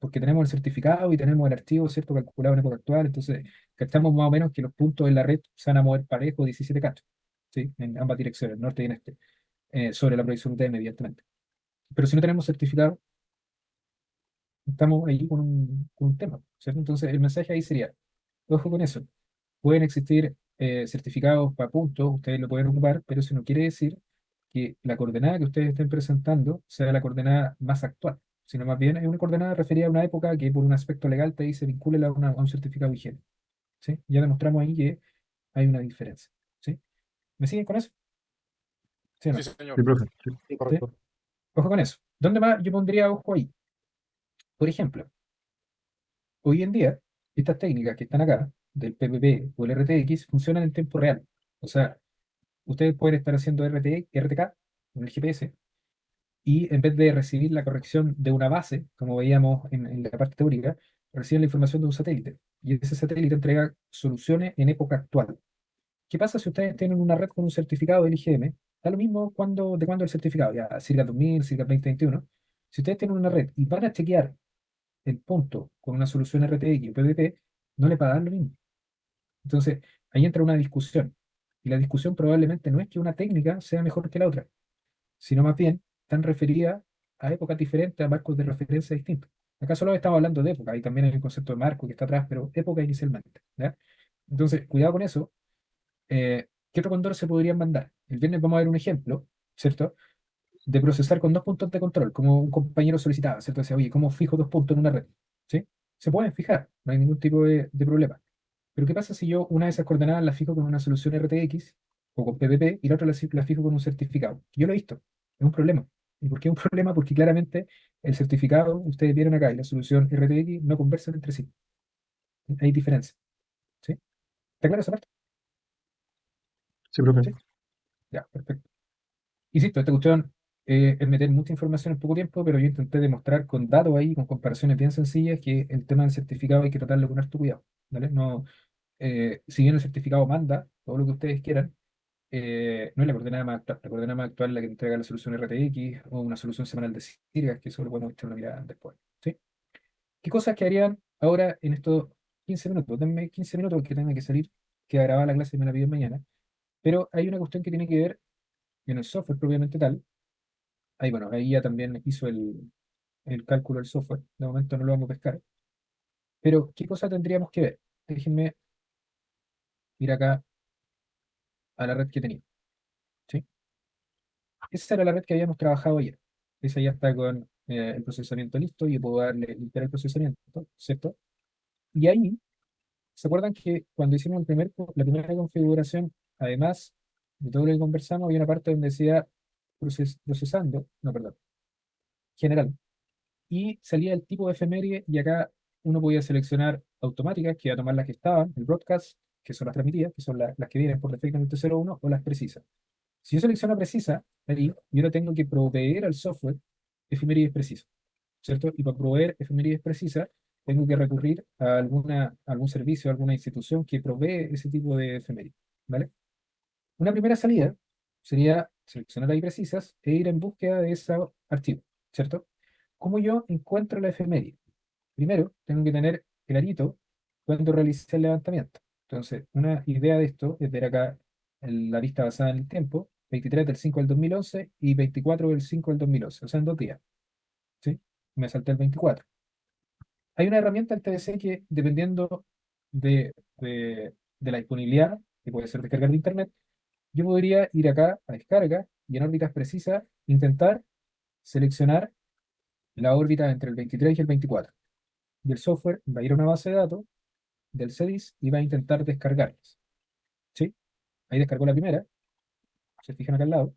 porque tenemos el certificado y tenemos el archivo, ¿cierto?, calculado en época actual, entonces captamos más o menos que los puntos en la red se van a mover parejo 17 cachos, ¿sí?, en ambas direcciones, norte y en este, sobre la proyección UTM, evidentemente. Pero si no tenemos certificado, estamos ahí con un tema, ¿cierto? Entonces el mensaje ahí sería, ojo con eso, pueden existir certificados para puntos, ustedes lo pueden ocupar, pero eso no quiere decir que la coordenada que ustedes estén presentando sea la coordenada más actual, sino más bien es una coordenada referida a una época que por un aspecto legal te dice vincúlela a un certificado vigente, ¿sí? Ya demostramos ahí que hay una diferencia, ¿sí? ¿Me siguen con eso? ¿Sí o no? Sí, Sí, señor. profe. Sí. Sí, ¿Sí? correcto. Ojo con eso. ¿Dónde más yo pondría ojo ahí? Por ejemplo, hoy en día, estas técnicas que están acá, del PPP o el RTX, funcionan en tiempo real. O sea, ustedes pueden estar haciendo RTK con el GPS y en vez de recibir la corrección de una base, como veíamos en la parte teórica, reciben la información de un satélite. Y ese satélite entrega soluciones en época actual. ¿Qué pasa si ustedes tienen una red con un certificado del IGM? Da lo mismo de cuándo el certificado, ya circa 2000, circa 2021. Si ustedes tienen una red y van a chequear el punto con una solución RTX o PPP, no le pagan lo mismo. Entonces, ahí entra una discusión. Y la discusión probablemente no es que una técnica sea mejor que la otra, sino más bien están referidas a épocas diferentes, a marcos de referencia distintos. Acá solo estamos hablando de época, y también hay un concepto de marco que está atrás, pero época inicialmente, ¿ya? Entonces, cuidado con eso. ¿Qué otro condor se podrían mandar? El viernes vamos a ver un ejemplo, ¿cierto?, de procesar con 2 puntos de control, como un compañero solicitaba, ¿cierto? Decía, oye, ¿cómo fijo 2 puntos en una red? ¿Sí? Se pueden fijar, no hay ningún tipo de problema. Pero ¿qué pasa si yo una de esas coordenadas la fijo con una solución RTX o con PPP y la otra la fijo con un certificado? Yo lo he visto, es un problema. ¿Y por qué es un problema? Porque claramente el certificado, ustedes vieron acá, y la solución RTX no conversan entre sí. Hay diferencia. ¿Sí? ¿Está claro esa parte? Sí, profe. ¿Sí? Ya, perfecto. Insisto, esta cuestión es meter mucha información en poco tiempo, pero yo intenté demostrar con datos ahí, con comparaciones bien sencillas, que el tema del certificado hay que tratarlo con harto cuidado, ¿vale? No, si bien el certificado manda todo lo que ustedes quieran, no es la coordenada más actual. La coordenada más actual es la que entrega la solución RTX o una solución semanal de Sirius, que eso lo podemos echar una mirada después, ¿sí? ¿Qué cosas que harían ahora en estos 15 minutos? Denme 15 minutos porque tengo que salir, que grabar la clase y me la piden mañana, pero hay una cuestión que tiene que ver en el software propiamente tal. Ahí, bueno, ahí ya también hizo el cálculo del software. De momento no lo vamos a pescar. Pero, ¿qué cosa tendríamos que ver? Déjenme ir acá a la red que tenía. ¿Sí? Esa era la red que habíamos trabajado ayer. Esa ya está con el procesamiento listo y puedo darle limpiar el procesamiento, ¿cierto? Y ahí, ¿se acuerdan que cuando hicimos la primera configuración, además de todo lo que conversamos, había una parte donde decía procesando, no, perdón, general, y salía el tipo de efeméride y acá uno podía seleccionar automáticas, que iba a tomar las que estaban, el broadcast, que son las transmitidas, que son las que vienen por defecto en el T01, o las precisas. Si yo selecciono precisa, ahí, yo ahora tengo que proveer al software efemérides precisas, ¿cierto? Y para proveer efemérides precisas, tengo que recurrir a algún servicio, a alguna institución que provee ese tipo de efemérides, ¿vale? Una primera salida sería seleccionar ahí precisas e ir en búsqueda de ese archivo, ¿cierto? ¿Cómo yo encuentro la efeméride? Primero, tengo que tener clarito cuándo realicé el levantamiento. Entonces, una idea de esto es ver acá la lista basada en el tiempo, 23 del 5 del 2011 y 24 del 5 del 2011, o sea, en 2 días, ¿sí? Me salté el 24. Hay una herramienta en TDC que, dependiendo de la disponibilidad, que puede ser descargar de internet, yo podría ir acá a descarga y en órbitas precisas intentar seleccionar la órbita entre el 23 y el 24. Y el software va a ir a una base de datos del CEDIS y va a intentar descargarlas. ¿Sí? Ahí descargó la primera, se fijan acá al lado,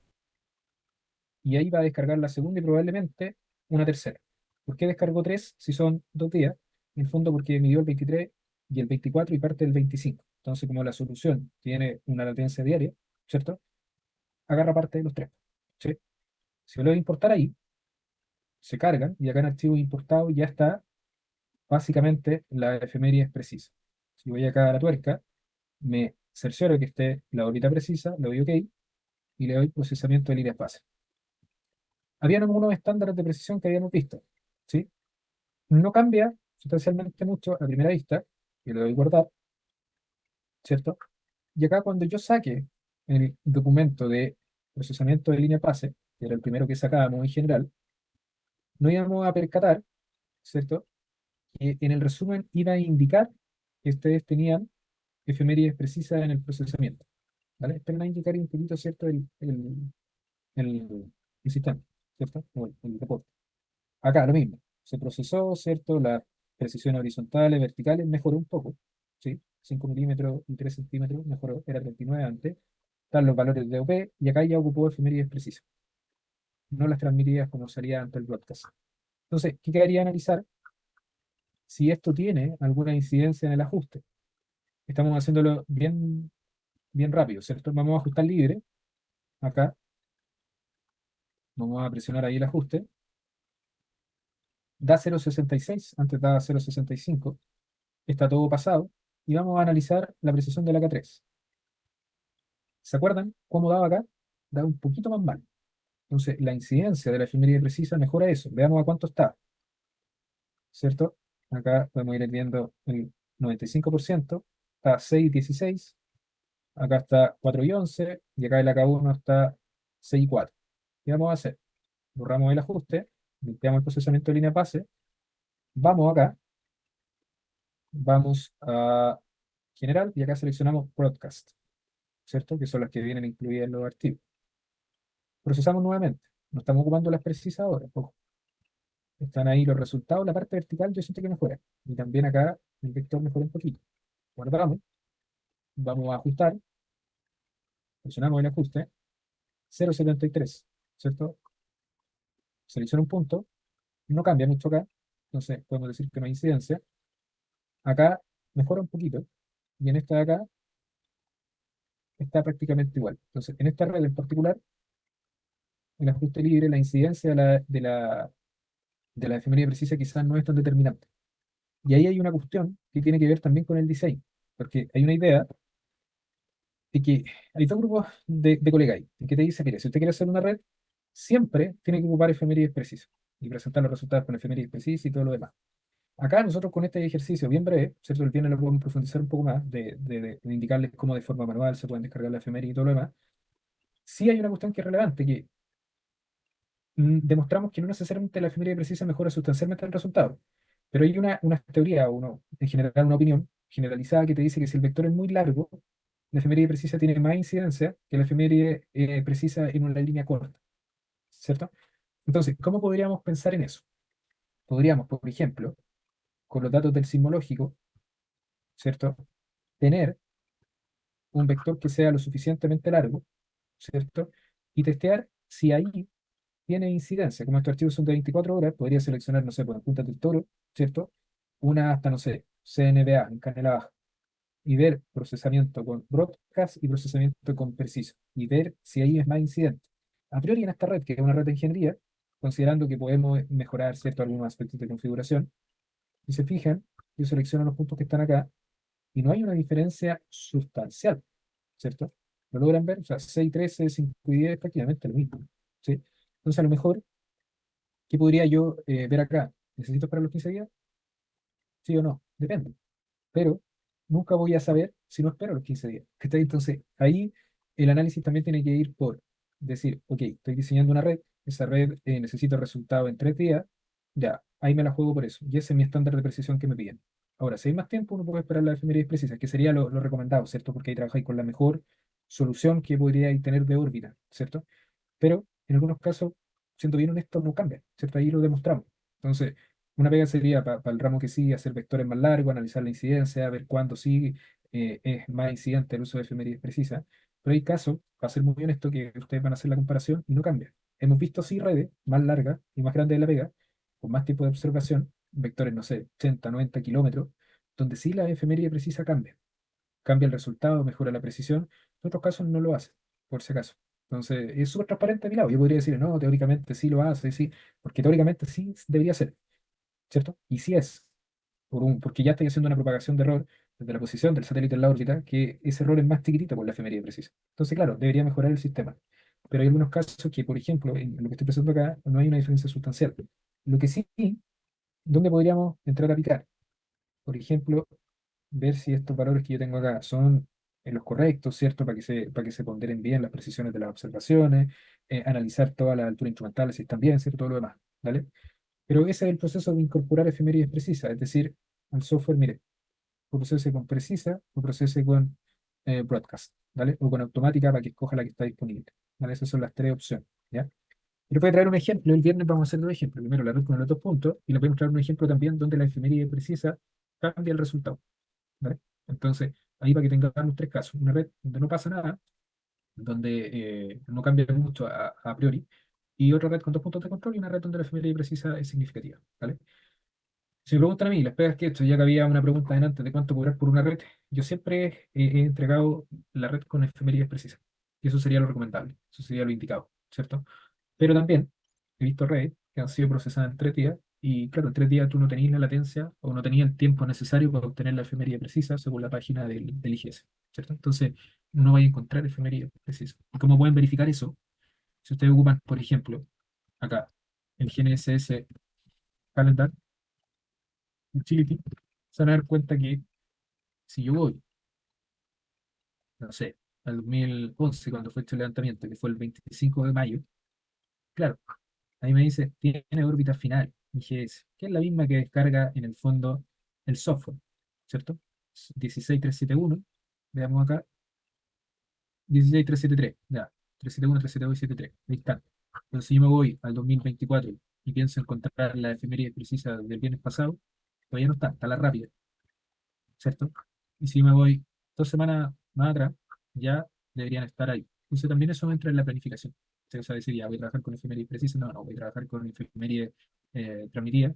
y ahí va a descargar la segunda y probablemente una tercera. ¿Por qué descargó tres si son 2 días? En el fondo porque midió el 23 y el 24 y parte del 25. Entonces, como la solución tiene una latencia diaria, ¿cierto? Agarra parte de los tres. ¿Sí? Si lo voy a importar ahí, se cargan y acá en archivos importados ya está básicamente la efeméride precisa. Si voy acá a la tuerca, me cercioro que esté la órbita precisa, le doy OK y le doy procesamiento de líneas base. Habían algunos estándares de precisión que habíamos visto, ¿sí? No cambia sustancialmente mucho a primera vista, y le doy guardar, ¿cierto? Y acá cuando yo saque el documento de procesamiento de línea base, que era el primero que sacábamos en general, no íbamos a percatar, ¿cierto? Que en el resumen iba a indicar que ustedes tenían efemérides precisas en el procesamiento, ¿vale? Esperen a indicar un poquito, ¿cierto? El sistema, ¿cierto? O el reporte. Acá lo mismo, se procesó, ¿cierto? Las precisiones horizontales, verticales, mejoró un poco, ¿sí? 5 milímetros y 3 centímetros, mejoró, era 39 antes. Están los valores de OP y acá ya ocupó efemérides precisas, no las transmitidas como salía ante el broadcast. Entonces, ¿qué quedaría analizar? Si esto tiene alguna incidencia en el ajuste. Estamos haciéndolo bien, bien rápido, ¿cierto? Vamos a ajustar libre, acá, vamos a presionar ahí el ajuste, da 0,66, antes daba 0,65, está todo pasado, y vamos a analizar la precisión de la K3. ¿Se acuerdan cómo daba acá? Da un poquito más mal. Entonces, la incidencia de la efeméride precisa mejora eso. Veamos a cuánto está, ¿cierto? Acá podemos ir viendo el 95%, está 6,16, acá está 4,11, y acá el AK1 está 6,4. ¿Qué vamos a hacer? Borramos el ajuste, limpiamos el procesamiento de línea base, vamos acá, vamos a general, y acá seleccionamos broadcast, ¿cierto? Que son las que vienen incluidas en los archivos. Procesamos nuevamente. No estamos ocupando las precisas ahora. Ojo. Están ahí los resultados. La parte vertical yo siento que mejora. Y también acá el vector mejora un poquito. Guardamos. Vamos a ajustar. Presionamos el ajuste. 0,73. ¿Cierto? Selecciona un punto. No cambia mucho acá. Entonces podemos decir que no hay incidencia. Acá mejora un poquito. Y en esta de acá está prácticamente igual. Entonces en esta red en particular, el ajuste libre, la incidencia de la efeméride precisa quizás no es tan determinante. Y ahí hay una cuestión que tiene que ver también con el diseño, porque hay una idea de que hay dos grupos de colegas ahí, que te dice, mire, si usted quiere hacer una red, siempre tiene que ocupar efemérides precisas y presentar los resultados con efemérides precisas y todo lo demás. Acá nosotros con este ejercicio bien breve, ¿cierto? El viernes lo podemos profundizar un poco más, de indicarles cómo de forma manual se pueden descargar la efeméride y todo lo demás. Sí hay una cuestión que es relevante, que demostramos que no necesariamente la efeméride precisa mejora sustancialmente el resultado. Pero hay una teoría, en general una opinión generalizada que te dice que si el vector es muy largo, la efeméride precisa tiene más incidencia que la efeméride precisa en una línea corta, ¿cierto? Entonces, ¿cómo podríamos pensar en eso? Podríamos, por ejemplo, con los datos del sismológico, ¿cierto? Tener un vector que sea lo suficientemente largo, ¿cierto? Y testear si ahí tiene incidencia. Como estos archivos son de 24 horas, podría seleccionar, no sé, por Punta del Toro, ¿cierto? Una hasta, no sé, CNVA en Canela Baja, y ver procesamiento con broadcast y procesamiento con preciso, y ver si ahí es más incidente. A priori en esta red, que es una red de ingeniería, considerando que podemos mejorar, ¿cierto?, algunos aspectos de configuración, y se fijan, yo selecciono los puntos que están acá, y no hay una diferencia sustancial, ¿cierto? ¿Lo logran ver? O sea, 6, 13, 5 y 10 es prácticamente lo mismo, ¿sí? Entonces, a lo mejor, ¿qué podría yo ver acá? ¿Necesito esperar los 15 días? ¿Sí o no? Depende. Pero nunca voy a saber si no espero los 15 días. ¿Cachai? Entonces, ahí el análisis también tiene que ir por decir, ok, estoy diseñando una red, esa red necesita resultado en 3 días, ya, ahí me la juego por eso. Y ese es mi estándar de precisión que me piden. Ahora, si hay más tiempo, uno puede esperar las efemérides precisas, que sería lo recomendado, ¿cierto? Porque ahí trabajáis con la mejor solución que podríais tener de órbita, ¿cierto? Pero en algunos casos, siendo bien honesto, no cambia, ¿cierto? Ahí lo demostramos. Entonces, una pega sería para el ramo que sigue hacer vectores más largos, analizar la incidencia, ver cuándo sí es más incidente el uso de efemérides precisas. Pero hay casos, para ser muy honesto, que ustedes van a hacer la comparación y no cambia. Hemos visto sí redes más largas y más grandes de la pega, con más tiempo de observación, vectores, no sé, 80, 90 kilómetros, donde sí la efeméride precisa cambia. Cambia el resultado, mejora la precisión. En otros casos no lo hace, por si acaso. Entonces, es súper transparente a mi lado. Yo podría decir, no, teóricamente sí lo hace, sí, porque teóricamente sí debería ser, ¿cierto? Y sí es, porque ya estoy haciendo una propagación de error desde la posición del satélite en la órbita, que ese error es más chiquitito por la efeméride precisa. Entonces, claro, debería mejorar el sistema. Pero hay algunos casos que, por ejemplo, en lo que estoy presentando acá, no hay una diferencia sustancial. Lo que sí, ¿dónde podríamos entrar a picar? Por ejemplo, ver si estos valores que yo tengo acá son los correctos, ¿cierto? Para que se ponderen bien las precisiones de las observaciones, analizar toda la altura instrumental, si están bien, ¿cierto? Todo lo demás, ¿vale? Pero ese es el proceso de incorporar efemérides precisas, es decir, al software, mire, o procese con precisa o procese con broadcast, ¿vale? O con automática para que escoja la que está disponible, ¿vale? Esas son las tres opciones, ¿ya? Yo voy a traer un ejemplo, el viernes vamos a hacer dos ejemplos. Primero la red con los dos puntos y le voy a mostrar un ejemplo también donde la efeméride precisa cambia el resultado, ¿vale? Entonces, ahí para que tengamos tres casos, una red donde no pasa nada, donde no cambia mucho a priori, y otra red con dos puntos de control y una red donde la efeméride precisa es significativa, ¿vale? Si me preguntan a mí, las pegas que he hecho, ya que había una pregunta antes de cuánto cobrar por una red, yo siempre he entregado la red con efemérides precisas. Y eso sería lo recomendable, eso sería lo indicado, ¿cierto? Pero también he visto redes que han sido procesadas en 3 días, y claro, en 3 días tú no tenías la latencia o no tenías el tiempo necesario para obtener la efeméride precisa según la página del IGS, ¿cierto? Entonces, no vais a encontrar efemérides precisas. ¿Y cómo pueden verificar eso? Si ustedes ocupan, por ejemplo, acá, el GNSS Calendar Utility, se van a dar cuenta que si yo voy, no sé, al 2011, cuando fue este levantamiento, que fue el 25 de mayo, claro, ahí me dice, tiene órbita final, IGS, que es la misma que descarga en el fondo el software, ¿cierto? 16371, veamos acá, 16373, ya, 371, 372 y 73, ahí está. Entonces si yo me voy al 2024 y pienso encontrar la efeméride precisa del viernes pasado, todavía no está, está la rápida, ¿cierto? Y si me voy 2 semanas más atrás, ya deberían estar ahí. Entonces también eso entra en la planificación. O sea, decir, ya voy a trabajar con efemérides precisas, no, no, voy a trabajar con efemérides transmitidas,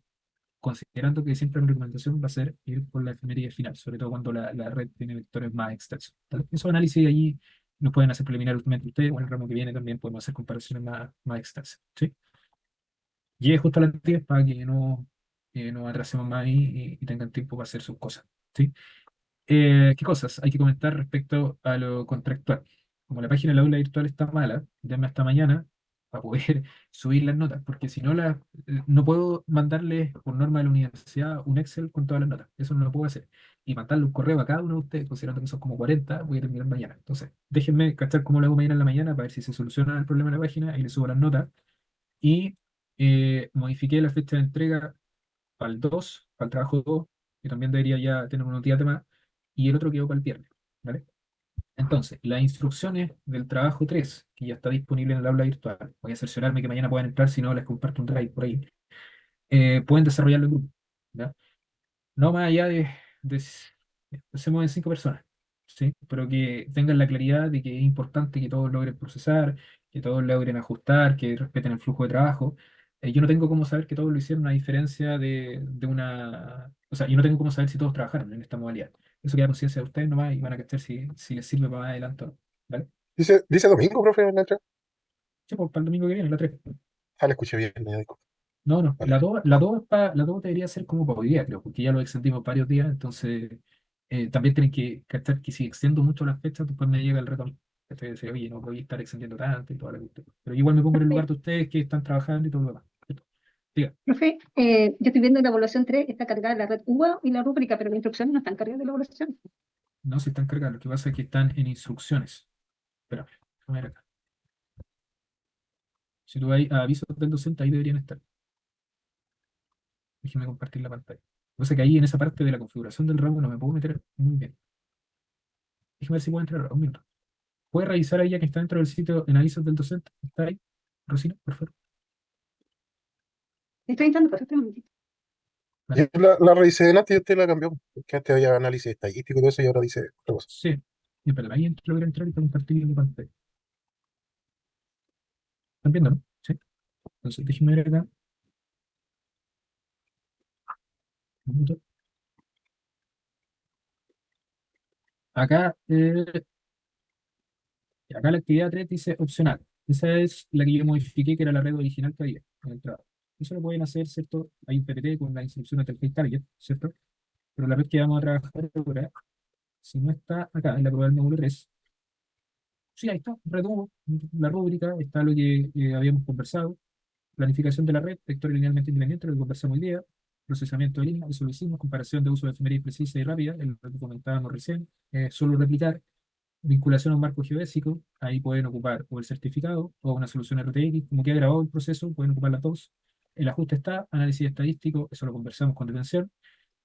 considerando que siempre mi recomendación va a ser ir por la efeméride final, sobre todo cuando la red tiene vectores más extensos. Esos análisis allí nos pueden hacer preliminarmente ustedes, o en el ramo que viene también podemos hacer comparaciones más extensas. ¿Sí? Llegue justo a las 10 para que no atrasemos más y tengan tiempo para hacer sus cosas. ¿Sí? ¿Qué cosas hay que comentar respecto a lo contractual? Como la página del aula virtual está mala, denme hasta mañana para poder subir las notas, porque si no, no puedo mandarles por norma de la universidad un Excel con todas las notas. Eso no lo puedo hacer. Y mandarle un correo a cada uno de ustedes, considerando que son como 40, voy a terminar mañana. Entonces, déjenme cachar cómo lo hago mañana en la mañana para ver si se soluciona el problema de la página y le subo las notas. Y modifiqué la fecha de entrega para el 2, para el trabajo 2, que también debería ya tener unos días de más, y el otro quedó para el viernes, ¿vale? Entonces, las instrucciones del trabajo 3 que ya está disponible en el aula virtual, voy a cerciorarme que mañana puedan entrar, si no les comparto un drive por ahí, pueden desarrollarlo en grupo, ¿ya? No más allá se mueven 5 personas, ¿sí? Pero que tengan la claridad de que es importante que todos logren procesar, que todos logren ajustar, que respeten el flujo de trabajo. Yo no tengo cómo saber que todos lo hicieron a diferencia de una... O sea, yo no tengo cómo saber si todos trabajaron en esta modalidad. Eso queda a conciencia de ustedes nomás y van a cachar si les sirve para más adelante o no, ¿vale? Dice domingo, profe, en la entrada. Sí, pues para el domingo que viene, la 3. Ah, le escuché bien, me disculpo. No, no, Vale. la dos debería ser como para hoy día, creo, porque ya lo extendimos varios días, entonces también tienen que cachar que si extiendo mucho las fechas, después me llega el reto a mí. Estoy de decir, oye, no voy a estar extendiendo tanto y toda la cuestión. Pero igual me pongo en el lugar Profe, de ustedes que están trabajando y todo lo demás. Diga, profe, yo estoy viendo en la evaluación 3 está cargada la red UA y la rúbrica, pero las instrucciones no están cargadas de la evaluación. no se están cargando, lo que pasa es que están en instrucciones. Espérame, déjame ver acá. Si tú vas a avisos del docente, ahí deberían estar. Déjeme compartir la pantalla. Lo que pasa es que ahí en esa parte de la configuración del ramo no me puedo meter muy bien. Déjame ver si puedo entrar ahora, un minuto. ¿Puede revisar ahí ya que está dentro del sitio en avisos del docente? ¿Está ahí? Rocino, por favor. Estoy entrando, pero estoy un momentito. Yo la revisé delante y usted la cambió. Porque antes había análisis estadístico y todo eso y ahora dice otra cosa. Sí. Y espérame, ahí logro entrar y compartir mi pantalla. ¿Están viendo, no? Sí. Entonces, déjenme ver acá. Un minuto. Acá Y acá la actividad 3 dice opcional. Esa es la que yo modifiqué, que era la red original que había en la entrada. Eso lo pueden hacer, ¿cierto? Hay un PPT con las instrucciones del Face Target, ¿cierto? Pero la red que vamos a trabajar ahora, si no está acá en la prueba del módulo 3, sí, ahí está, retomo la rúbrica, está lo que habíamos conversado, planificación de la red, vector linealmente independiente, lo que conversamos hoy día, procesamiento de línea, eso lo hicimos, comparación de uso de efemérides precisa y rápida, lo que comentábamos recién, solo replicar, vinculación a un marco geodésico, ahí pueden ocupar o el certificado o una solución RTX, como que ha grabado el proceso, pueden ocupar las dos. El ajuste está, análisis estadístico, eso lo conversamos con detención,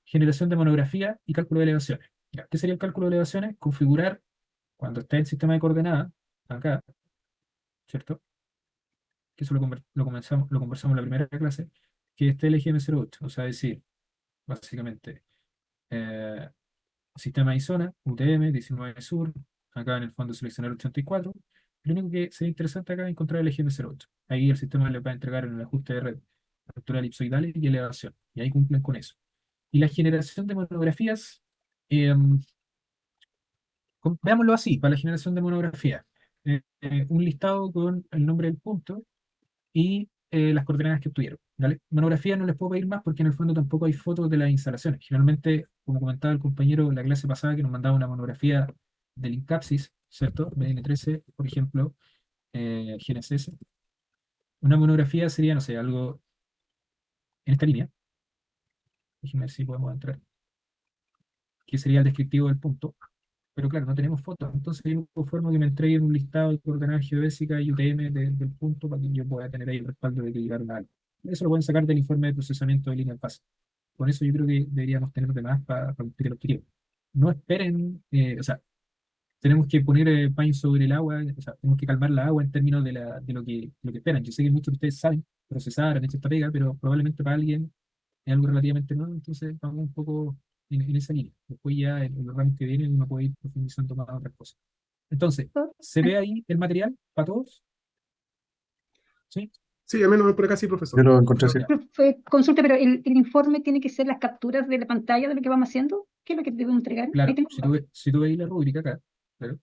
generación de monografía y cálculo de elevaciones. Ya, ¿qué sería el cálculo de elevaciones? Configurar, cuando esté el sistema de coordenadas, acá, ¿cierto? Que eso lo conversamos en la primera clase, que esté el eje M08, o sea, decir, básicamente, eh, sistema y zona, UTM, 19 sur, acá en el fondo seleccionar 84. Lo único que sería interesante acá es encontrar el eje M08. Ahí el sistema le va a entregar en el ajuste de red, altura elipsoidal y elevación. Y ahí cumplen con eso. Y la generación de monografías, eh, veámoslo así, para la generación de monografías. Un listado con el nombre del punto y las coordenadas que obtuvieron. ¿Vale? Monografía no les puedo pedir más porque en el fondo tampoco hay fotos de las instalaciones. Generalmente, como comentaba el compañero la clase pasada que nos mandaba una monografía del INCAPSIS, ¿cierto? BN13, por ejemplo, GNSS. Una monografía sería, no sé, algo en esta línea. Déjenme ver si podemos entrar. Que sería el descriptivo del punto. Pero claro, no tenemos fotos, entonces yo forma que me entreguen un listado de coordenadas geodésicas y UTM del punto para que yo pueda tener ahí el respaldo de que llegaron a algo. Eso lo pueden sacar del informe de procesamiento de línea de fase. Con eso yo creo que deberíamos tener de más para cumplir el objetivo. No esperen, o sea, tenemos que poner paño sobre el agua, o sea, tenemos que calmar la agua en términos de lo que esperan. Yo sé que muchos de ustedes saben procesar, han hecho esta pega, pero probablemente para alguien es algo relativamente nuevo, entonces vamos un poco en esa línea. Después ya en los ramos que vienen uno puede ir profundizando más a otras cosas. Entonces, ¿se ve ahí el material para todos? ¿Sí? Sí, al menos por acá sí, Yo profesor. lo encontré así. Ya. Consulta, pero el informe tiene que ser las capturas de la pantalla de lo que vamos haciendo. ¿Qué es lo que debemos entregar? Ahí Claro, tengo. si tú veis la rúbrica acá, claro,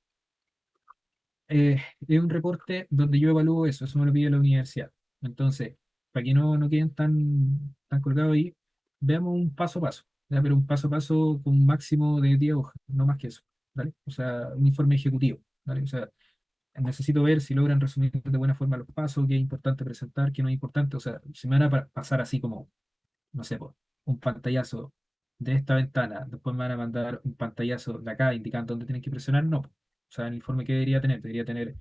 es un reporte donde yo evalúo eso, eso me lo pide la universidad. Entonces, para que no queden tan colgados ahí, veamos un paso a paso, ¿ya? Pero un paso a paso con un máximo de 10 hojas, no más que eso, ¿vale? O sea, un informe ejecutivo, ¿vale? O sea, necesito ver si logran resumir de buena forma los pasos, qué es importante presentar, qué no es importante. O sea, si me van a pasar así como, no sé, po, un pantallazo de esta ventana, después me van a mandar un pantallazo de acá indicando dónde tienen que presionar, no. O sea, el informe que debería tener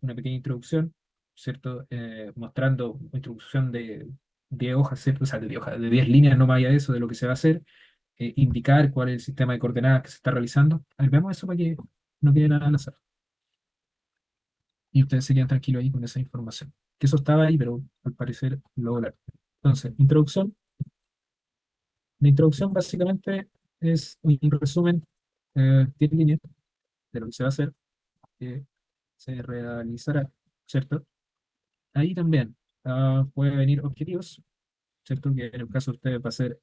una pequeña introducción, ¿cierto? Mostrando una introducción de 10 hojas, ¿cierto? O sea, de 10 hojas, de 10 líneas, no más allá de eso, de lo que se va a hacer, indicar cuál es el sistema de coordenadas que se está realizando. A ver, veamos eso para que no quede nada al azar y ustedes se quedan tranquilos ahí con esa información. Que eso estaba ahí, pero al parecer lo volaron. Entonces, introducción. La introducción básicamente es un resumen, 10 líneas de lo que se va a hacer, que se realizará, ¿cierto? Ahí también puede venir objetivos, ¿cierto? Que en el caso de ustedes va a ser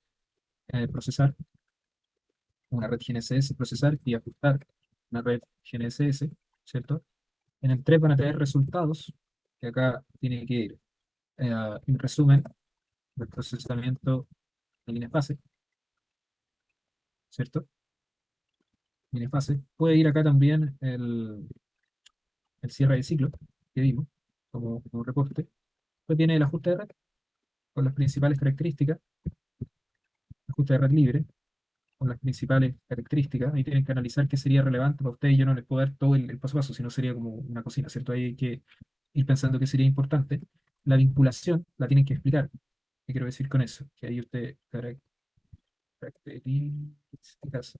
procesar una red GNSS, procesar y ajustar una red GNSS, ¿cierto? En el 3 van a tener resultados, que acá tiene que ir un resumen del procesamiento de línea fase, ¿cierto? Línea fase. Puede ir acá también el cierre de ciclo que vimos como reporte. Después viene el ajuste de red con las principales características, ajuste de red libre con las principales características. Ahí tienen que analizar qué sería relevante para ustedes. Yo no les puedo dar todo el paso a paso, sino sería como una cocina, ¿cierto? Ahí hay que ir pensando qué sería importante. La vinculación la tienen que explicar. ¿Qué quiero decir con eso? Que ahí usted características.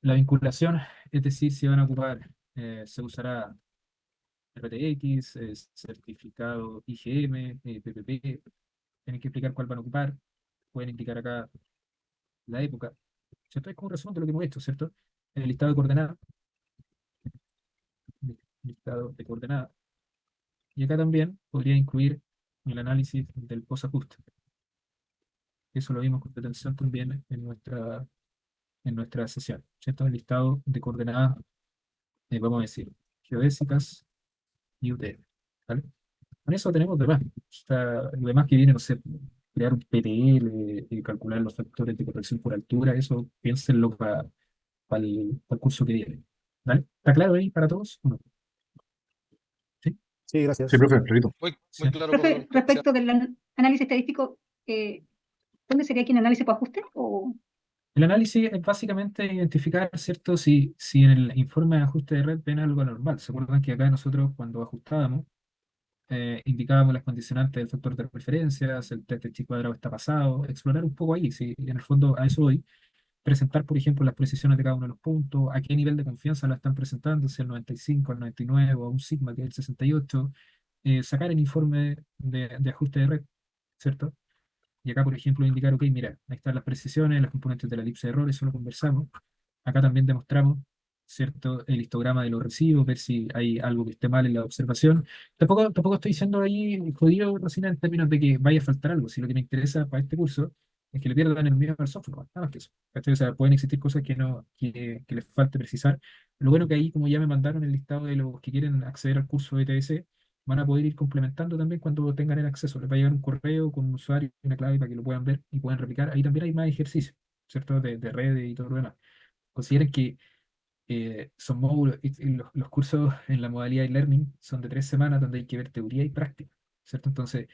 La vinculación, es decir, si van a ocupar, se usará RTX, certificado IGM, PPP, tienen que explicar cuál van a ocupar, pueden indicar acá la época, ¿cierto? Es como un resumen de lo que hemos hecho, ¿cierto? El listado de coordenadas, listado de coordenadas, y acá también podría incluir el análisis del post-ajuste. Eso lo vimos con detención también en nuestra sesión, ¿cierto? El listado de coordenadas, vamos a decir, geodésicas y UTM, ¿vale? Con eso tenemos demás. Lo demás que viene, no sé, crear un PTL, calcular los factores de corrección por altura, eso piénsenlo para el curso que viene. ¿Vale? ¿Está claro ahí para todos? ¿O no? ¿Sí? Sí, Sí, gracias. profe, clarito. Muy Sí. claro, Profe, profesor. Gracias. respecto del análisis estadístico, ¿dónde sería aquí en análisis por ajuste? El análisis es básicamente identificar, ¿cierto? Si en el informe de ajuste de red ven algo anormal. ¿Se acuerdan que acá nosotros cuando ajustábamos indicábamos las condicionantes del factor de referencia, si el test de chi cuadrado está pasado, explorar un poco ahí, si en el fondo a eso voy, presentar, por ejemplo, las precisiones de cada uno de los puntos, a qué nivel de confianza lo están presentando, si el 95, el 99 o un sigma que es el 68, sacar el informe de ajuste de red, ¿cierto? Y acá, por ejemplo, indicar, ok, mira, ahí están las precisiones, las componentes de la elipse de error, eso lo conversamos. Acá también demostramos, ¿cierto?, el histograma de los residuos, ver si hay algo que esté mal en la observación. Tampoco estoy diciendo ahí jodido, Rosina, en términos de que vaya a faltar algo. Si lo que me interesa para este curso es que le pierdan el miedo al software, nada más que eso. ¿Cachai? O sea, pueden existir cosas que les falte precisar. Lo bueno que ahí, como ya me mandaron el listado de los que quieren acceder al curso de ETS, van a poder ir complementando también cuando tengan el acceso. Les va a llegar un correo con un usuario y una clave para que lo puedan ver y puedan replicar. Ahí también hay más ejercicios, ¿cierto? De redes y todo lo demás. Consideren que son módulos, y los cursos en la modalidad e-learning son de 3 semanas donde hay que ver teoría y práctica, ¿cierto? Entonces,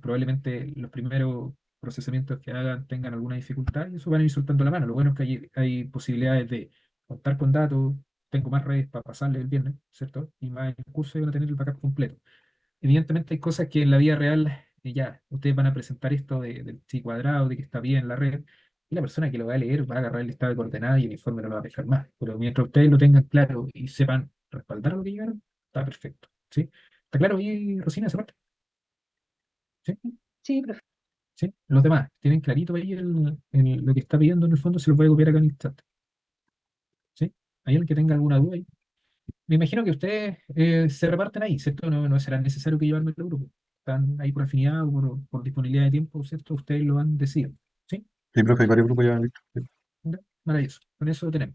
probablemente los primeros procesamientos que hagan tengan alguna dificultad y eso van a ir soltando la mano. Lo bueno es que hay posibilidades de contar con datos, tengo más redes para pasarle el viernes, ¿cierto? Y más en el curso y van a tener el backup completo. Evidentemente hay cosas que en la vida real, ya, ustedes van a presentar esto del chi cuadrado, de que está bien la red, y la persona que lo va a leer va a agarrar el listado de coordenadas y el informe no lo va a dejar más. Pero mientras ustedes lo tengan claro y sepan respaldar lo que llegaron, está perfecto. ¿Sí? ¿Está claro ahí, Rosina, esa parte? ¿Sí? Sí, profe. ¿Sí? Los demás, tienen clarito ahí lo que está pidiendo en el fondo, se los voy a copiar acá en el chat. ¿Sí? ¿Hay alguien que tenga alguna duda ahí? Me imagino que ustedes se reparten ahí, ¿cierto? No será necesario que llevarme el grupo. Están ahí por afinidad o por disponibilidad de tiempo, ¿cierto? Ustedes lo han decidido. ¿Sí? Sí, profe, hay varios grupos ya listos. Sí. Ya, maravilloso. Con eso lo tenemos.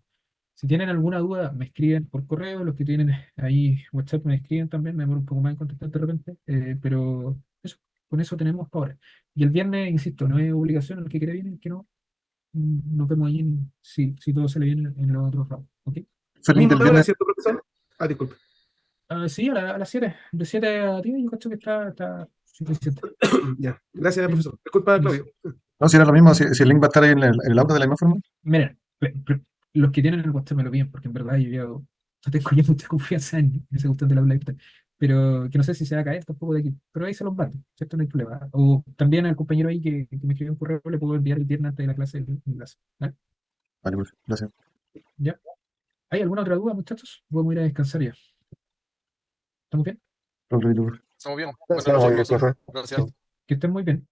Si tienen alguna duda, me escriben por correo. Los que tienen ahí WhatsApp me escriben también. Me demoro un poco más en contestar de repente. Pero eso, con eso tenemos para ahora. Y el viernes, insisto, no es obligación. El que quiere viene, el que no, nos vemos ahí si todo sale bien en los otros rounds. ¿Ok? Fue el link Misma del hora, viernes. ¿cierto, profesor? Ah, disculpe. Sí, a las 7. De 7 a 10 yo cacho que está suficiente. Ya. Gracias, profesor. Disculpa, Claudio. No, si era lo mismo, si el link va a estar ahí en el aula de la misma forma. Miren, los que tienen el WhatsApp me lo piden, porque en verdad yo no tengo ya mucha confianza en ese cuestión de la aula virtual. Pero que no sé si se va a caer tampoco de aquí. Pero ahí se los mando, ¿cierto? No hay problema. O también al compañero ahí que me escribió un correo le puedo enviar el viernes antes de la clase el enlace. ¿Vale? Vale, profe, gracias. ¿Ya? ¿Hay alguna otra duda, muchachos? Vamos a ir a descansar ya. ¿Estamos bien? Profe, clarito, profe. Estamos bien. Gracias. Buenas noches, Estamos bien, profesor. profe. Gracias. Que estén muy bien.